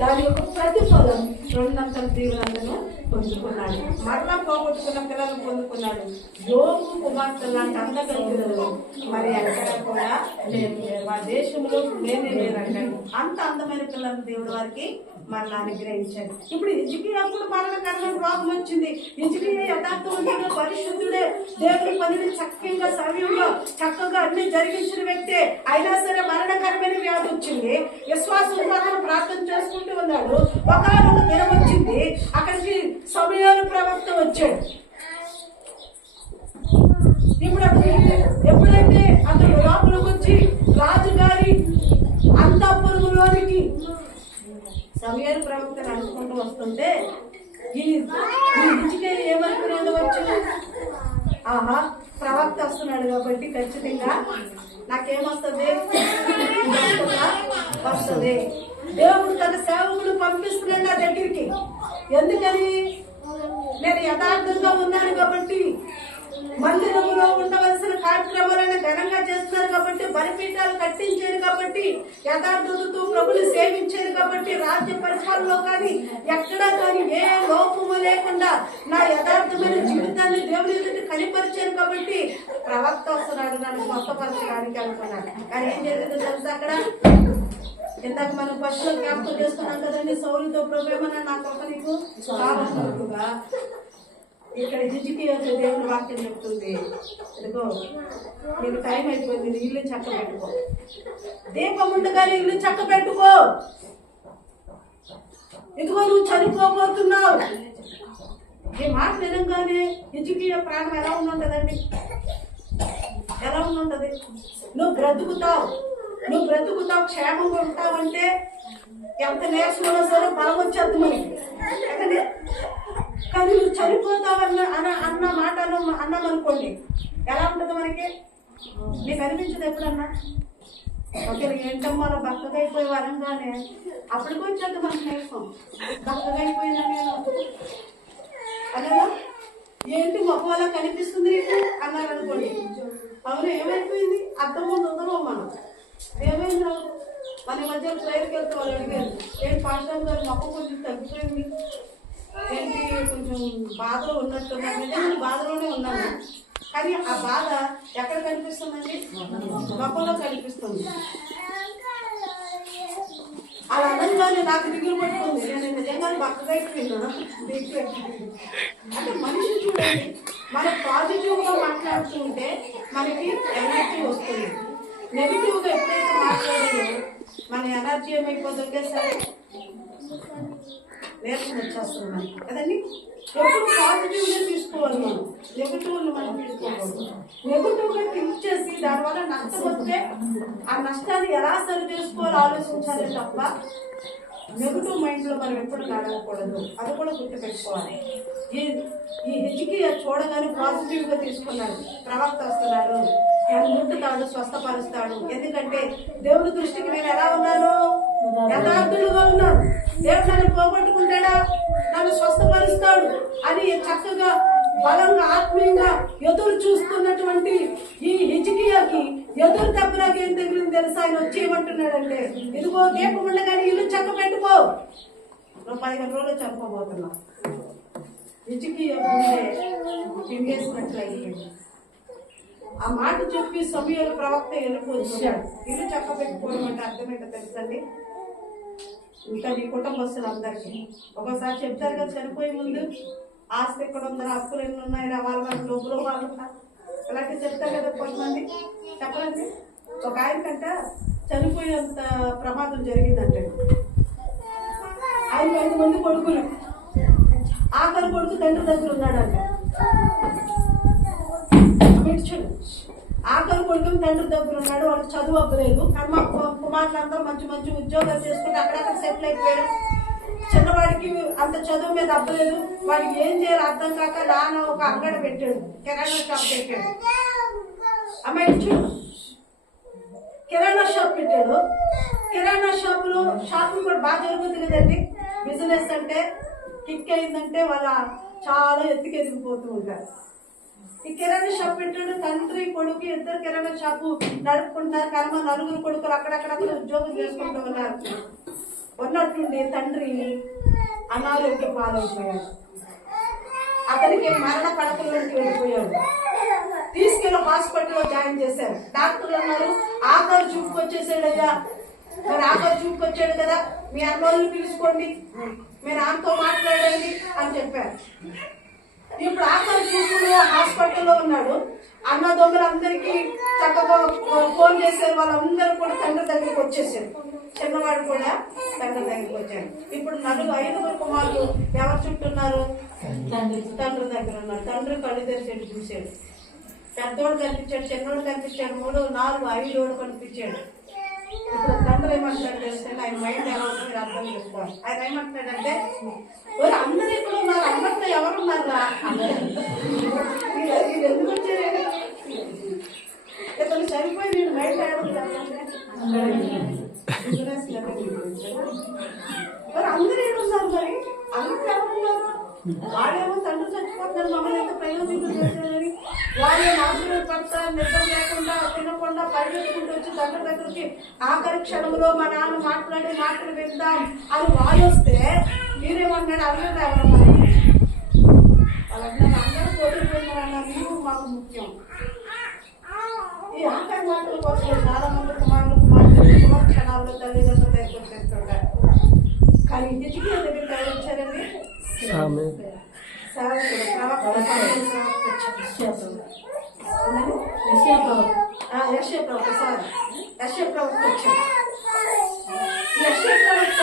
దాని యొక్క ప్రతిఫలం 2 దీవెనలను పొందుకున్నాడు. మరలా పోగొట్టుకున్న పిల్లలను పొందుకున్నాడు. యోబు కుమార్తె లాంటి అందగలుగుదలు మరి ఎక్కడ కూడా లేదు, మా దేశంలో లేనే లేదంటాడు. అంత అందమైన పిల్లలను దేవుడు వారికి మరలా అనుగ్రహించాడు. ఇప్పుడు హిజ్కియా కూడా మరణకరమైన రోగం వచ్చింది. హిజ్కియా యథార్థవంతుడు, పరిశుద్ధుడే, దేవుని పనిని చక్కగా సమయంలో చక్కగా అన్ని జరిగించిన వ్యక్తే. అయినా సరే మరణకరమైన వ్యాధి వచ్చింది. విశ్వాసంతో అతను ప్రార్థన చేసుకుంటూ ఉన్నాడు. ఒకనొక దినం వచ్చింది, అక్కడికి సమయాలు ప్రవక్త వచ్చాడు. ఇప్పుడు ఎప్పుడైతే అతను లోపలికి వచ్చి రాజుగారి అంతఃపురంలోనికి సమయాలు ప్రవక్తను అనుకుంటూ వస్తుంటే ఈ హిజ్కియా ఏమనుకున్నాడు? వచ్చు, ఆహా ప్రవక్త వస్తున్నాడు కాబట్టి ఖచ్చితంగా నాకేమొస్తుంది? వస్తుంది. దేవుడు తన సేవకుడు పంపిస్తున్నాడు నా దగ్గరికి. ఎందుకని? నేను యథార్థంగా ఉన్నాను కాబట్టి, మందిరంలో ఉండవలసిన కార్యక్రమాలను ఘనంగా చేస్తున్నారు కాబట్టి, బలిపీఠాలు కట్టించారు కాబట్టి, యథార్థతతో ప్రభుని సేవించారు కాబట్టి, రాజ్య పరిపాలనలో కానీ ఎక్కడా కానీ ఏ లోపము లేకుండా నా యథార్థమైన జీవితాన్ని దేవుని ఎదుట కనిపరిచారు కాబట్టి ప్రవక్త వస్తున్నాడు నన్ను స్వస్థపరచడానికి అనుకున్నాడు. కానీ ఏం జరిగిందో తెలుసా? అక్కడ ఇందాక మనం ఫస్ట్ జ్ఞాపకం చేసుకున్నాం కదండి, సౌలుతో ప్రభు ఏమన్నా నా కొత్త నీకు కావాలనుకుగా ఇక్కడ హిజ్కియా దేవుని వాక్యం చెప్తుంది, ఇదిగో నీకు టైం అయిపోయింది, నీ ఇల్లు చక్క పెట్టుకో, దీపం ఉండగానే ఇల్లు చక్క పెట్టుకో, ఇదిగో నువ్వు చనిపోబోతున్నావు. ఈ మాట వినంగానే హిజ్కియా ప్రాణం ఎలా ఉంటుందండి? ఎలా ఉంటుంటది? నువ్వు బ్రతుకుతావు, క్షేమంగా ఉంటావంటే ఎంత నేర్చుకున్నా సరే బలం వచ్చేద్దు మనకి. కానీ నువ్వు చనిపోతావన్న అన్న మాట అన్నామనుకోండి, ఎలా ఉంటుంది మనకి? నీకు అనిపించదు ఎప్పుడన్నా? ఒకరు ఏంటమ్మా అలా బక్కగా అయిపోయి వరంగానే అప్పటికి వచ్చేది మనకు నేర్పం, బక్కగా అయిపోయినా నేను అలా ఏంటి మొహం అలా కనిపిస్తుంది నీకు అన్నారు అనుకోండి. అవును, ఏమైపోయింది? అర్థం ముందు ఉందమో మనం ఏమైంది రాదు. మన మధ్య ప్రేయర్కి వెళ్తే వాళ్ళు అడిగారు, ఏంటి పాస్టర్ గారు మొక్క కొంచెం తగ్గిపోయింది, ఏంటి కొంచెం బాధలో ఉన్నట్టున్నాను. నిజంగా బాధలోనే ఉన్నాను, కానీ ఆ బాధ ఎక్కడ కనిపిస్తుందండి? మొక్కలో కనిపిస్తుంది. అలా అనగానే నాకు దిగులు పట్టుకుంది, నేను నిజంగా బక్కగా అయిపోయినా. అంటే మనిషి చూడండి, మనం పాజిటివ్ గా మాట్లాడుతుంటే మనకి ఎనర్జీ వస్తుంది. నెగిటివ్ గా ఎప్పుడైతే మాట్లాడాలో మన ఎనర్జీ ఏమైపోతుంటే సరే నేర్చుకుని వచ్చేస్తున్నాం కదండి. ఎప్పుడు పాజిటివ్ గా తీసుకోవాలి, మనం నెగిటివ్ మనం తీసుకోకూడదు. నెగిటివ్ గా థింక్ చేసి దానివల్ల నష్టం వస్తే ఆ నష్టాన్ని ఎలా సరి చేసుకోవాలో ఆలోచించాలి తప్ప నెగిటివ్ మైండ్ లో మనం ఎప్పుడు నడవకూడదు. అది కూడా గుర్తుపెట్టుకోవాలి. ఈ హిజ్కియా చూడగానే పాజిటివ్ గా తీసుకున్నాడు. ప్రవక్త వస్తున్నాడు, నన్ను ముట్టుతాడు, స్వస్థపరుస్తాడు. ఎందుకంటే దేవుడి దృష్టికి నేను ఎలా ఉన్నాను? యథార్థుడుగా ఉన్నాను. దేవుడు నన్ను పోగొట్టుకుంటాడా? నన్ను స్వస్థపరుస్తాడు అని చక్కగా బలంగా ఆత్మీయంగా ఎదురు చూస్తున్నటువంటి ఈ హిజ్కియాకి ఎదురు తప్పలాగా ఏం తగిలింది తెలుసా? ఆయన వచ్చి ఏమంటున్నాడంటే, ఇదిగో దీపం ఉండగానే ఇల్లు చక్క పెట్టుకో, నువ్వు 15 రోజులు చనిపోబోతున్నావు. హిజ్కియా గుండె పిండేసినట్లు అయిపోయింది. ఆ మాట చెప్పి సమూయేలు ప్రవక్త వెళ్ళిపోయాడు. ఇల్లు చక్క పెట్టుకోవడం అంటే అర్థం ఏంటో తెలుసండి? ఇంకా నీ కుటుంబస్తులందరికీ ఒకసారి చెప్తారు కదా, చనిపోయే ముందు ఆస్తి ఎక్కడ ఉందని, అప్పులు ఎన్ని ఉన్నాయి, వాళ్ళ డబ్బులు వాళ్ళు ఇలాంటివి చెప్తారు కదా కొంతమంది. చెప్పండి, ఒక ఆయనకంట చనిపోయేంత ప్రమాదం జరిగిందంటే, ఆయన 5 మంది కొడుకులు, ఆఖరి కొడుకు తండ్రి దగ్గర ఉన్నాడంట. ఆఖరి కొడుకు తండ్రి దగ్గర ఉన్నాడు, వాళ్ళకి చదువు అవ్వలేదు. కానీ మా కుమారులందరూ మంచి మంచి ఉద్యోగాలు చేసుకుంటే అక్కడక్కడ సెటిల్ అయిపోయాడు. చిన్నవాడికి అంత చదువు మీద అవ్వలేదు, వాడికి ఏం చేయాలి అర్థం కాక నాన్న ఒక అంగడి పెట్టాడు, కిరాణా షాప్ పెట్టాడు. అమ్మాయి చూడు, కిరాణా షాప్ పెట్టాడు. కిరాణా షాపులో షాపులు కూడా బాగా జరుగుతుంది కదండి. బిజినెస్ అంటే కిక్ అయిందంటే వాళ్ళ చాలా ఎత్తుకెదిగిపోతూ ఉంటారు. ఈ కిరాణా షాప్ పెట్టాడు. తండ్రి కొడుకు ఇద్దరు కిరాణా షాపు నడుపుకుంటారు. కర్మ 4 కొడుకులు అక్కడక్కడ ఉద్యోగం చేసుకుంటూ ఉన్నారు. ఉన్నట్టుండి తండ్రి అనారోగ్య పాలైపోయాడు. అతనికి మరణ పడకలోకి వెళ్ళిపోయాడు. తీసుకెళ్లి హాస్పిటల్లో జాయిన్ చేశారు. డాక్టర్లు అన్నారు, ఆఖరి చూపుకి వచ్చేసాడయ్యా. మరి ఆఖరి చూపుకి వచ్చాడు కదా, మీ అన్నోళ్ళని పిలుచుకోండి, మీరు ఆమెతో మాట్లాడండి అని చెప్పారు. ఇప్పుడు ఆఖరి చూపులో హాస్పిటల్లో ఉన్నాడు. అన్నదమ్ములందరికీ చక్కగా ఫోన్ చేశారు. వాళ్ళందరూ కూడా తండ్రి దగ్గరికి వచ్చేసారు. చిన్నవాడు కూడా తండ్రి దగ్గరికి వచ్చాడు. ఇప్పుడు 5 కుమారులు ఎవరు చుట్టూన్నారు? తండ్రి దగ్గర ఉన్నారు. తండ్రి కళ్ళు తెరిచాడు, చూశాడు. పెద్దోడు కనిపించాడు, చిన్నోడు కనిపించాడు, 3, 4, 5 కనిపించాడు. ఇప్పుడు తండ్రి ఏమంటాడు తెలుసండి? ఆయన మైండ్ ఎలా ఉందో మీరు అర్థం చేసుకోవాలి. ఆయన ఏమంటాడంటే, అందరు ఇక్కడ ఉన్నారు, అందరితో ఎవరున్నారా? ఎందుకు వచ్చారు? ఇతను చనిపోయి నేను మైండ్ అందరూ ఏడున్నారు. మరి అందరూ ఎవరున్నారు? వాళ్ళేమో తండ్రి చచ్చిపోతున్నారు, మమ్మల్ని ఎంత ప్రయోజనం చేశారని వాళ్ళే నాశనం పడతా, నిద్ర లేకుండా తినకుండా పరిగెత్తుకుంటూ వచ్చి తండ్రి దగ్గరికి ఆఖరి క్షణంలో మా నాన్న మాట్లాడే మాటలు విందాం అని వాళ్ళు వస్తే మీరేమన్నాడు? అందరూ ఎవరన్నారు? వాళ్ళందరూ అందరూ కోరుకుంటున్నారన్న మీరు మాకు ముఖ్యం. ఈ ఆఖరి మాటల కోసం చాలా మంది కుమారులు క్షణాల్లో తల్లిదండ్రులు దగ్గర చేస్తుంటారు. కానీ హిజ్కియా దగ్గరికి వచ్చారండి. సేవకుడు ప్రవక్త సమూయేలు ప్రవక్త వచ్చాడు. ఏమండి? యెషయా ప్రవక్త సారీ యెషయా ప్రవక్త వచ్చాడు. యెషయా ప్రవక్త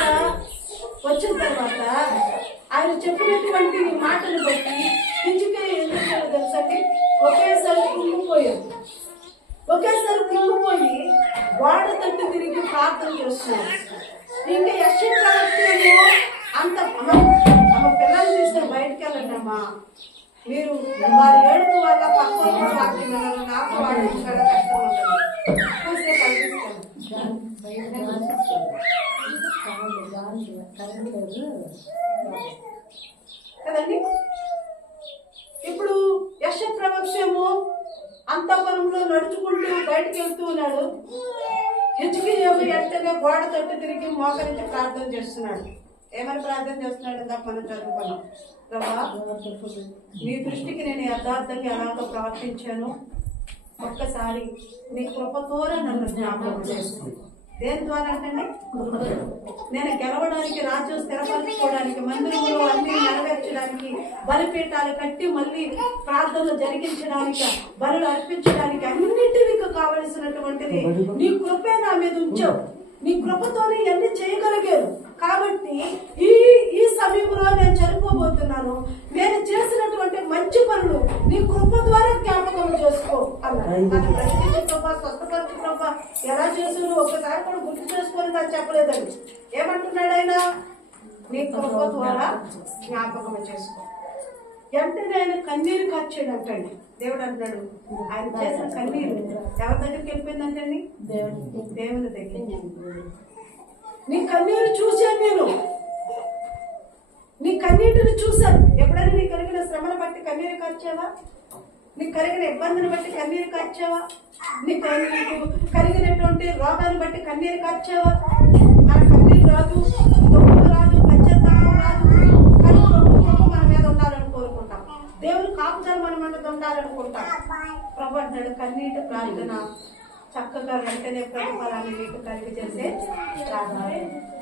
వచ్చిన తర్వాత ఆయన చెప్పినటువంటి మాటలు బట్టి హిజ్కియా ఏం చేశాడో తెలుసండి, ఒకేసారి కుంగిపోయాడు. ఒకేసారి కుంగిపోయి గోడ తట్టు తిరిగి ప్రార్థన చేస్తున్నాడు. ఇంకా యెషయా ప్రవక్త ఏమో అంత అమ్మ పిల్లలు తీసుకొని బయటకు వెళ్ళండి అమ్మా, మీరు వారి ఏడుపు వల్ల పక్కన వాక్యం వినరు, నాకు వాడు చాలా కష్టం ఉంటుంది చూసే కనిపిస్తాను కదండి. ఇప్పుడు యెషయా ప్రవక్తేమో అంతఃపురంలో నడుచుకుంటూ బయటకు వెళ్తూ ఉన్నాడు. హిజ్కియా వెంటనే గోడ తట్టు తిరిగి మోకరించి ప్రార్థన చేస్తున్నాడు. ఏమని ప్రార్థన చేస్తున్నాడు ఇందాక మనం చదువుకున్నాం. ప్రభా, నీ దృష్టికి నేను యథార్థంగా ఎలాగో ప్రవర్తించాను, ఒక్కసారి నీ కృపతోనే నన్ను జ్ఞాపకం చేస్తుంది. దేని ద్వారా అంటే నేను గెలవడానికి, రాజ్యం స్థిరపరచుకోవడానికి, మందిరంలో అన్ని నెరవేర్చడానికి, బలిపీఠాలు కట్టి మళ్ళీ ప్రార్థనలు జరిగించడానికి, బలులు అర్పించడానికి అన్నిటికీ కావలసినటువంటిది నీ కృపే నా మీద ఉంచావు. నీ కృపతోనే ఇవన్నీ చేయగలిగాను. కాబట్టి ఈ సమయంలో నేను చనిపోబోతున్నాను. నేను చేసినటువంటి మంచి పనులు నీ కృప ద్వారా జ్ఞాపకం చేసుకో అన్నాడు. ప్రభా, స్వస్థపరచు ప్రభా, ఎలా చేసాను ఒక్కసారి కూడా గుర్తు చేసుకొని నాకు చెప్పలేదండి. ఏమంటున్నాడు ఆయన? నీ కృప ద్వారా జ్ఞాపకం చేసుకో. వెంటనే ఆయన కన్నీరు కార్చాడంటండి. దేవుడు అంటాడు, ఆయన చేసిన కన్నీరు ఎవరి దగ్గరికి వెళ్ళిపోయిందంటండి? దేవుని దగ్గర. నీ కన్నీరు చూశాను నేను, నీ కన్నీటిని చూశాను. ఎప్పుడైనా నీ కలిగిన శ్రమను బట్టి కన్నీరు కార్చావా? నీకు కలిగిన ఇబ్బందిని బట్టి కన్నీరు కార్చావా? నీకు కలిగినటువంటి రోగాన్ని బట్టి కన్నీరు కార్చావా? మన కన్నీరు రాదు, దుఃఖం రాదు, పశ్చాత్తాపం రాదు, కానీ ప్రభుత్వం మన మీద ఉండాలని కోరుకుంటాం. దేవుని కాపుదల మన మీద ఉండాలనుకుంటాం. ప్రభు అంటాడు, కన్నీటి ప్రార్థన చక్కగా వెంటనే ప్రతిఫలాన్ని మీకు కలిగి చేసే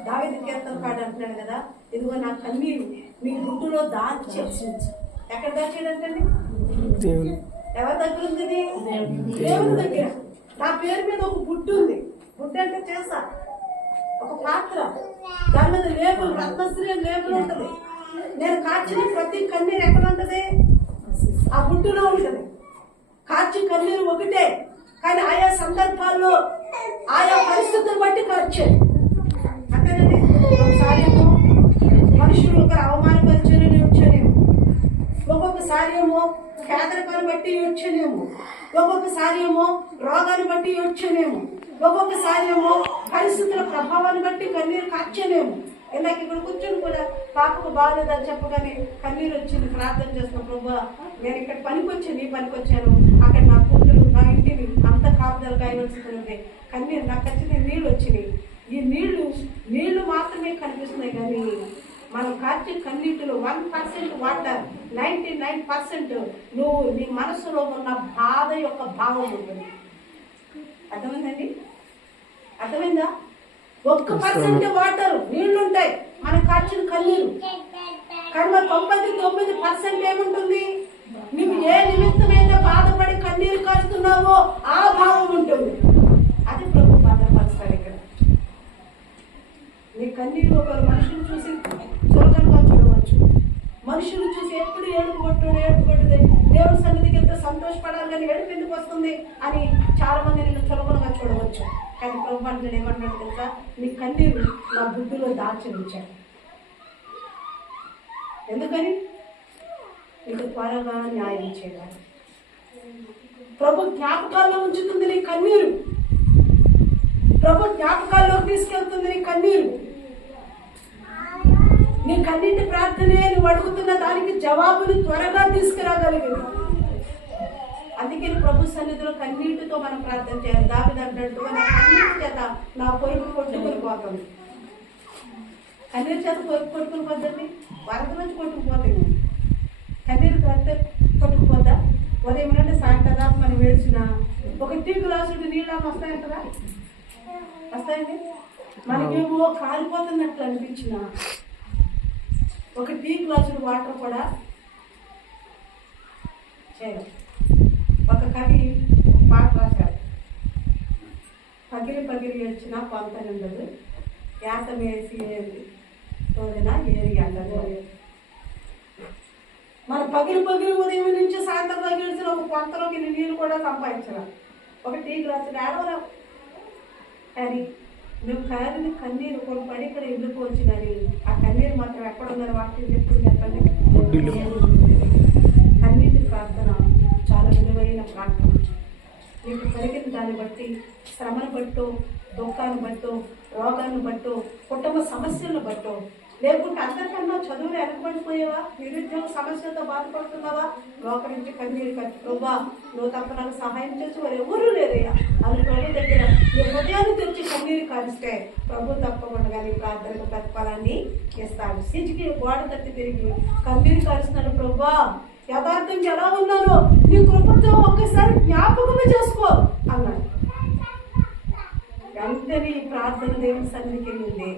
దావీదు కీర్తనకారుడు అంటున్నాడు కదా, ఇదిగో నా కన్నీరు మీ గుడ్డులో దాచి. ఎక్కడ దాచేయడంటండి? ఎవరి దగ్గర ఉంది? దేవుని దగ్గర. నా పేరు మీద ఒక బుడ్డు ఉంది. బుడ్డు అంటే చేసా ఒక పాత్ర, దాని మీద లేబుల్, రత్నశ్రీ లేబుల్ ఉంటది. నేను కార్చిన ప్రతి కన్నీరు ఎక్కడ ఉంటది? ఆ బుడ్డులో ఉంటది. కార్చి కన్నీరు ఒకటే, కానీ ఆయా సందర్భాల్లో ఆయా పరిస్థితులను బట్టి కార్చాడు. అంతేనండి. ఒకసారి ఏమో మనుషులు ఒకరు అవమానపరిచారు ఏడ్చానేమో, ఒక్కొక్కసారి ఏమో పేదరికాన్ని బట్టి ఏడ్చానేమో, ఒక్కొక్కసారి ఏమో రోగాన్ని బట్టి ఏడ్చానేమో, ఒక్కొక్కసారి ఏమో పరిస్థితుల ప్రభావాన్ని బట్టి కన్నీరు కార్చానేమో. ఇందాక ఇక్కడ కూర్చొని కూడా పాపకు బాగలేదని చెప్పగానే కన్నీరు వచ్చింది. ప్రార్థన చేస్తున్న ప్రభా, నేను ఇక్కడ పనికొచ్చాను, ఈ పనికొచ్చాను, అక్కడ నా కూతురు, నా ఇంటిని అంత కాపుదలు కాయవలసింది. కన్నీరు నాకు ఖచ్చితంగా నీళ్ళు వచ్చినాయి. ఈ నీళ్లు మాత్రమే కనిపిస్తున్నాయి, కానీ మనం కార్చే కన్నీటిలో 1% వాటర్, 99% నువ్వు నీ మనసులో ఉన్న బాధ యొక్క భావం ఉంటుంది. అర్థమైందండి? అర్థమైందా? 1% వాటర్ నీళ్లుంటాయి మనం కార్చిన కన్నీరు, కానీ 99% ఏముంటుంది? నువ్వు ఏ నిమిత్తమైతే బాధపడి కన్నీరు కాస్తున్నావో ఆ భావం ఉంటుంది. అది ప్రభు భద్రపరుస్తాడు. ఇక్కడ నీ కన్నీరు ఒక మనుషులు చూసి సులభంగా చూడవచ్చు, మనుషులు చూసి ఎప్పుడు ఏడుపుకొట్టుదే దేవుడి సన్నిధికి ఎంతో సంతోషపడాలి, కానీ ఏడుపు ఎందుకు వస్తుంది అని చాలా మంది నేను సులభంగా చూడవచ్చు. కానీ ప్రభు అంటే ఏమంటాడు తెలుసా? నీ కన్నీరు నా బుద్ధిలో దాచి ఉంచాడు. ఎందుకని? నీకు త్వరగా న్యాయం చేయాలి. ప్రభు జ్ఞాపకాల్లో ఉంచుతుంది నీ కన్నీరు, ప్రభు జ్ఞాపకాల్లో తీసుకెళ్తుంది నీ కన్నీరు. నీ కన్నీటి ప్రార్థనే నువ్వు అడుగుతున్న దానికి జవాబుని త్వరగా తీసుకురాగలిగింది. అందుకే ప్రభు సన్నిధిలో కన్నీటితో మనం ప్రార్థన చేయాలి. దావీదు అంటాడు, నా కన్నీటి చేత నా పొరుగు కొట్టుకుని పోతుంది. కన్నీరు చేత పొరుగు కొట్టుకుని పోతుంది, వరద నుంచి కొట్టుకుపోతుంది. కన్నీరు కొట్టుకుపోతా ఉదయం నుండి సాయంత్రం దాకా మనం ఏడ్చిన ఒక టీ గ్లాసుడు నీళ్ళు వస్తాయంటారా? వస్తాయండి. మనకేమో కాలిపోతున్నట్లు అనిపించిన ఒక టీ గ్లాసుడు వాటర్ కూడా చేయడం. ఒక కవి ఒక పాట రాశారు, పగిలి పగిలి వచ్చినా కొంత నిండదు, యాత వేసి రోజున ఏరి అండదు. మన పగిలి పగిలి ఉదయం నుంచి సాయంత్రం తగిలిసిన ఒక కొంతలోకి నీళ్ళు కూడా సంపాదించరా, ఒక టీ గ్లాసు ఏడవరా. కానీ నువ్వు కారిన కన్నీరు కొన్ని పడి ఇక్కడ వెళ్ళిపోవచ్చు, కానీ ఆ కన్నీరు మాత్రం ఎక్కడ ఉందని వాటి ఎప్పుడు చెప్పండి. కన్నీటి ప్రార్థన చాలా విలువైన ప్రార్థన. నీకు కలిగిన దాన్ని బట్టి, శ్రమను బట్టో, దుఃఖాన్ని బట్టో, రోగాన్ని బట్టో, కుటుంబ సమస్యలను బట్టో, లేకుంటే అందరికన్నా చదువులు వెనకబడిపోయావా, నిరుద్యోగ సమస్యలతో బాధపడుతున్నావా, లోకరించి కన్నీరు కట్టి ప్రభా నువ్వు తప్ప నాకు సహాయం చేసి వారు ఎవరు లేరయ్యా అని ప్రభు దగ్గర నీ హృదయాన్ని తెచ్చి కన్నీరు కారిస్తే ప్రభు తప్పకుండా నీ ప్రార్థనకు ప్రతిఫలాన్ని ఇస్తాడు. సిజికి గోడ తట్టి తిరిగి కన్నీరు కారుస్తున్నాడు, ప్రభా యథార్థంగా ఎలా ఉన్నానో నీ కృపతో ఒక్కసారి జ్ఞాపకమే చేసుకో అన్నాడు. వెంటనే ఈ ప్రార్థన దేవుని సన్నిధికి వెళ్ళింది.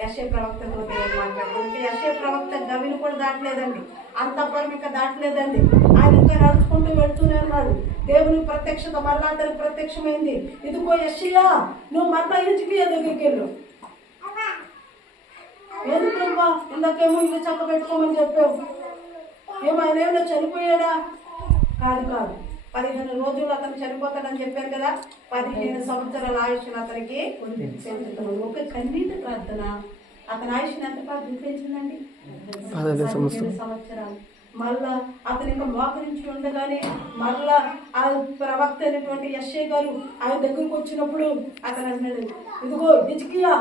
యెషయా ప్రవక్తతో దేవుడు మాట్లాడుతుంటే యెషయా ప్రవక్త గవిని కూడా దాటలేదండి, అంతపురం ఇంకా దాటలేదండి. ఆయన ఇంకా నడుచుకుంటూ వెళ్తూనే ఉన్నాడు. దేవుని ప్రత్యక్షత మరలా అతనికి ప్రత్యక్షమైంది. ఇదిగో యెషయా నువ్వు మరలా హిజ్కియా దగ్గరికి వెళ్ళు. ఎందుకమ్మా ఇందాకేమో ఇల్లు చక్క పెట్టుకోమని చెప్పావు, ఏమో ఆయన ఏమైనా చనిపోయాడా? కాదు 15 రోజులు అతను చనిపోతాడని చెప్పారు కదా, 15 సంవత్సరాల ఆయుష్ను అతనికి పెంచుతాడు. ఒక కన్నీటి ప్రార్థన అతని ఆయుష్ని ఎంత పెంచిందండి? 15 సంవత్సరాలు. మళ్ళా అతను ఇంకా మోకరించి ఉండగానే మళ్ళా ఆ ప్రవక్త అయినటువంటి యెషయా గారు ఆయన దగ్గరకు వచ్చినప్పుడు అతను అన్నాడు, ఇదిగో హిజ్కియా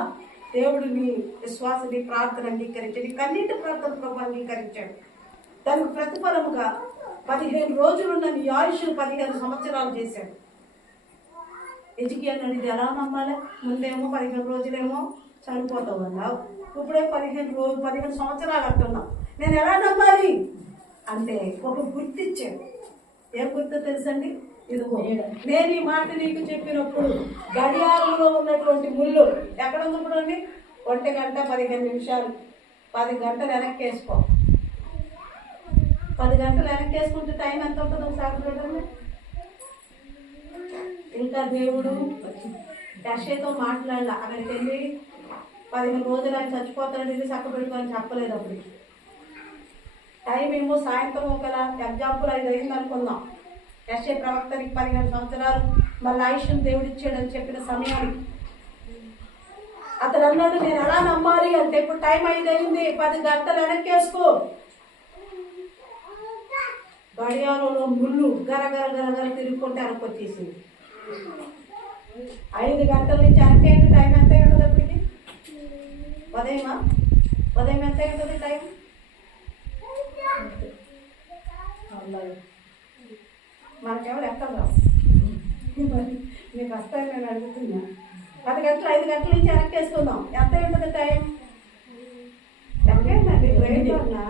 దేవుడు నీ విశ్వాస నీ ప్రార్థన అంగీకరించాడు, నీ కన్నీటి ప్రార్థన ప్రభు అంగీకరించాడు. దానికి ప్రతిఫలముగా 15 రోజులున్న నీ ఆయుష్ 15 సంవత్సరాలు చేశాడు. హిజ్కియా అన్నాడు, ఇది ఎలా నమ్మాలి? ముందేమో 15 రోజులేమో చనిపోతావు అన్నావు, ఇప్పుడే 15 సంవత్సరాలు అంటున్నావు, నేను ఎలా నమ్మాలి అంటే ఒక గుర్తిచ్చాడు. ఏం గుర్తు తెలుసండి? ఇదిగో నేను ఈ మాట నీకు చెప్పినప్పుడు గడియారంలో ఉన్నటువంటి ముళ్ళు ఎక్కడ ఉంది? ఇప్పుడు 1 గంట 15 నిమిషాలు, 10 గంటలు వెనక్కి వేసుకో. 10 గంటలు వెనక్కి వేసుకుంటే టైం ఎంత ఉంటుందో ఒకసారి చూడండి. ఇంకా దేవుడు యెషయాతో మాట్లాడాల, అక్కడికి వెళ్ళి 15 రోజులు ఆయన చచ్చిపోతాడు వెళ్ళి చక్క పెట్టుకోని చెప్పలేదు. అప్పుడు టైం ఏమో సాయంత్రం ఒక ఎగ్జాంపుల్ 5 అయింది అనుకుందాం. యెషయా ప్రవక్తనికి 15 సంవత్సరాలు మళ్ళీ ఆయుష్యం దేవుడు ఇచ్చాడని చెప్పిన సమయానికి అతను అన్నాడు, నేను ఎలా నమ్మాలి అంటే ఇప్పుడు టైం 5 అయింది, 10 గంటలు వెనక్కేసుకో. గడియారంలో ముళ్ళు గరగర తిరుగుకుంటే వెనకొచ్చేసింది. 5 గంటల నుంచి వెనకేంటి టైం ఎంత ఉంటుంది? అప్పటికి ఉదయం ఎంత ఉంటుంది టైం? మనకెవరు ఎక్కడ రావు, మీకు వస్తాయి నేను అడుగుతున్నా. 10 గంటలు 5 గంటల నుంచి వెనక్కేసుకుందాం, ఎంత ఉంటుంది టైం? ఎంతేంటండి గ్రేట్ అన్నా,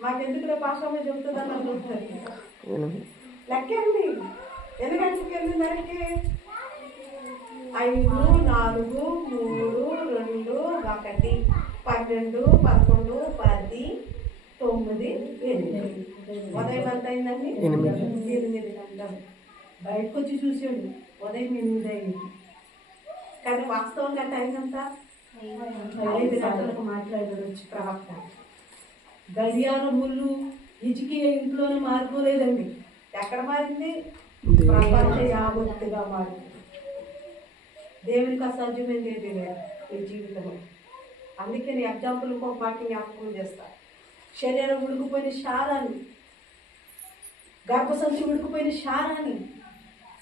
మాకెందుకు రేపు ఆశ్రమం చెబుతుందని అనుకుంటున్నారు. లెక్కండి, ఎన్ని గంటలకి వెళ్ళింది వెనక్కి? 5, 4, 3, 2, 1, 12, 11, 10, 9, 8. ఉదయం ఎంత అయిందండి? 8 గంటలు. బయటకు వచ్చి చూసాడు ఉదయం 8 అయింది, కానీ వాస్తవంగా టైం ఎంత? 5 గంటలకు మాట్లాడాడు వచ్చి ప్రవక్త. గడియారం ముళ్ళు హిజ్కియా ఇంట్లోనే మారిపోలేదండి. ఎక్కడ మారింది? ప్రపంచ యావత్తుగా మారింది. దేవునికి అసాధ్యమైంది ఏది లేదు ఈ జీవితంలో. అందుకే నేను ఎగ్జాంపుల్ ఇంకొక మాట జ్ఞాపకం చేస్తా. శరీరం ఉడికిపోయిన శారాన్ని, గర్భసంచి ఉడికిపోయిన శారాన్ని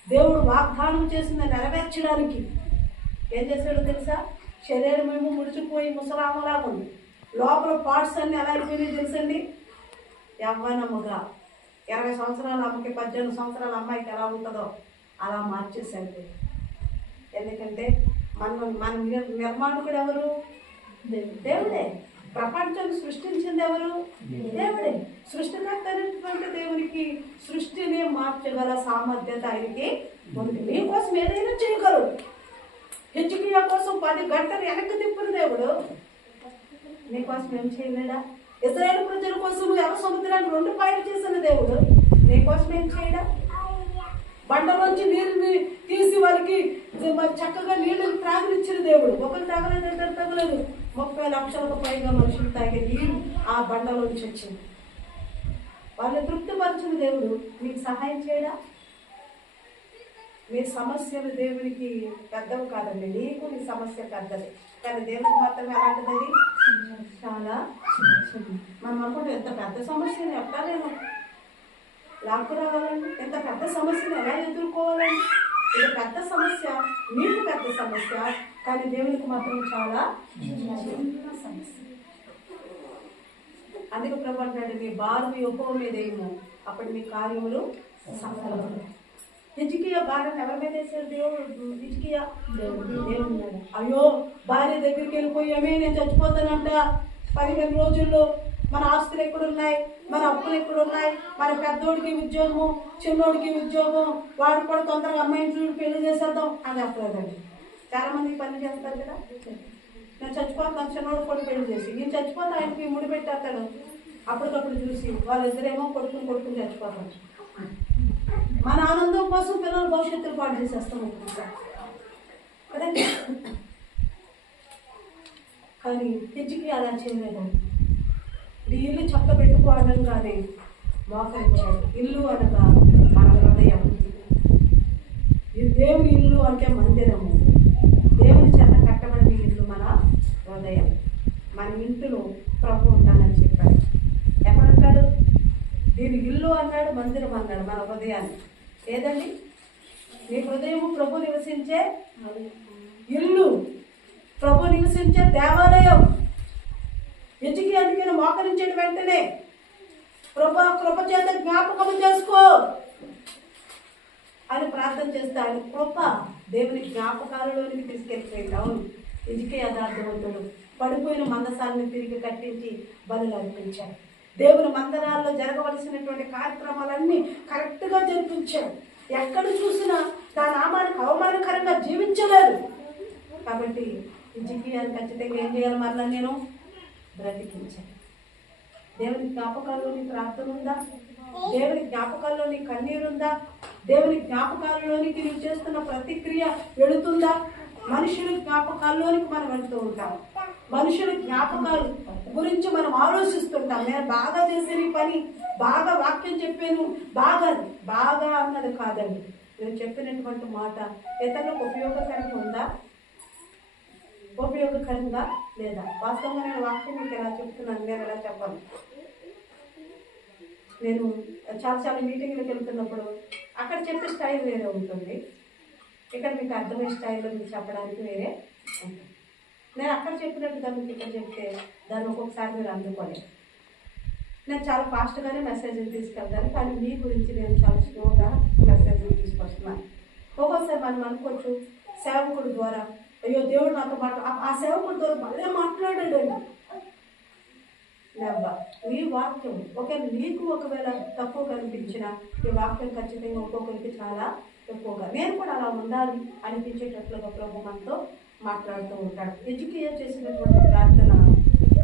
దేవుడు వాగ్దానం చేసిందని నెరవేర్చడానికి ఏం చేశాడో తెలుసా? శరీరం ఏమో ముడిచిపోయి ముసలామలాగా ఉంది, లోపల పార్ట్స్ అన్ని ఎలా అయిపోయినాయి తెలుసండి? యవ్వనముగా 20 సంవత్సరాల అమ్మకి 18 సంవత్సరాల అమ్మాయికి ఎలా ఉంటుందో అలా మార్చేసండి. ఎందుకంటే మన నిర్మాణకుడు ఎవరు? దేవుడే. ప్రపంచాన్ని సృష్టించింది ఎవరు? దేవుడే. సృష్టికర్త అయినటువంటి దేవునికి సృష్టిని మార్చగల సామర్థ్యత ఆయనకి ఉంది. మీకోసం ఏదైనా చేయగలరు. హిజ్కియా కోసం 10 గంటలు వెనక్కి తిప్పిన దేవుడు మీకోసం ఏం చేయలేడా? ఇశ్రాయేలు ప్రజల కోసం ఎర్ర సముద్రాన్ని 2 పాయలు చేసిన దేవుడు నీ కోసం ఏం చేయడా? బండలోంచి నీరుని తీసి వాళ్ళకి మరి చక్కగా నీళ్లు త్రాగునిచ్చిన దేవుడు. ఒకరు తాగలేదు, ఇద్దరు తాగలేదు, 30 లక్షలకు పైగా మనుషులు తాగే నీరు ఆ బండలోంచి వచ్చింది. వాళ్ళని తృప్తిపరిచిన దేవుడు మీకు సహాయం చేయడా? మీ సమస్యలు దేవునికి పెద్దవి కాదండి, నీకు నీ సమస్య పెద్దది, కానీ దేవునికి మాత్రం ఎలాంటిది? చాలా మనం అనుకుంటే ఎంత పెద్ద సమస్యను ఎట్లా నేను లాక్కురావాలండి, ఎంత పెద్ద సమస్యను ఎలా ఎదుర్కోవాలండి? ఇది పెద్ద సమస్య, మీకు పెద్ద సమస్య, కానీ దేవునికి మాత్రం చాలా చిన్న సమస్య. అందుకే ప్రభు అంటాడు, మీ బారు మీ ఉపం మీదేమో అప్పుడు మీ కార్యములు సఫలమవుతాయి. హిజ్కియా భార్యను ఎవరి మీద వేసాడు దేవుడు? హిజ్కియా దేవుడు. అయ్యో భార్య దగ్గరికి వెళ్ళిపోయామే, నేను చచ్చిపోతానంట, 15 రోజుల్లో మన ఆస్తులు ఎక్కడున్నాయి, మన అప్పులు ఎక్కడున్నాయి, మన పెద్దోడికి ఉద్యోగం, చిన్నోడికి ఉద్యోగం, వాడు కూడా తొందరగా అమ్మాయిని చూడు పెళ్లి చేసేద్దాం అని చెప్పలేదండి. చాలా మంది పని చేస్తారు కదా, నేను చచ్చిపోతాను, చిన్నోడు కూడా పెళ్లి చేసి నేను చచ్చిపోతే ఆయనకి ముడి పెట్టేస్తాడు. అప్పటికప్పుడు చూసి వాళ్ళిద్దరేమో కొడుకుని చచ్చిపోతాను. మన ఆనందం కోసం పిల్లల భవిష్యత్తులు పాటు చేసేస్తాం కదండి. కానీ హిజ్కియా అలా చేయలేదండి. ఇల్లు చక్క పెట్టుకోవడంగానే మోకరించాడు. ఇల్లు అనగా మన హృదయం. దేవుని ఇల్లు అంటే మందిరము, దేవుని చేత కట్టబడిన ఇల్లు మన హృదయం. మన ఇంటిలో ప్రభు ఉంటానని చెప్పాడు. ఎక్కడంటాడు? దీని ఇల్లు అన్నాడు, మందిరం అన్నాడు, మన హృదయాన్ని. ఏదండి? నీ హృదయము ప్రభు నివసించే ఇల్లు, ప్రభు నివసించే దేవాలయం. హిజ్కియా అందుకని మోకరించిన వెంటనే ప్రభు కృప చేత జ్ఞాపకం చేసుకో అని ప్రార్థన చేస్తే ఆయన కృప దేవుని జ్ఞాపకాలలోనికి తీసుకెళ్ళిపోయింది. అవును, హిజ్కియా యథార్థవంతుడు. పడిపోయిన మందసాలను తిరిగి కట్టించి బలులు అర్పించాడు. దేవుని మందిరాల్లో జరగవలసినటువంటి కార్యక్రమాలన్నీ కరెక్ట్గా జరిపించాడు. ఎక్కడ చూసినా నా నామానికి అవమానకరంగా జీవించలేదు. కాబట్టి హిజ్కియాని ఖచ్చితంగా ఏం చేయాలి? మరలా నేను బ్రతికించాను. దేవుని జ్ఞాపకాల్లో నీ ప్రార్థన ఉందా? దేవుని జ్ఞాపకాల్లో నీ కన్నీరుందా? దేవుని జ్ఞాపకాల్లోనికి నువ్వు చేస్తున్న ప్రతిక్రియ వెళుతుందా? మనుషుల జ్ఞాపకాల్లోనికి మనం వెళుతూ ఉంటాం. మనుషుల జ్ఞాపకాలు గురించి మనం ఆలోచిస్తుంటాం. నేను బాగా చేసిన ఈ పని, బాగా వాక్యం చెప్పాను, బాగా అన్నది కాదండి. నేను చెప్పినటువంటి మాట ఇతరులకు ఉపయోగకరంగా ఉందా, ఉపయోగకరంగా లేదా? వాస్తవంగా నేను వాక్యం మీకు ఎలా చెప్తున్నాను, నేను ఎలా చెప్పాను? నేను చాలా మీటింగ్లకు వెళ్తున్నప్పుడు అక్కడ చెప్పే స్టైల్ వేరే ఉంటుంది, ఇక్కడ మీకు అర్థమయ్యే స్టైల్లో మీకు చెప్పడానికి వేరే ఉంటుంది. నేను అక్కడ చెప్పినట్టుగా మీకు ఇక్కడ చెప్తే దాన్ని ఒక్కొక్కసారి మీరు అందుకోలేదు. నేను చాలా ఫాస్ట్గానే మెసేజ్ని తీసుకెళ్తాను, కానీ మీ గురించి నేను చాలా స్లోగా మెసేజ్ని తీసుకొస్తున్నాను. ఒక్కొక్కసారి మనం అనుకోవచ్చు సేవకుడు ద్వారా, అయ్యో దేవుడు నాతో ఆ సేవకుడు ద్వారా భలే మాట్లాడాడు అని. లేవా ఈ వాక్యం నీకు ఒకవేళ తక్కువ కనిపించిన ఈ వాక్యం ఖచ్చితంగా ఒక్కొక్కరికి చాలా ఎక్కువగా, నేను కూడా అలా ఉండాలి అనిపించేటట్లుగా ప్రభు మనతో మాట్లాడుతూ ఉంటాడు. హిజ్కియా చేసినటువంటి ప్రార్థన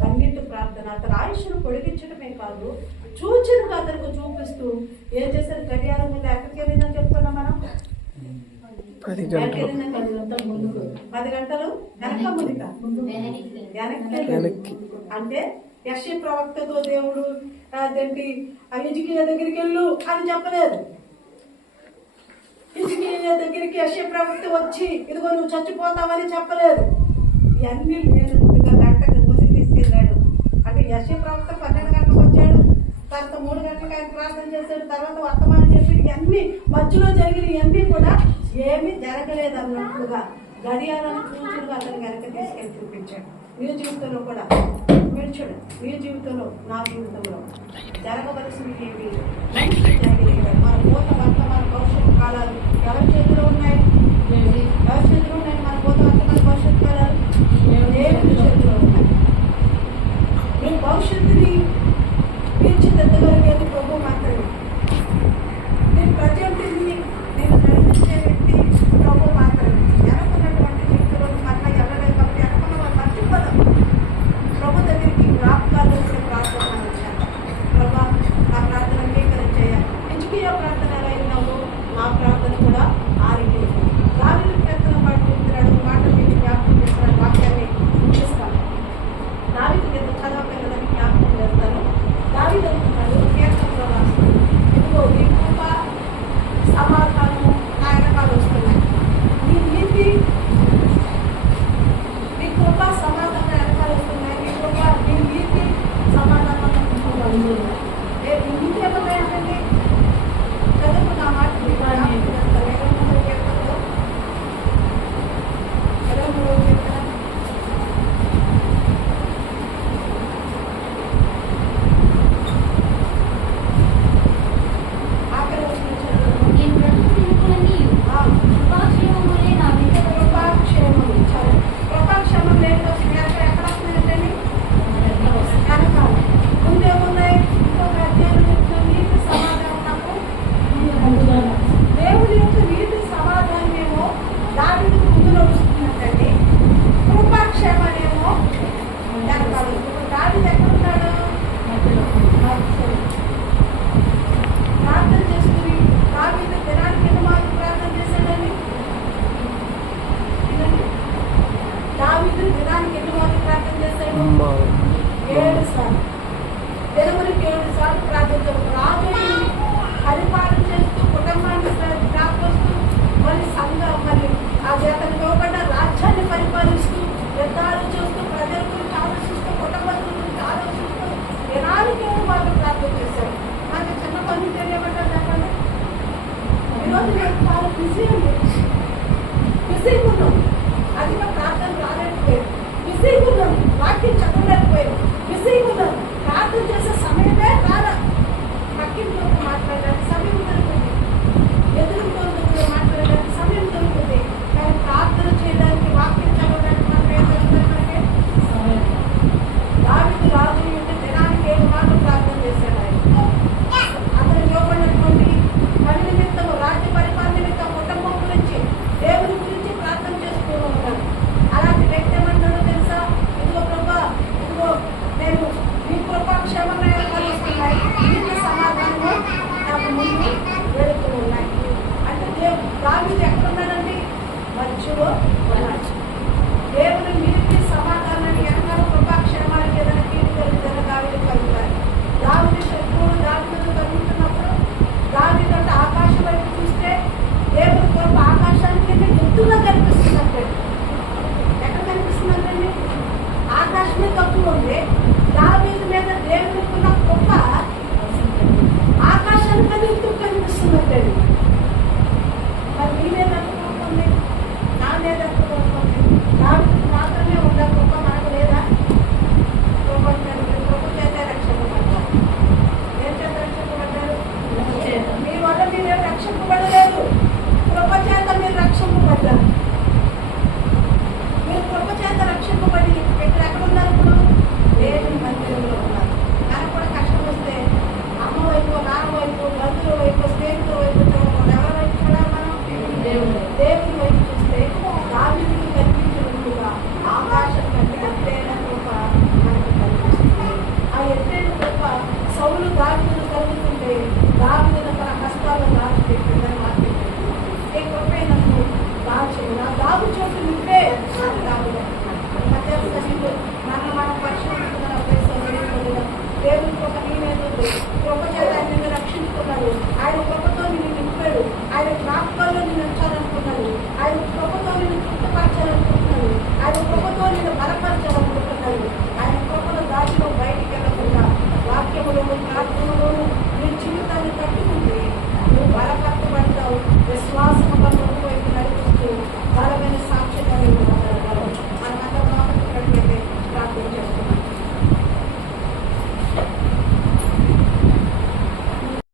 కన్నీటి ప్రార్థన, అతను ఆయుష్ను పొడిగించడమే కాదు, సూచనగా అతనికి చూపిస్తూ ఏం చేశారు? గడియారం మీద ఎక్కడికి వెళ్ళిందని చెప్తున్నాం మనం. 10 గంటలు ముందుకు 10 గంటలు వెనక్కి. అంటే యెషయా ప్రవక్తతో దేవుడు అదేంటి హిజ్కియా దగ్గరికి వెళ్ళు అని చెప్పలేదు. హిజ్కియా దగ్గరికి యెషయా ప్రవక్త వచ్చి ఇదిగో నువ్వు చచ్చిపోతావని చెప్పలేదు. ఇవన్నీ నేను గంటకు ముందుకు తీసుకెళ్ళాడు. అంటే యెషయా ప్రవక్త 12 గంటలకు వచ్చాడు, తర్వాత 3 గంటలకు ఆయన ప్రార్థన చేశాడు, తర్వాత వర్తమానం చెప్పి ఇవన్నీ మధ్యలో జరిగిన ఇవన్నీ కూడా ఏమీ జరగలేదు అన్నట్లుగా గడియారాన్ని సూచనగా అతను వెనక తీసుకెళ్ళి చూపించాడు. మీ జీవితంలో కూడా మీరు చూడండి, మీ జీవితంలో నా జీవితంలో జరగవలసినవి ఏవి, మన భూత వర్తమాన భవిష్యత్తు కాలాలు ఎవరి చేతిలో ఉన్నాయి? ఎవరి చేతిలో ఉన్నాయి? మన భూత వర్తమాన భవిష్యత్తు కాలాలు దేవుని చేతిలో ఉన్నాయి. మీ భవిష్యత్తుని తీర్చిదిద్దగలిగేది ప్రభు మాత్రమే. నేను ప్రజెంట్ని నేను నడిపించే వ్యక్తి ప్రభు మాత్రమే. వెనకున్నటువంటి వ్యక్తులు మళ్ళీ ఎవరైనా కాబట్టి వెనకున్న వాళ్ళు మర్చిపోదాం. ప్రభు దగ్గరికి జ్ఞాపకాలు వచ్చిన ప్రార్థన ఈరోజు నేను చాలా బిజీ ఉంది, బిజీగా ఉన్నాం, అధిక ప్రార్థన రాలేకపోయాను, బిజీగా ఉన్నాం, వాక్యం చదవలేకపోయాను, బిజీగా ఉన్నాం, ప్రార్థన చేసే సమయమే రాలా. పక్కింట్లో మాట్లాడడానికి సమయం దొరుకుతుంది, ఎదురుతో మాట్లాడడానికి సమయం దొరుకుతుంది, కానీ ప్రార్థన చేయడానికి వాక్యం చదవడానికి మాత్రం ఏం దొరుకుతుంది మనకి సమయం. దావీదు రాజు ఉంటే దినానికి 7 మాటలు ప్రార్థన చేశాడు ఆయన. అతను ఇవ్వబడినటువంటి పని నిమిత్తము, రాజ్య పరిపాలన నిమిత్తం, కుటుంబం గురించి, దేవుని గురించి ప్రార్థన చేస్తూ ఉంటాడు. అలాంటి వ్యక్తి ఏమన్నాడో తెలుసా? ఇదిగో ప్రభా, ఇదిగో నేను నీ కృపాక్షేమంగా ఏర్పరుస్తున్నాయి, నీకు సమాధానము నాకు ముందు వెళుతూ ఉన్నాయి. అంటే దావీదు ఎక్కడున్నాడండి? మధ్యలో